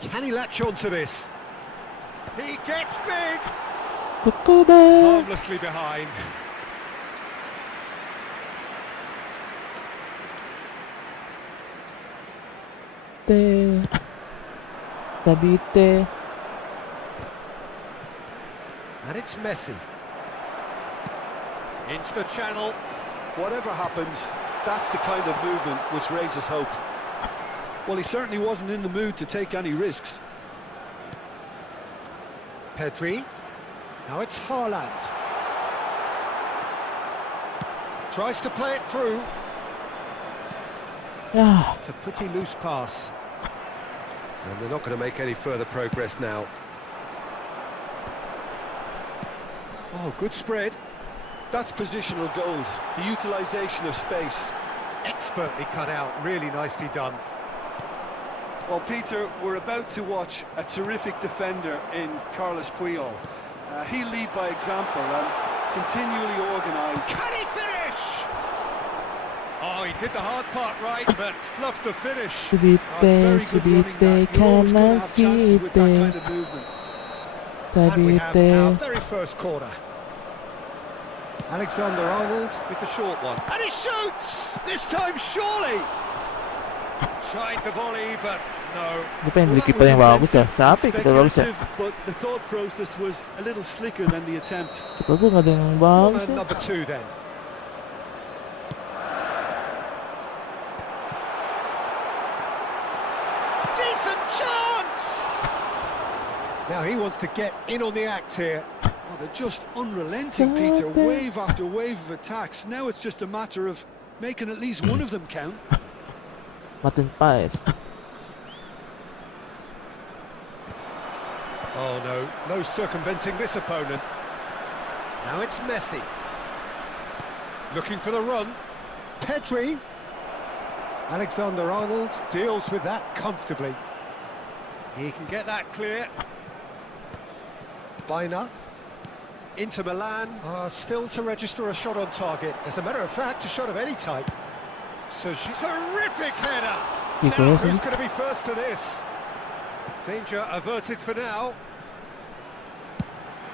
Can he latch on to this? He gets big! Harmlessly behind. Sabite. And it's Messi. Into the channel. Whatever happens, that's the kind of movement which raises hope. Well, he certainly wasn't in the mood to take any risks. Pedri. Now it's Haaland. Tries to play it through. Yeah. It's a pretty loose pass. And they're not going to make any further progress now. Oh, good spread. That's positional gold, the utilisation of space. Expertly cut out, really nicely done. Well, Peter, we're about to watch a terrific defender in Carlos Puyol. He'll lead by example and continually organise. Can he finish? Oh, he did the hard part right, but fluffed the finish. Subite, subite, kana site. And we have our Sabite. very first corner. Alexander-Arnold with the short one. And he shoots! This time, surely! Tried the volley, but no. Depende di keeper yang bagus ya. Siapa ya keeper bagus ya? But the thought process was a little slicker than the attempt. Keeper gue gak ada yang bagus Corner ya. number 2 then. Decent chance! Now he wants to get in on the act here. Oh, they're just unrelenting, Peter. Wave after wave of attacks. Now it's just a matter of making at least one of them count. Martin Paes. Oh no, no circumventing this opponent. Now it's Messi. Looking for the run. Pedri. Alexander-Arnold deals with that comfortably. He can get that clear. Baina. Inter Milan are still to register a shot on target. As a matter of fact, a shot of any type. So terrific header. Now, who's going to be first to this? Danger averted for now.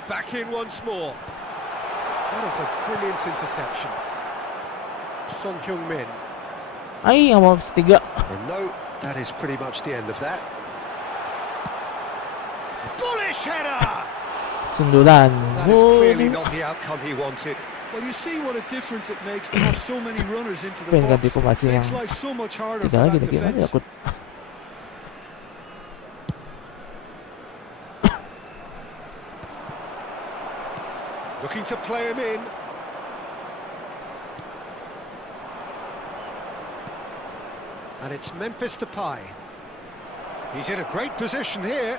Back in once more. That is a brilliant interception. Son Heung-min. Ay, ang mga 3. And no, that is pretty much the end of that. Bullish header! Sundulan. That is clearly not the outcome he wanted. Well, you see what a difference it makes to have so many runners into the Pengen box. ganti ko masih Makes yang life so much harder 3 for lagi that lagi. defense. Aku Looking to play him in. And it's Memphis Depay. He's in a great position here.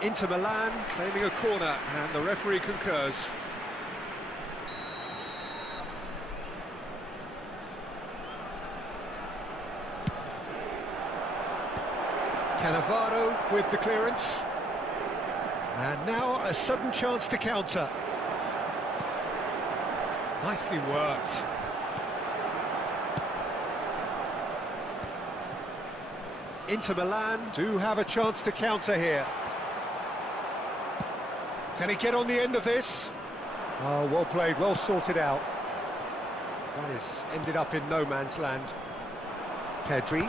Inter Milan claiming a corner, and the referee concurs. Cannavaro with the clearance. And now a sudden chance to counter. Nicely worked. Inter Milan do have a chance to counter here. Can he get on the end of this? Oh, well played, well sorted out. That has ended up in no man's land. Pedri.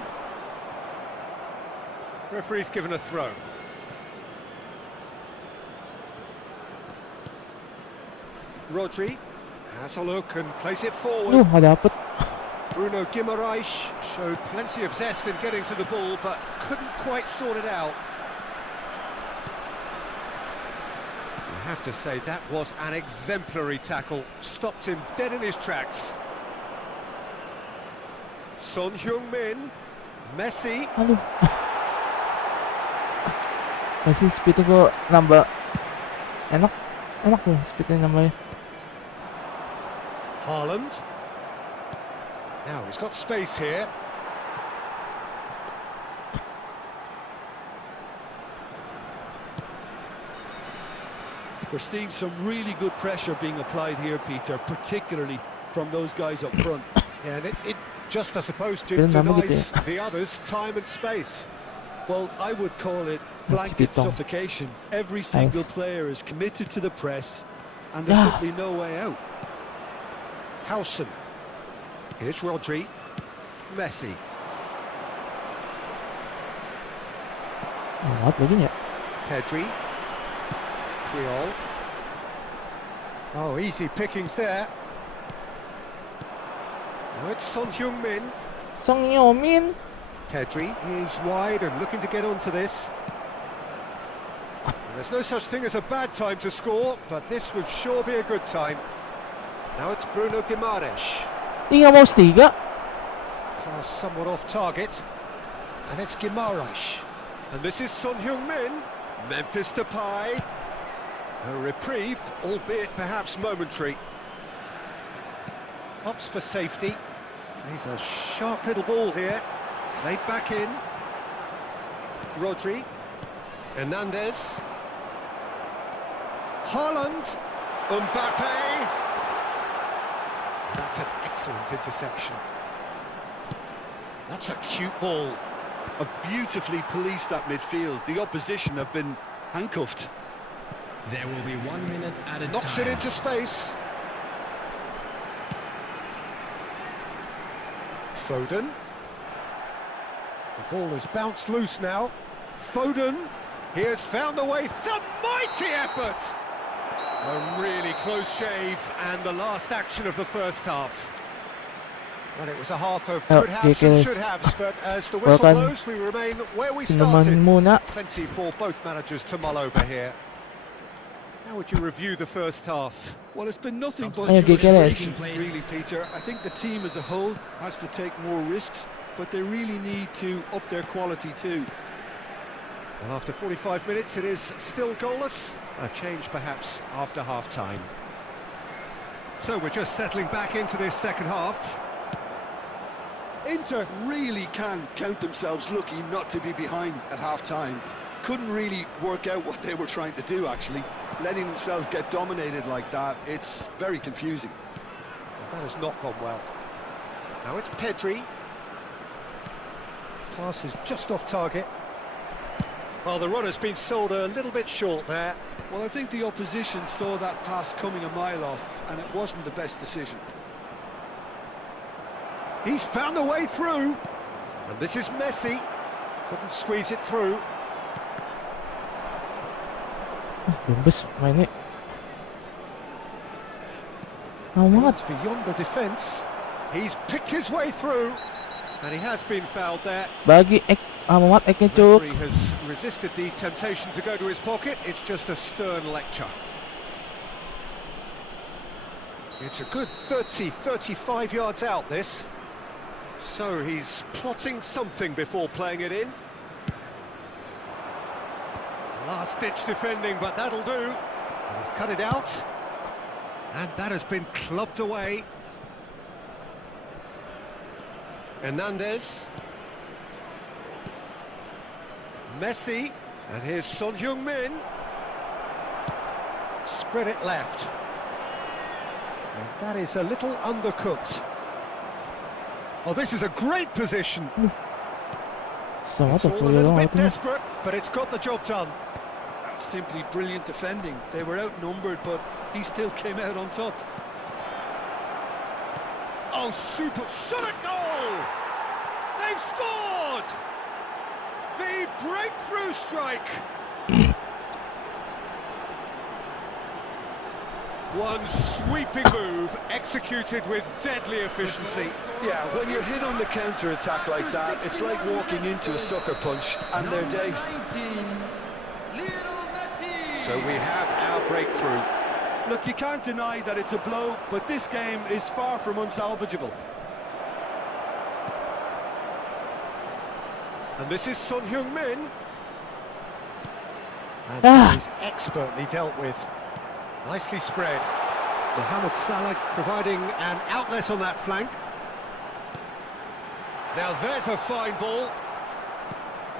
Referee's given a throw. Rodri has a look and plays it forward. dapat. Bruno Guimaraes showed plenty of zest in getting to the ball, but couldn't quite sort it out. You have to say that was an exemplary tackle. Stopped him dead in his tracks. Son Heung-min, Messi. Aduh. Masih speednya gue nambah. Enak tuh speednya nambahnya. Haaland. Now he's got space here. We're seeing some really good pressure being applied here, Peter, particularly from those guys up front. Yeah, and it just, I suppose, denies the others time and space. Well, I would call it blanket suffocation. Every single player is committed to the press, and there's simply no way out. Howson. Here's Rodri. Messi. What lagi ya? Pedri. Triol. Oh, easy pickings there. Now it's Son Heung-min. Son Heung-min. Pedri is wide and looking to get onto this. And there's no such thing as a bad time to score, but this would sure be a good time. Now it's Bruno Guimaraes. Tinggal mau 3. Pass somewhat off target. And it's Guimaraes. And this is Son Heung-min. Memphis Depay. A reprieve, albeit perhaps momentary. Opts for safety. He's a sharp little ball here. Played back in. Rodri. Hernandez. Haaland. Mbappe. That's an excellent interception. That's a cute ball. Have beautifully policed that midfield. The opposition have been handcuffed. There will be 1 minute at a time. Knocks it into space. Foden. The ball has bounced loose now. Foden. He has found the way. It's a mighty effort. A really close shave, and the last action of the first half. Well, it was a half of could haves and should haves, but as the whistle blows, we remain where we started. Plenty for both managers to mull over here. How would you review the first half? Well, it's been nothing but Ayo, frustration, really, Peter. I think the team as a whole has to take more risks, but they really need to up their quality too. Well, after 45 minutes, it is still goalless. A change perhaps after half-time. So we're just settling back into this second half. Inter really can count themselves lucky not to be behind at half-time. Couldn't really work out what they were trying to do, actually. Letting themselves get dominated like that, it's very confusing. Well, that has not gone well. Now it's Pedri. Pass is just off target. Well, the runner's been sold a little bit short there. Well, I think the opposition saw that pass coming a mile off, and it wasn't the best decision. He's found a way through. And this is Messi. Couldn't squeeze it through. Bembes mainnya. Amat. It's beyond the defence. He's picked his way through. And he has been fouled there. Bagi amat eknya cuk. Referee has resisted the temptation to go to his pocket. It's just a stern lecture. It's a good 35 yards out, this. So he's plotting something before playing it in. Last-ditch defending, but that'll do. He's cut it out. And that has been clubbed away. Hernandez. Messi. And here's Son Heung-min. Spread it left. And that is a little undercooked. Oh, this is a great position. It's all a little bit desperate, but it's got the job done. That's simply brilliant defending. They were outnumbered, but he still came out on top. Oh, super shot at goal! They've scored! The breakthrough strike! One sweeping move, executed with deadly efficiency. Yeah, when you're hit on the counter-attack like that, it's like walking into a sucker punch, and they're dazed. So we have our breakthrough. Look, you can't deny that it's a blow, but this game is far from unsalvageable. And this is Son Heung-min. And he's expertly dealt with. Nicely spread. Mohamed Salah providing an outlet on that flank. Now there's a fine ball.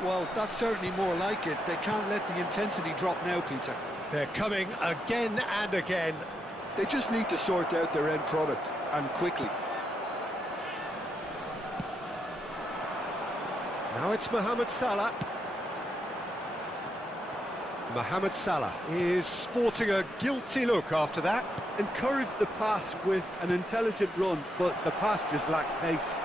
Well, that's certainly more like it. They can't let the intensity drop now, Peter. They're coming again and again. They just need to sort out their end product, and quickly. Now it's Mohamed Salah. Mohamed Salah is sporting a guilty look after that. Encouraged the pass with an intelligent run, but the pass just lacked pace.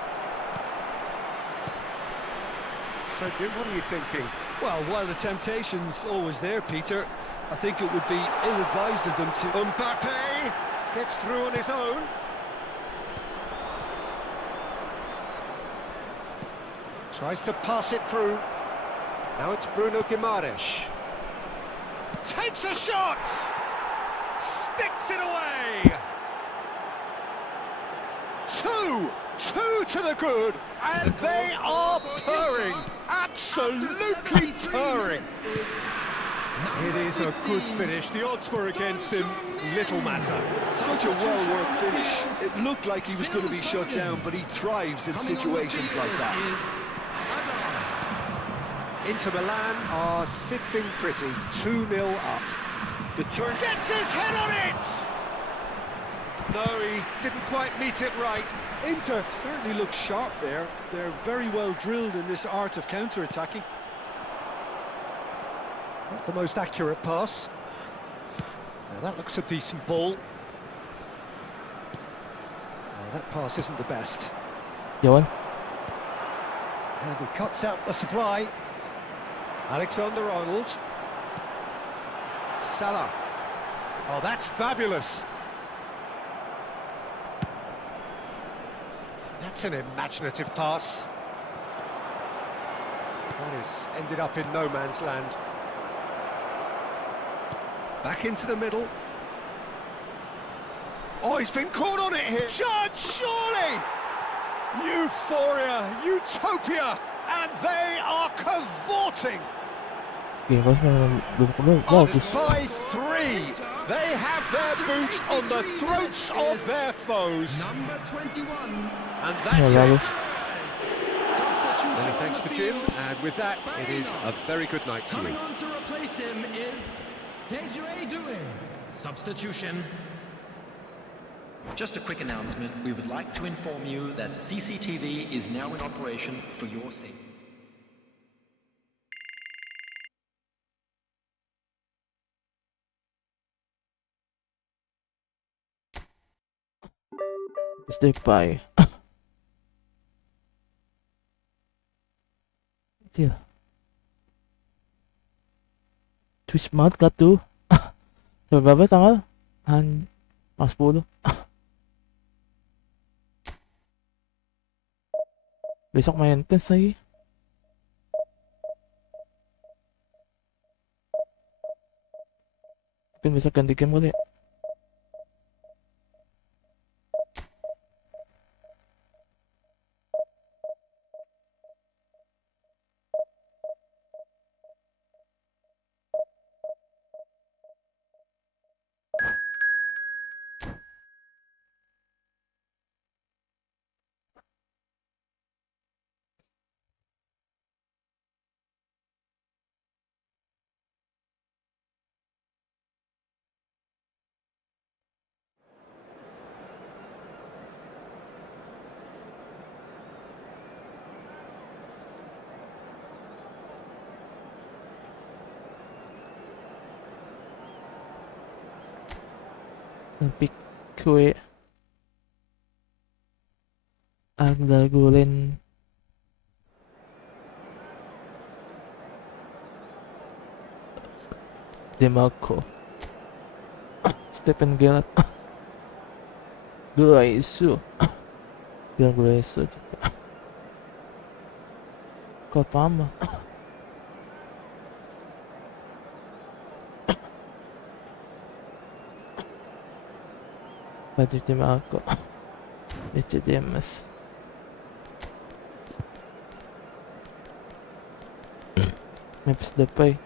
So, Jim, what are you thinking? Well, while the temptation's always there, Peter, I think it would be ill-advised of them to... Mbappe gets through on his own. Tries to pass it through. Now it's Bruno Guimaraes. Takes a shot! Sticks it away! Two to the good, and they are purring! Absolutely purring! It is a good finish. The odds were against him. Little matter. Such a well-worked finish. It looked like he was going to be shut down, but he thrives in situations like that. Inter Milan are sitting pretty, 2-0 up. The turn gets his head on it! No, he didn't quite meet it right. Inter certainly looks sharp there. They're very well drilled in this art of counter-attacking. Not the most accurate pass. Now that looks a decent ball. Well, that pass isn't the best. Jawan. And he cuts out the supply. Alexander-Arnold. Salah. Oh, that's fabulous. That's an imaginative pass. That has ended up in no man's land. Back into the middle. Oh, he's been caught on it here. Shot, surely! Euphoria, utopia, and they are cavorting. Oke, kalau sebenarnya belum Up bagus. by 3. They have their boots on the throats of their foes. Number 21. And Ya that's lalu. it. Many thanks to Jim, and with that, it is a very good night to Coming you. on to replace him is Desiree doing substitution. Just a quick announcement. We would like to inform you that CCTV is now in operation for your safety. Stay by. Kecil. Twist banget gak tuh? Sampai berapa tanggal? Tanggal 10. Besok main tes lagi. Mungkin besok ganti game kali ya. Pick kue agak gulen Demarco Stephen Gerrard Guaisu Guaisu juga kau paham? Baju tim aku itu dia mas Maps depan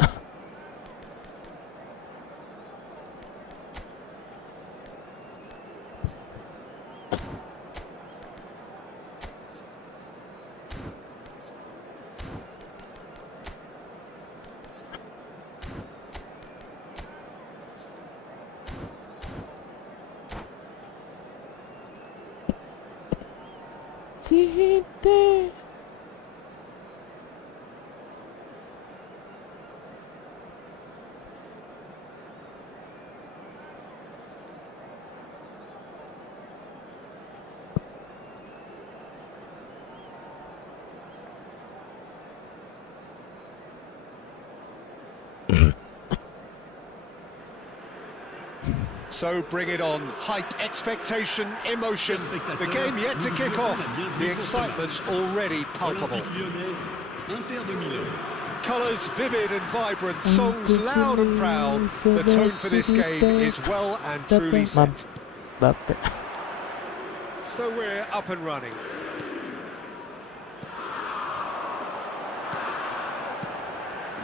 Sihite So bring it on. Hype, expectation, emotion. The game yet to kick off. The excitement already palpable. Colours vivid and vibrant, songs loud and proud. The tone for this game is well and truly set. So we're up and running.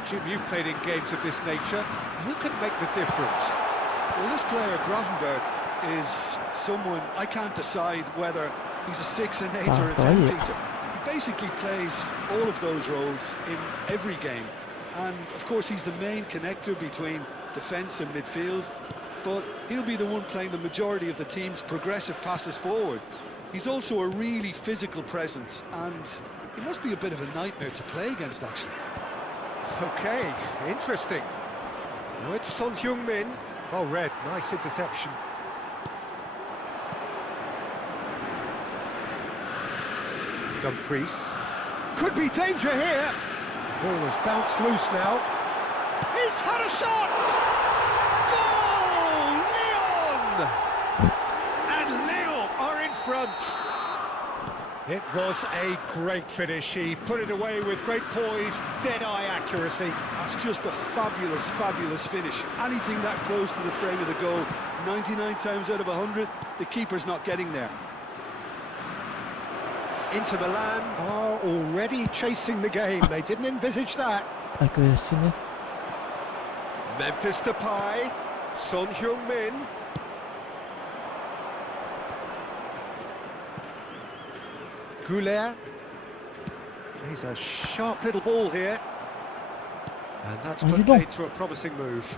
Jim, you've played in games of this nature. Who can make the difference? Well, this player, Grottenberg, is someone I can't decide whether he's a 6, an 8 or a 10, Peter. He basically plays all of those roles in every game. And, of course, he's the main connector between defence and midfield. But he'll be the one playing the majority of the team's progressive passes forward. He's also a really physical presence, and he must be a bit of a nightmare to play against, actually. Okay, interesting. Now it's Son Heung-min. Oh, red, nice interception. Dumfries. Could be danger here. Ball has bounced loose now. He's had a shot! Goal! Lyon! And Lyon are in front. It was a great finish. He put it away with great poise, dead-eye accuracy. That's just a fabulous, fabulous finish. Anything that close to the frame of the goal, 99 times out of 100, the keeper's not getting there. Inter Milan are already chasing the game. They didn't envisage that. Agresi nih. Memphis Depay, Son Heung-min. Goulet plays a sharp little ball here. And that's put paid to a promising move.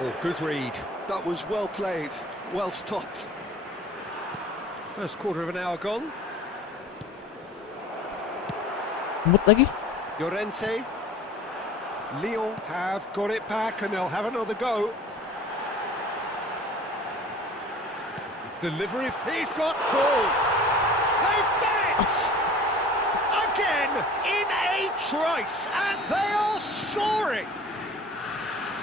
Oh, good read. That was well played, well stopped. First quarter of an hour gone. Lembut lagi. Llorente. Lyon have got it back and they'll have another go. Delivery. He's got full. They've done it! Again in a trice, and they are soaring.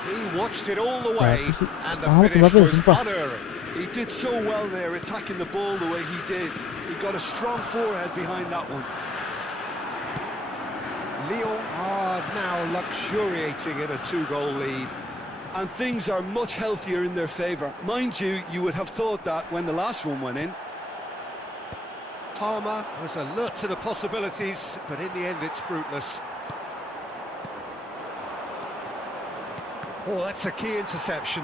He watched it all the way, and the finish was unerring. He did so well there, attacking the ball the way he did. He got a strong forehead behind that one. Lyon are now luxuriating in a 2-goal lead. And things are much healthier in their favour. Mind you, you would have thought that when the last one went in. Palmer was alert to the possibilities, but in the end it's fruitless. Oh, that's a key interception.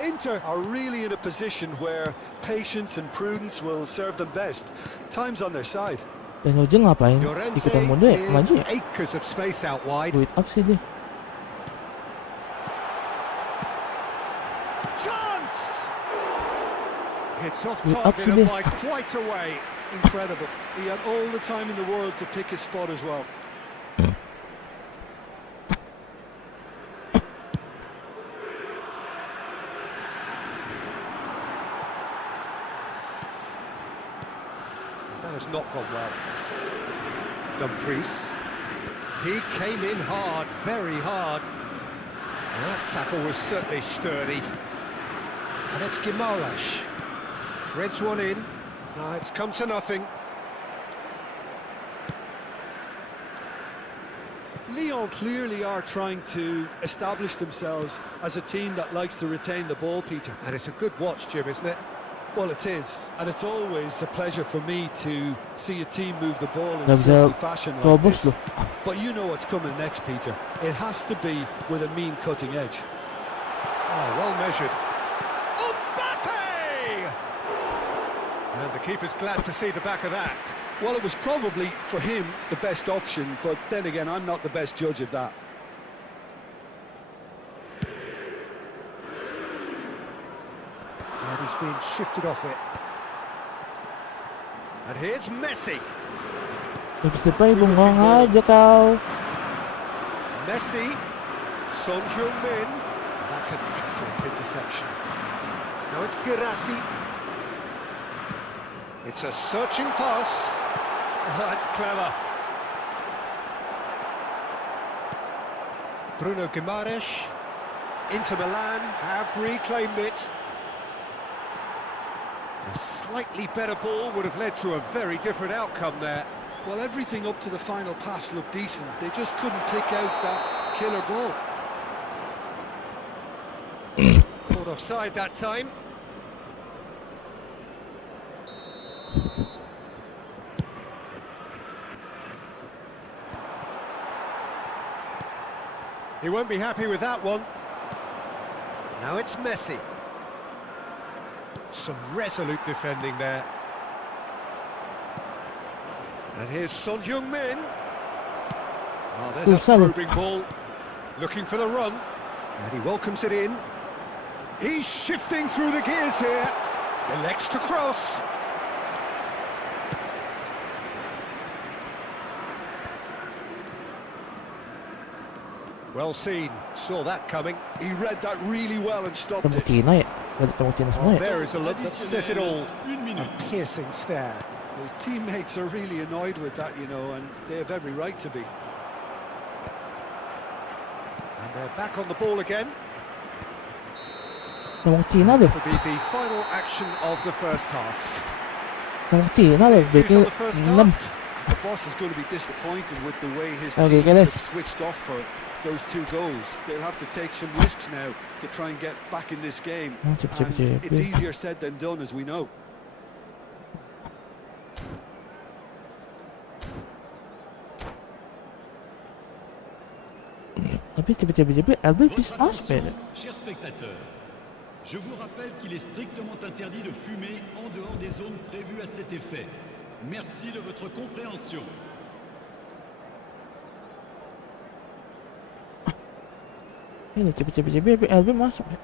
Inter are really in a position where patience and prudence will serve them best. Time's on their side. Dan Ojil ngapain? Llorente Ikutan mode ya? Maju ya? acres of space out wide. Build up sih dia. Chance! It's off Build up target sih and dia. by quite a way. Incredible. He had all the time in the world to pick his spot as well. That has not gone well. Dumfries. He came in hard, very hard. That tackle was certainly sturdy. And it's Guimaraes. Threads one in. It's come to nothing. Lyon clearly are trying to establish themselves as a team that likes to retain the ball, Peter. And it's a good watch, Jim, isn't it? Well, it is, and it's always a pleasure for me to see a team move the ball in Nggak silky bisa fashion like robos this. loh. But you know what's coming next, Peter. It has to be with a mean cutting edge. Oh, well measured. Mbappe! And the keeper's glad to see the back of that. Well, it was probably, for him, the best option, but then again, I'm not the best judge of that. And he's being shifted off it. And here's Messi. Memphis Depay bengong aja kau. Messi. Son Heung-min. That's an excellent interception. Now it's Gerassi. It's a searching pass. Oh, that's clever. Bruno Guimaraes. Inter Milan have reclaimed it. A slightly better ball would have led to a very different outcome there. Well, everything up to the final pass looked decent. They just couldn't pick out that killer ball. Caught offside that time. He won't be happy with that one. Now it's Messi. Some resolute defending there. And here's Son Heung-min. Oh, there's a probing ball. Looking for the run. And he welcomes it in. He's shifting through the gears here. Elects to cross. Well seen. Saw that coming. He read that really well and stopped it. Cina ya? Ketemu Cina semua ya? There is a look that says it all. A piercing stare. His teammates are really annoyed with that, you know, and they have every right to be. And they're back on the ball again. Ketemu Cina deh. That'll be the final action of the first half. Ketemu Cina deh. Views Baiknya on the first 6. half. The boss is going to be disappointed with the way his Okay, team guys. just switched off for those 2 goals. They'll have to take some risks now to try and get back in this game. Chip, chip, And chip. it's easier said than done, as we know. tiba-tiba LB bisa aspek. Chers spectateurs, je vous rappelle qu'il est strictement interdit de fumer en dehors des zones prévues à cet effet. Merci de votre compréhension. Ini tiba-tiba LB masuk ya.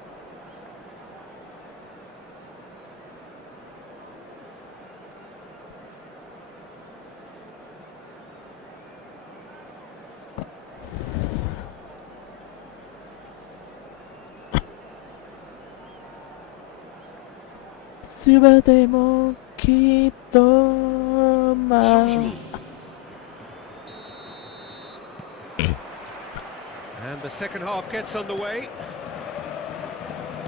Subate mo kito ma. And the second half gets underway.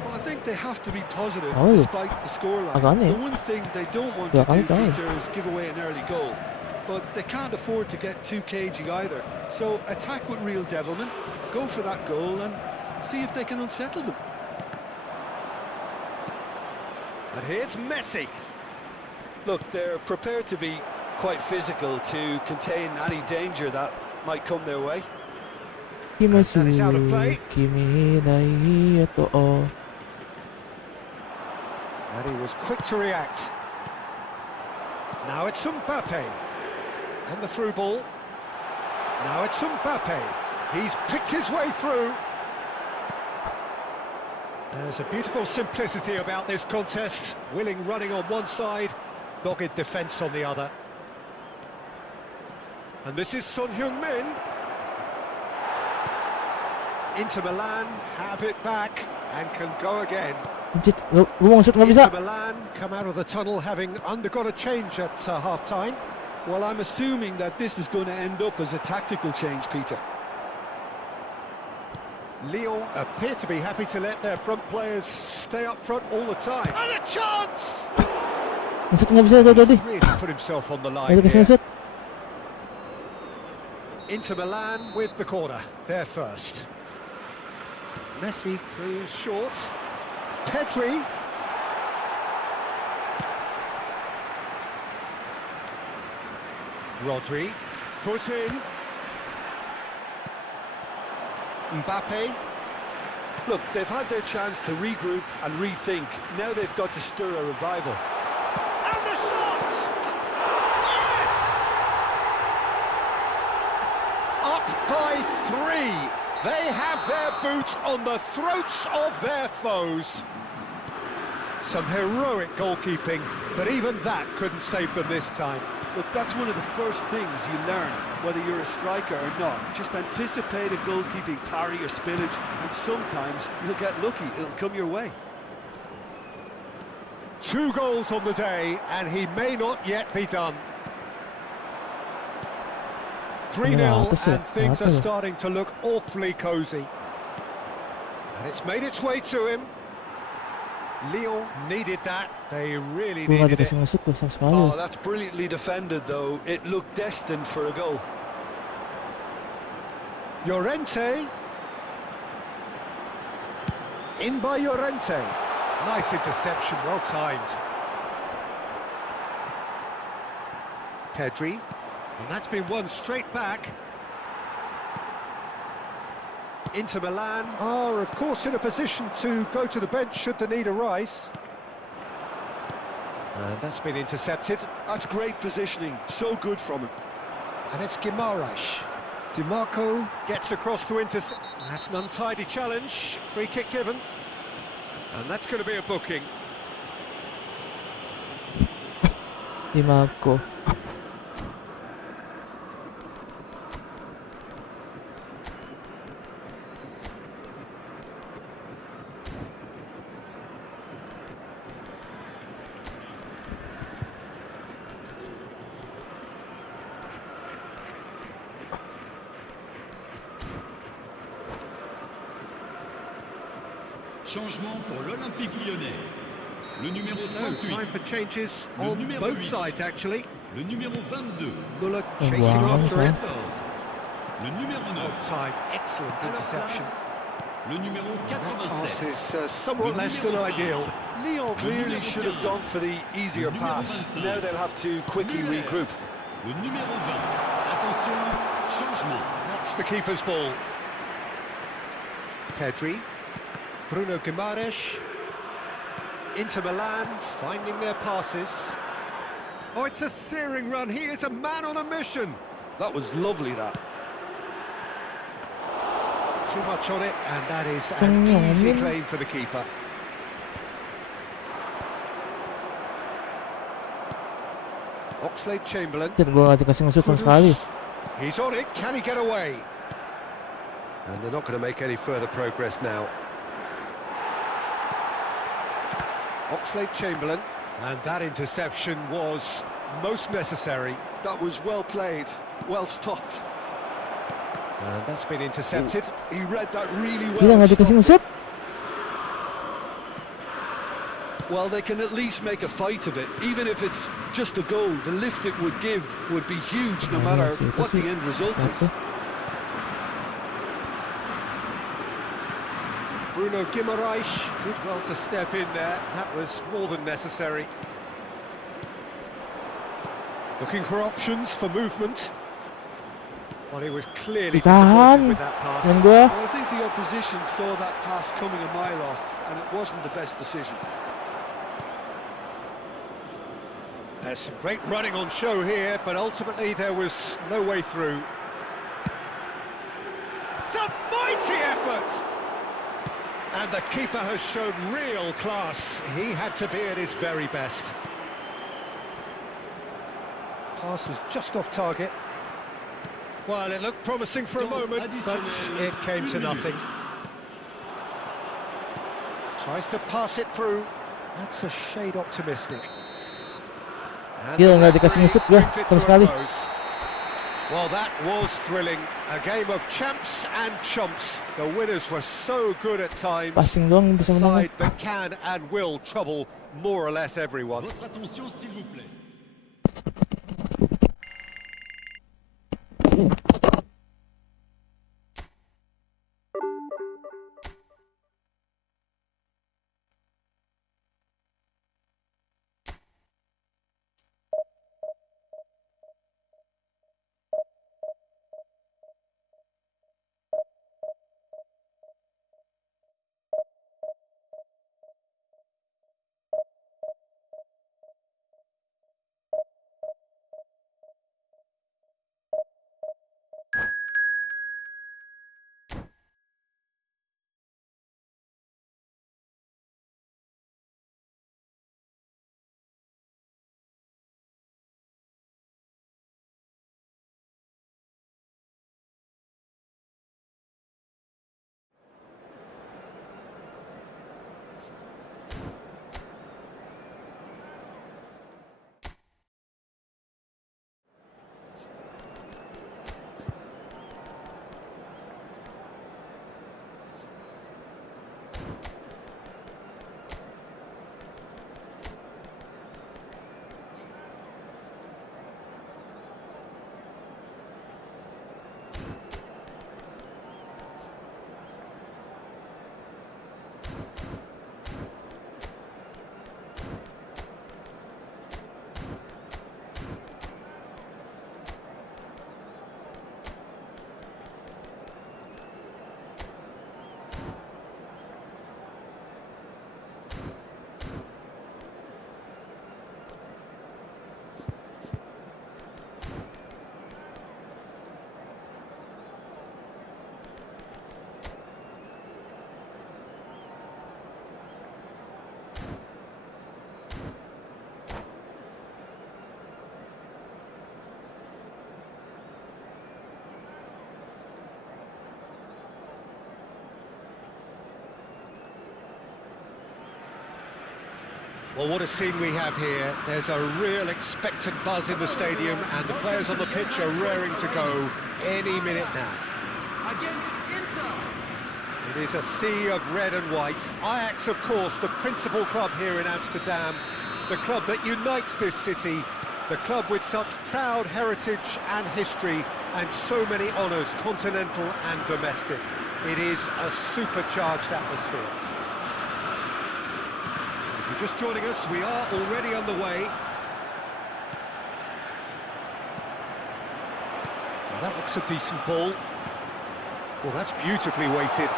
Well, I think they have to be positive Oh. despite the scoreline. Agane. The one thing they don't want Yeah, to do, agane. Peter, is give away an early goal. But they can't afford to get too cagey either. So attack with real devilment, go for that goal and see if they can unsettle them. And here's Messi. Look, they're prepared to be quite physical to contain any danger that might come their way. Kimasu is out of play. kimi dai to o. And he was quick to react. Now it's Mbappe. And the through ball. Now it's Mbappe. He's picked his way through. There's a beautiful simplicity about this contest. Willing running on one side, dogged defence on the other. And this is Son Heung-min. Inter Milan have it back and can go again. Anjir, gua maksud nggak bisa. Inter Milan come out of the tunnel having undergone a change at half-time. Well, I'm assuming that this is going to end up as a tactical change, Peter. Lyon appear to be happy to let their front players stay up front all the time. And a chance! Maksud nggak bisa tadi. Really put himself on the line Ada here. kesenset. Inter Milan with the corner, they're first. Messi goes short. Pedri. Rodri, foot in. Mbappe. Look, they've had their chance to regroup and rethink. Now they've got to stir a revival. And the shot! Yes! Up by 3. They have their boots on the throats of their foes. Some heroic goalkeeping, but even that couldn't save them this time. Look, that's one of the first things you learn, whether you're a striker or not. Just anticipate a goalkeeping parry or spillage, and sometimes you'll get lucky, it'll come your way. 2 goals on the day, and he may not yet be done. 3-0, and things are starting to look awfully cosy. And it's made its way to him. Lyon needed that. They really Gua nggak needed dikasih it. masuk tuh sama sekali. Oh, that's brilliantly defended, though. It looked destined for a goal. Llorente. In by Llorente. Nice interception, well timed. Pedri. And that's been won straight back. Inter Milan are, of course, in a position to go to the bench should the need arise. And that's been intercepted. That's great positioning. So good from him. And it's Guimaraes. DiMarco gets across to intercept. That's an untidy challenge. Free kick given. And that's going to be a booking. Di Marco. Changement pour l'Olympique Lyonnais. Le numéro So, 38, time for changes Le on numéro both 8. sides, actually. le numéro 22, Muller chasing Wow, after it. 14, le numéro 9, Time, excellent à leur interception. place, le numéro That pass 87. is somewhat less than ideal. Lyon clearly should have gone for the easier pass. Now they'll have to quickly regroup. Le numéro 20. Attention, changement. That's the keeper's ball. Pedri, Bruno Guimaraes, Inter Milan finding their passes. Oh, it's a searing run. He is a man on a mission. That was lovely, that. Too much on it, and that is an easy claim for the keeper. Oxlade-Chamberlain. Gue gak dikasih ngesut sama sekali. He's on it. Can he get away? And they're not going to make any further progress now. Oxlade-Chamberlain, and that interception was most necessary. That was well played, well stopped. And that's been intercepted. He read that really Gila well. gak dikasih ngesut. Well, they can at least make a fight of it. Even if it's just a goal, the lift it would give would be huge no matter what the end result is. Bruno Guimaraes did well to step in there. That was more than necessary. Looking for options for movement. Well, he was clearly disappointed with that pass. Well, I think the opposition saw that pass coming a mile off, and it wasn't the best decision. There's some great running on show here, but ultimately there was no way through. It's a mighty effort! And the keeper has shown real class. He had to be at his very best. Pass was just off target. Well, it looked promising for a moment, but it came to nothing. Tries to pass it through. That's a shade optimistic. Gila gak dikasih ngesut gue sama sekali. Well, that was thrilling. A game of champs and chumps. The winners were so good at times. Passing doang bisa A menang. side that can and will trouble more or less everyone. Votre attention, s'il vous plaît. Well, what a scene we have here. There's a real expectant buzz in the stadium, and the players on the pitch are raring to go any minute now. Against Inter. It is a sea of red and white. Ajax, of course, the principal club here in Amsterdam, the club that unites this city, the club with such proud heritage and history and so many honours, continental and domestic. It is a supercharged atmosphere. If you're just joining us, we are already underway. Now that looks a decent ball. Well, that's beautifully weighted.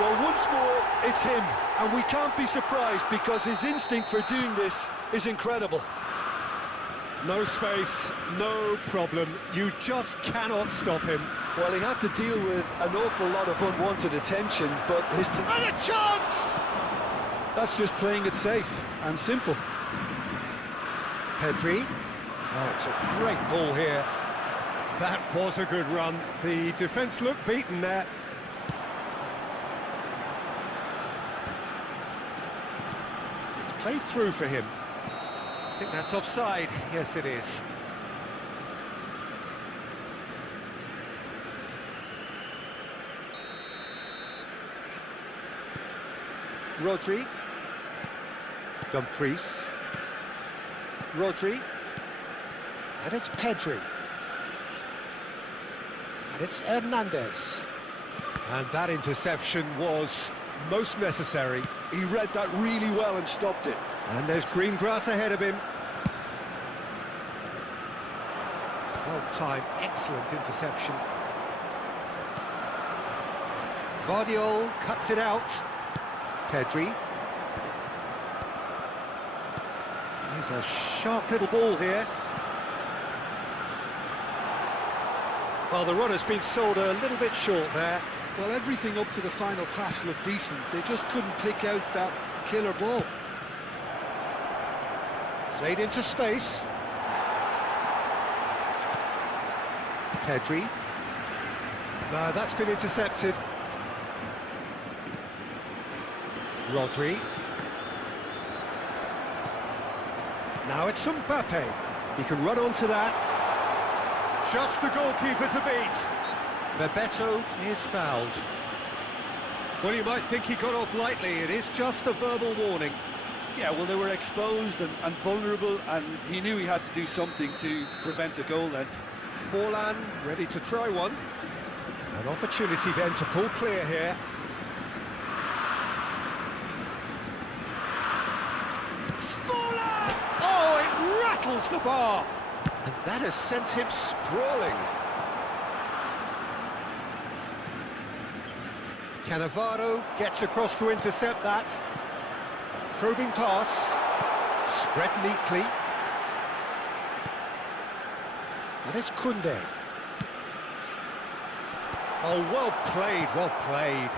Well, once more, it's him, and we can't be surprised because his instinct for doing this is incredible. No space, no problem. You just cannot stop him. Well, he had to deal with an awful lot of unwanted attention, but his... And a chance! That's just playing it safe and simple. Pedri. Oh, it's a great ball here. That was a good run. The defence looked beaten there. It's played through for him. I think that's offside. Yes, it is. Rodri. Dumfries. Rodri. And it's Pedri. And it's Hernandez. And that interception was most necessary. He read that really well and stopped it. And there's green grass ahead of him. Well timed, excellent interception. Vardiol cuts it out. Pedri. Here's a sharp little ball here. Well, the run has been sold a little bit short there. Well, everything up to the final pass looked decent. They just couldn't pick out that killer ball. Played into space. Pedri. No, that's been intercepted. Rodri. Now it's Mbappe. He can run onto that. Just the goalkeeper to beat. Bebeto is fouled. Well, you might think he got off lightly. It is just a verbal warning. Yeah, well, they were exposed and vulnerable, and he knew he had to do something to prevent a goal then. Forlan ready to try one. An opportunity then to pull clear here. Forlan! Oh, it rattles the bar! And that has sent him sprawling. Cannavaro gets across to intercept that. Probing pass. Spread neatly. And it's Koundé. Oh, well played, well played.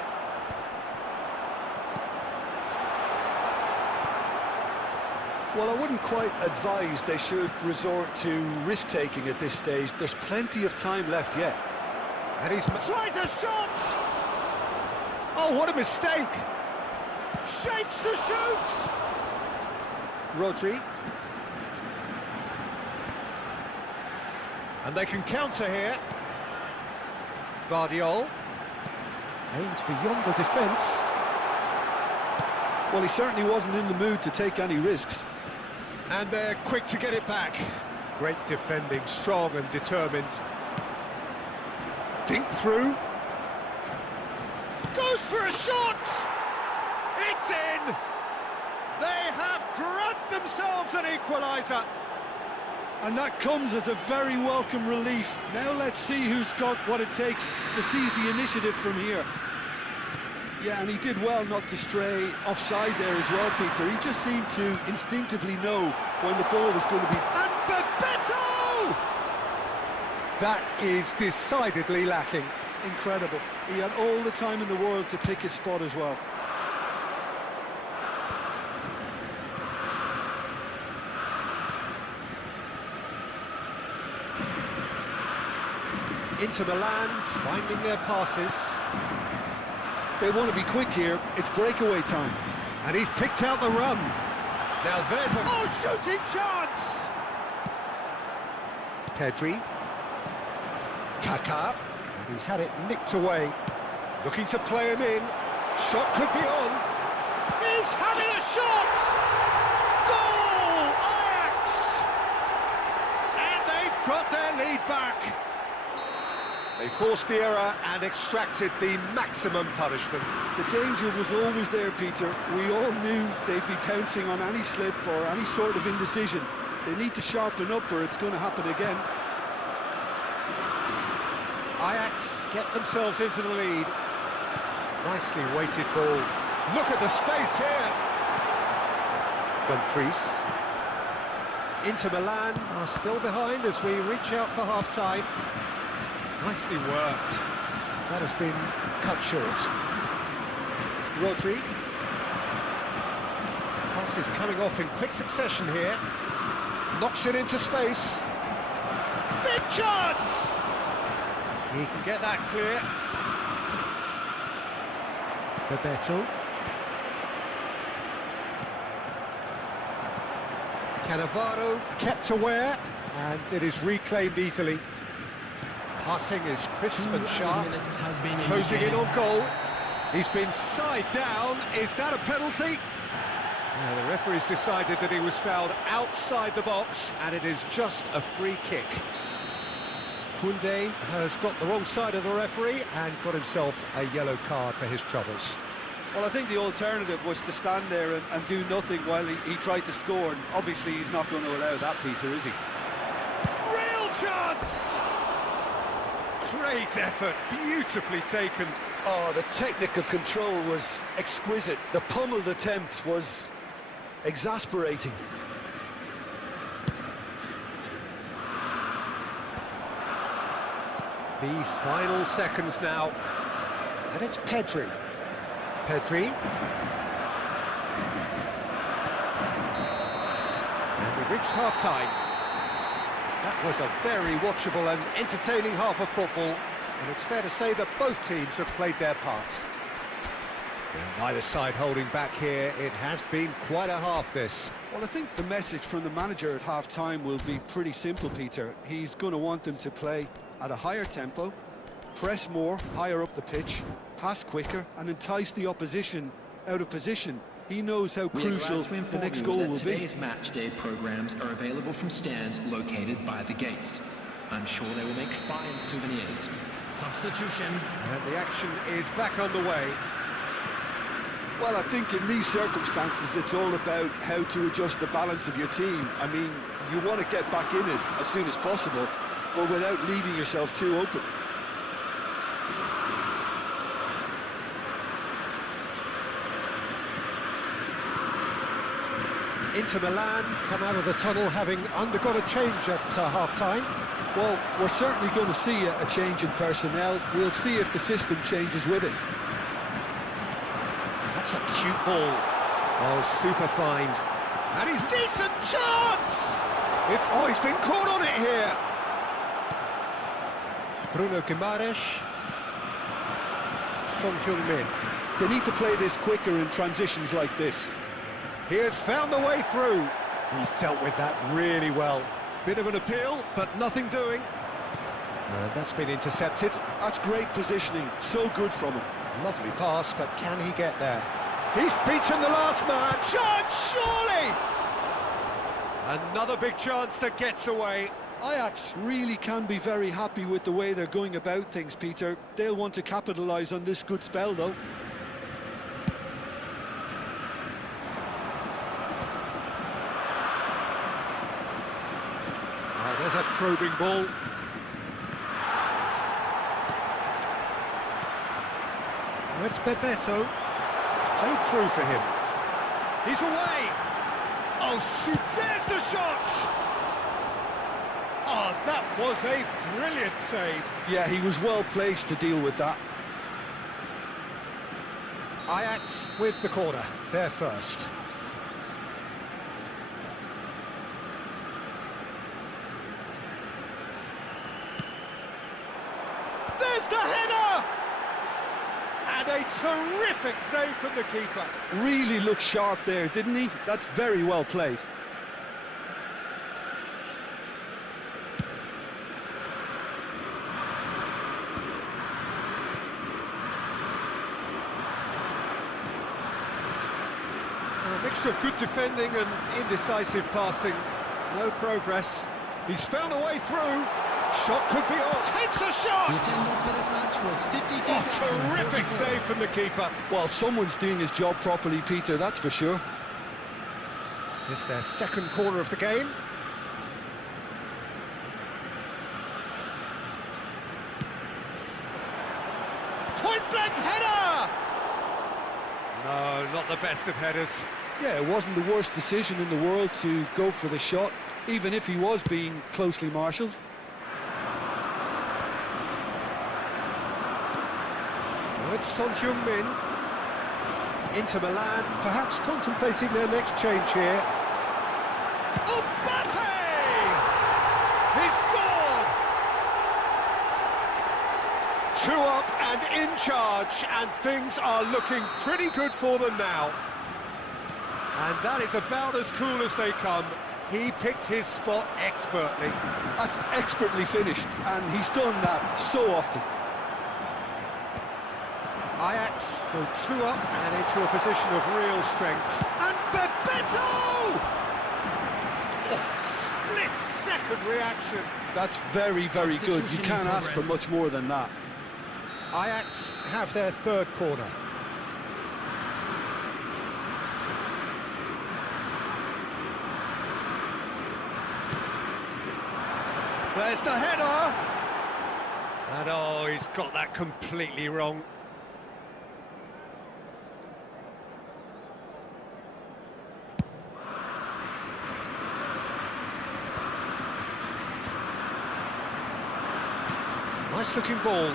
Well, I wouldn't quite advise they should resort to risk-taking at this stage. There's plenty of time left yet. And he's... tries a shot! Oh, what a mistake! Shapes to shoot! Rodri. And they can counter here. Vardiol. Aims beyond the defence. Well, he certainly wasn't in the mood to take any risks. And they're quick to get it back. Great defending, strong and determined. Dink through. Goes for a shot! It's in! They have grabbed themselves an equaliser. And that comes as a very welcome relief. Now let's see who's got what it takes to seize the initiative from here. Yeah, and he did well not to stray offside there as well, Peter. He just seemed to instinctively know when the ball was going to be... And Bebeto! That is decidedly lacking. Incredible. He had all the time in the world to pick his spot as well. Inter Milan finding their passes. They want to be quick here. It's breakaway time. And he's picked out the run. Now there's a... oh, shooting chance! Pedri. Kaká. And he's had it nicked away. Looking to play him in. Shot could be on. He's having a shot! Goal! Ajax! And they've got their lead back. They forced the error and extracted the maximum punishment. The danger was always there, Peter. We all knew they'd be pouncing on any slip or any sort of indecision. They need to sharpen up or it's going to happen again. Ajax get themselves into the lead. Nicely weighted ball. Look at the space here. Dumfries. Inter Milan are still behind as we reach out for half-time. Nicely worked. That has been cut short. Rodri. Pass is coming off in quick succession here. Knocks it into space. Big chance! He can get that clear. Membantu. Cannavaro kept aware, and it is reclaimed easily. Passing is crisp and sharp. Closing in on goal. He's been side down. Is that a penalty? The referee's decided that he was fouled outside the box, and it is just a free kick. Koundé has got the wrong side of the referee and got himself a yellow card for his troubles. Well, I think the alternative was to stand there and do nothing while he tried to score, and obviously he's not going to allow that, Peter, is he? Real chance! Great effort, beautifully taken. Oh, the technical control was exquisite. The pummeled attempt was exasperating. The final seconds now, and it's Pedri. Pedri. And we've reached half-time. That was a very watchable and entertaining half of football, and it's fair to say that both teams have played their part. And neither side holding back here. It has been quite a half, this. Well, I think the message from the manager at half-time will be pretty simple, Peter. He's going to want them to play at a higher tempo, press more, higher up the pitch, pass quicker, and entice the opposition out of position. He knows how crucial the next goal will be. Today's match day programs are available from stands located by the gates. I'm sure they will make fine souvenirs. Substitution. And the action is back on the way. Well, I think in these circumstances, it's all about how to adjust the balance of your team. I mean, you want to get back in it as soon as possible, but without leaving yourself too open. Inter Milan come out of the tunnel having undergone a change at half-time. Well, we're certainly going to see a change in personnel. We'll see if the system changes with it. That's a cute ball. Oh, super find. And he's decent chance! He's been caught on it here. Bruno Guimaraes. Son Heung-min. They need to play this quicker in transitions like this. He has found the way through. He's dealt with that really well. Bit of an appeal, but nothing doing. And that's been intercepted. That's great positioning. So good from him. Lovely pass, but can he get there? He's beaten the last man. Chance, surely! Another big chance that gets away. Ajax really can be very happy with the way they're going about things, Peter. They'll want to capitalise on this good spell, though. Oh, there's a probing ball. It's Membantu. It's played through for him. He's away. Oh, shoot, there's the shot! Oh, that was a brilliant save. Yeah, he was well placed to deal with that. Ajax with the corner, they're first. There's the header! And a terrific save from the keeper. Really looked sharp there, didn't he? That's very well played. A mixture of good defending and indecisive passing. No progress. He's found a way through. Shot could be on. Takes a shot! The attendance for this match was 52. Terrific save from the keeper. Well, someone's doing his job properly, Peter, that's for sure. It's their second corner of the game. Point-blank header! not the best of headers. Yeah, it wasn't the worst decision in the world to go for the shot, even if he was being closely marshalled. Now it's Son Heung-min. Inter Milan, perhaps contemplating their next change here. Mbappe! He scored! 2 up and in charge, and things are looking pretty good for them now. And that is about as cool as they come. He picked his spot expertly. That's expertly finished, and he's done that so often. Ajax go 2 up and into a position of real strength. And Bebeto! Oh, split-second reaction. That's very, very good. You can't ask for much more than that. Ajax have their 3rd corner. There's the header! And oh, he's got that completely wrong. Nice looking ball.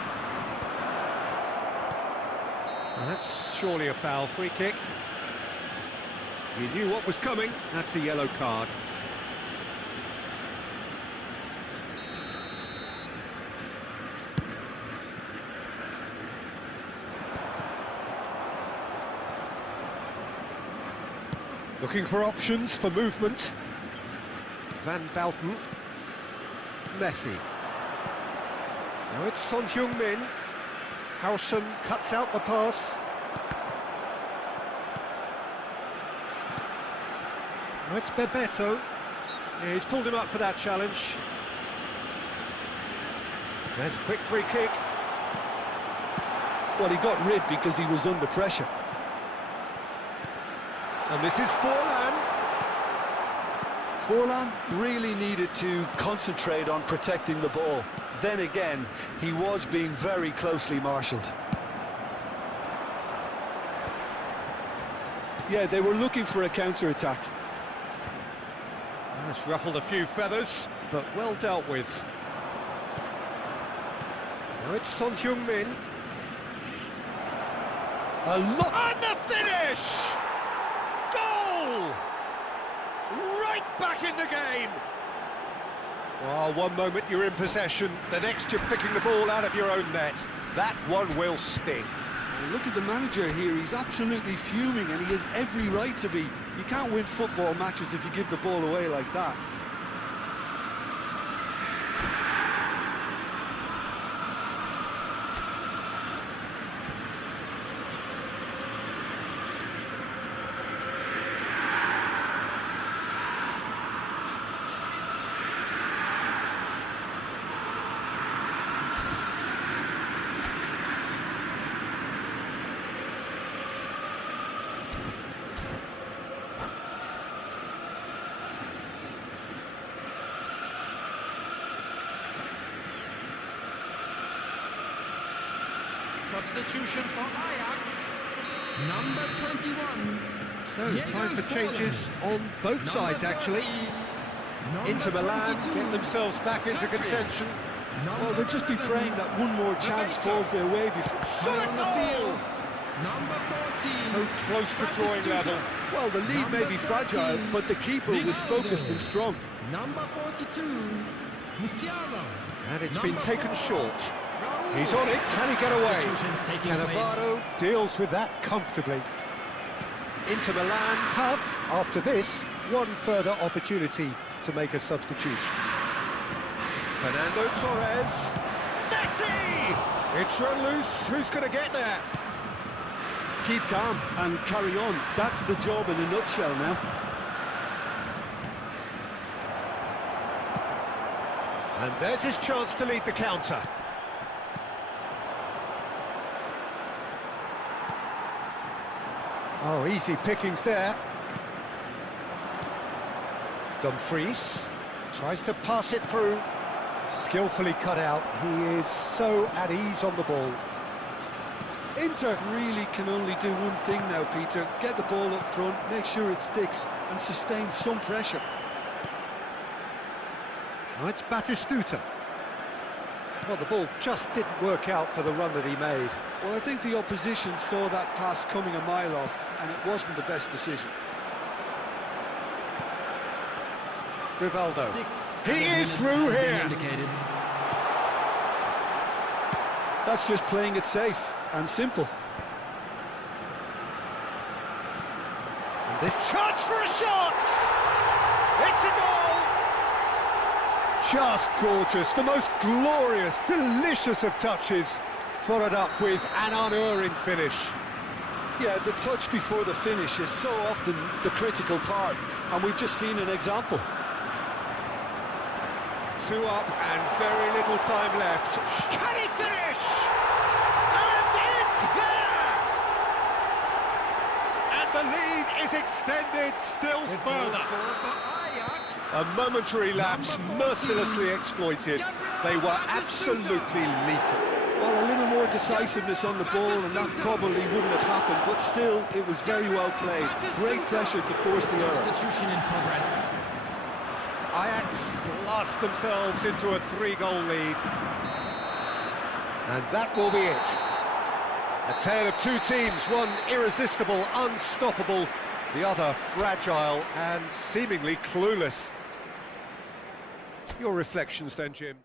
Well, that's surely a foul. Free kick. He knew what was coming. That's a yellow card. Looking for options for movement. Van Bouten. Messi. Now it's Son Heung-min. Howson cuts out the pass. Now it's Bebeto. Yeah, he's pulled him up for that challenge. There's a quick free kick. Well, he got rid because he was under pressure. And this is Forlan. Forlan really needed to concentrate on protecting the ball. Then again, he was being very closely marshalled. Yeah, they were looking for a counter-attack. That's ruffled a few feathers, but well dealt with. Now it's Son Heung-min. A lot. And the finish! Goal! Right back in the game! Well, one moment you're in possession, the next you're picking the ball out of your own net. That one will sting. Look at the manager here, he's absolutely fuming and he has every right to be. You can't win football matches if you give the ball away like that. Substitution for Ajax, number 21. So, time for changes on both sides, actually. Inter Milan get themselves back into contention. Well, they'll just be praying that one more chance falls their way before... Shot at goal! Number 14. So close to drawing level. Well, the lead may be fragile, but the keeper was focused and strong. Number 42. Musiala. And it's been taken short. He's on it, can he get away? Cannavaro deals with that comfortably. Inter Milan have, after this, one further opportunity to make a substitution. Fernando Torres. Messi! It's run loose, who's going to get there? Keep calm and carry on. That's the job in a nutshell now. And there's his chance to lead the counter. Oh, easy pickings there. Dumfries tries to pass it through. Skillfully cut out. He is so at ease on the ball. Inter really can only do one thing now, Peter. Get the ball up front, make sure it sticks, and sustain some pressure. Now it's Batistuta. Well, the ball just didn't work out for the run that he made. Well, I think the opposition saw that pass coming a mile off, and it wasn't the best decision. Rivaldo. 6 He added is minutes through have been here. indicated. That's just playing it safe and simple. And this chance for a shot! It's a goal! Just gorgeous, the most glorious, delicious of touches. Followed up with an unerring finish. Yeah, the touch before the finish is so often the critical part, and we've just seen an example. 2 up and very little time left. Can he finish? And it's there! And the lead is extended still further. A momentary lapse mercilessly exploited. They were absolutely lethal. Well, a little more decisiveness on the ball, and that probably wouldn't have happened, but still, it was very well played. Great pressure to force the error. Substitution in progress. Ajax blast themselves into a 3-goal lead. And that will be it. A tale of 2 teams, one irresistible, unstoppable, the other fragile and seemingly clueless. Your reflections then, Jim?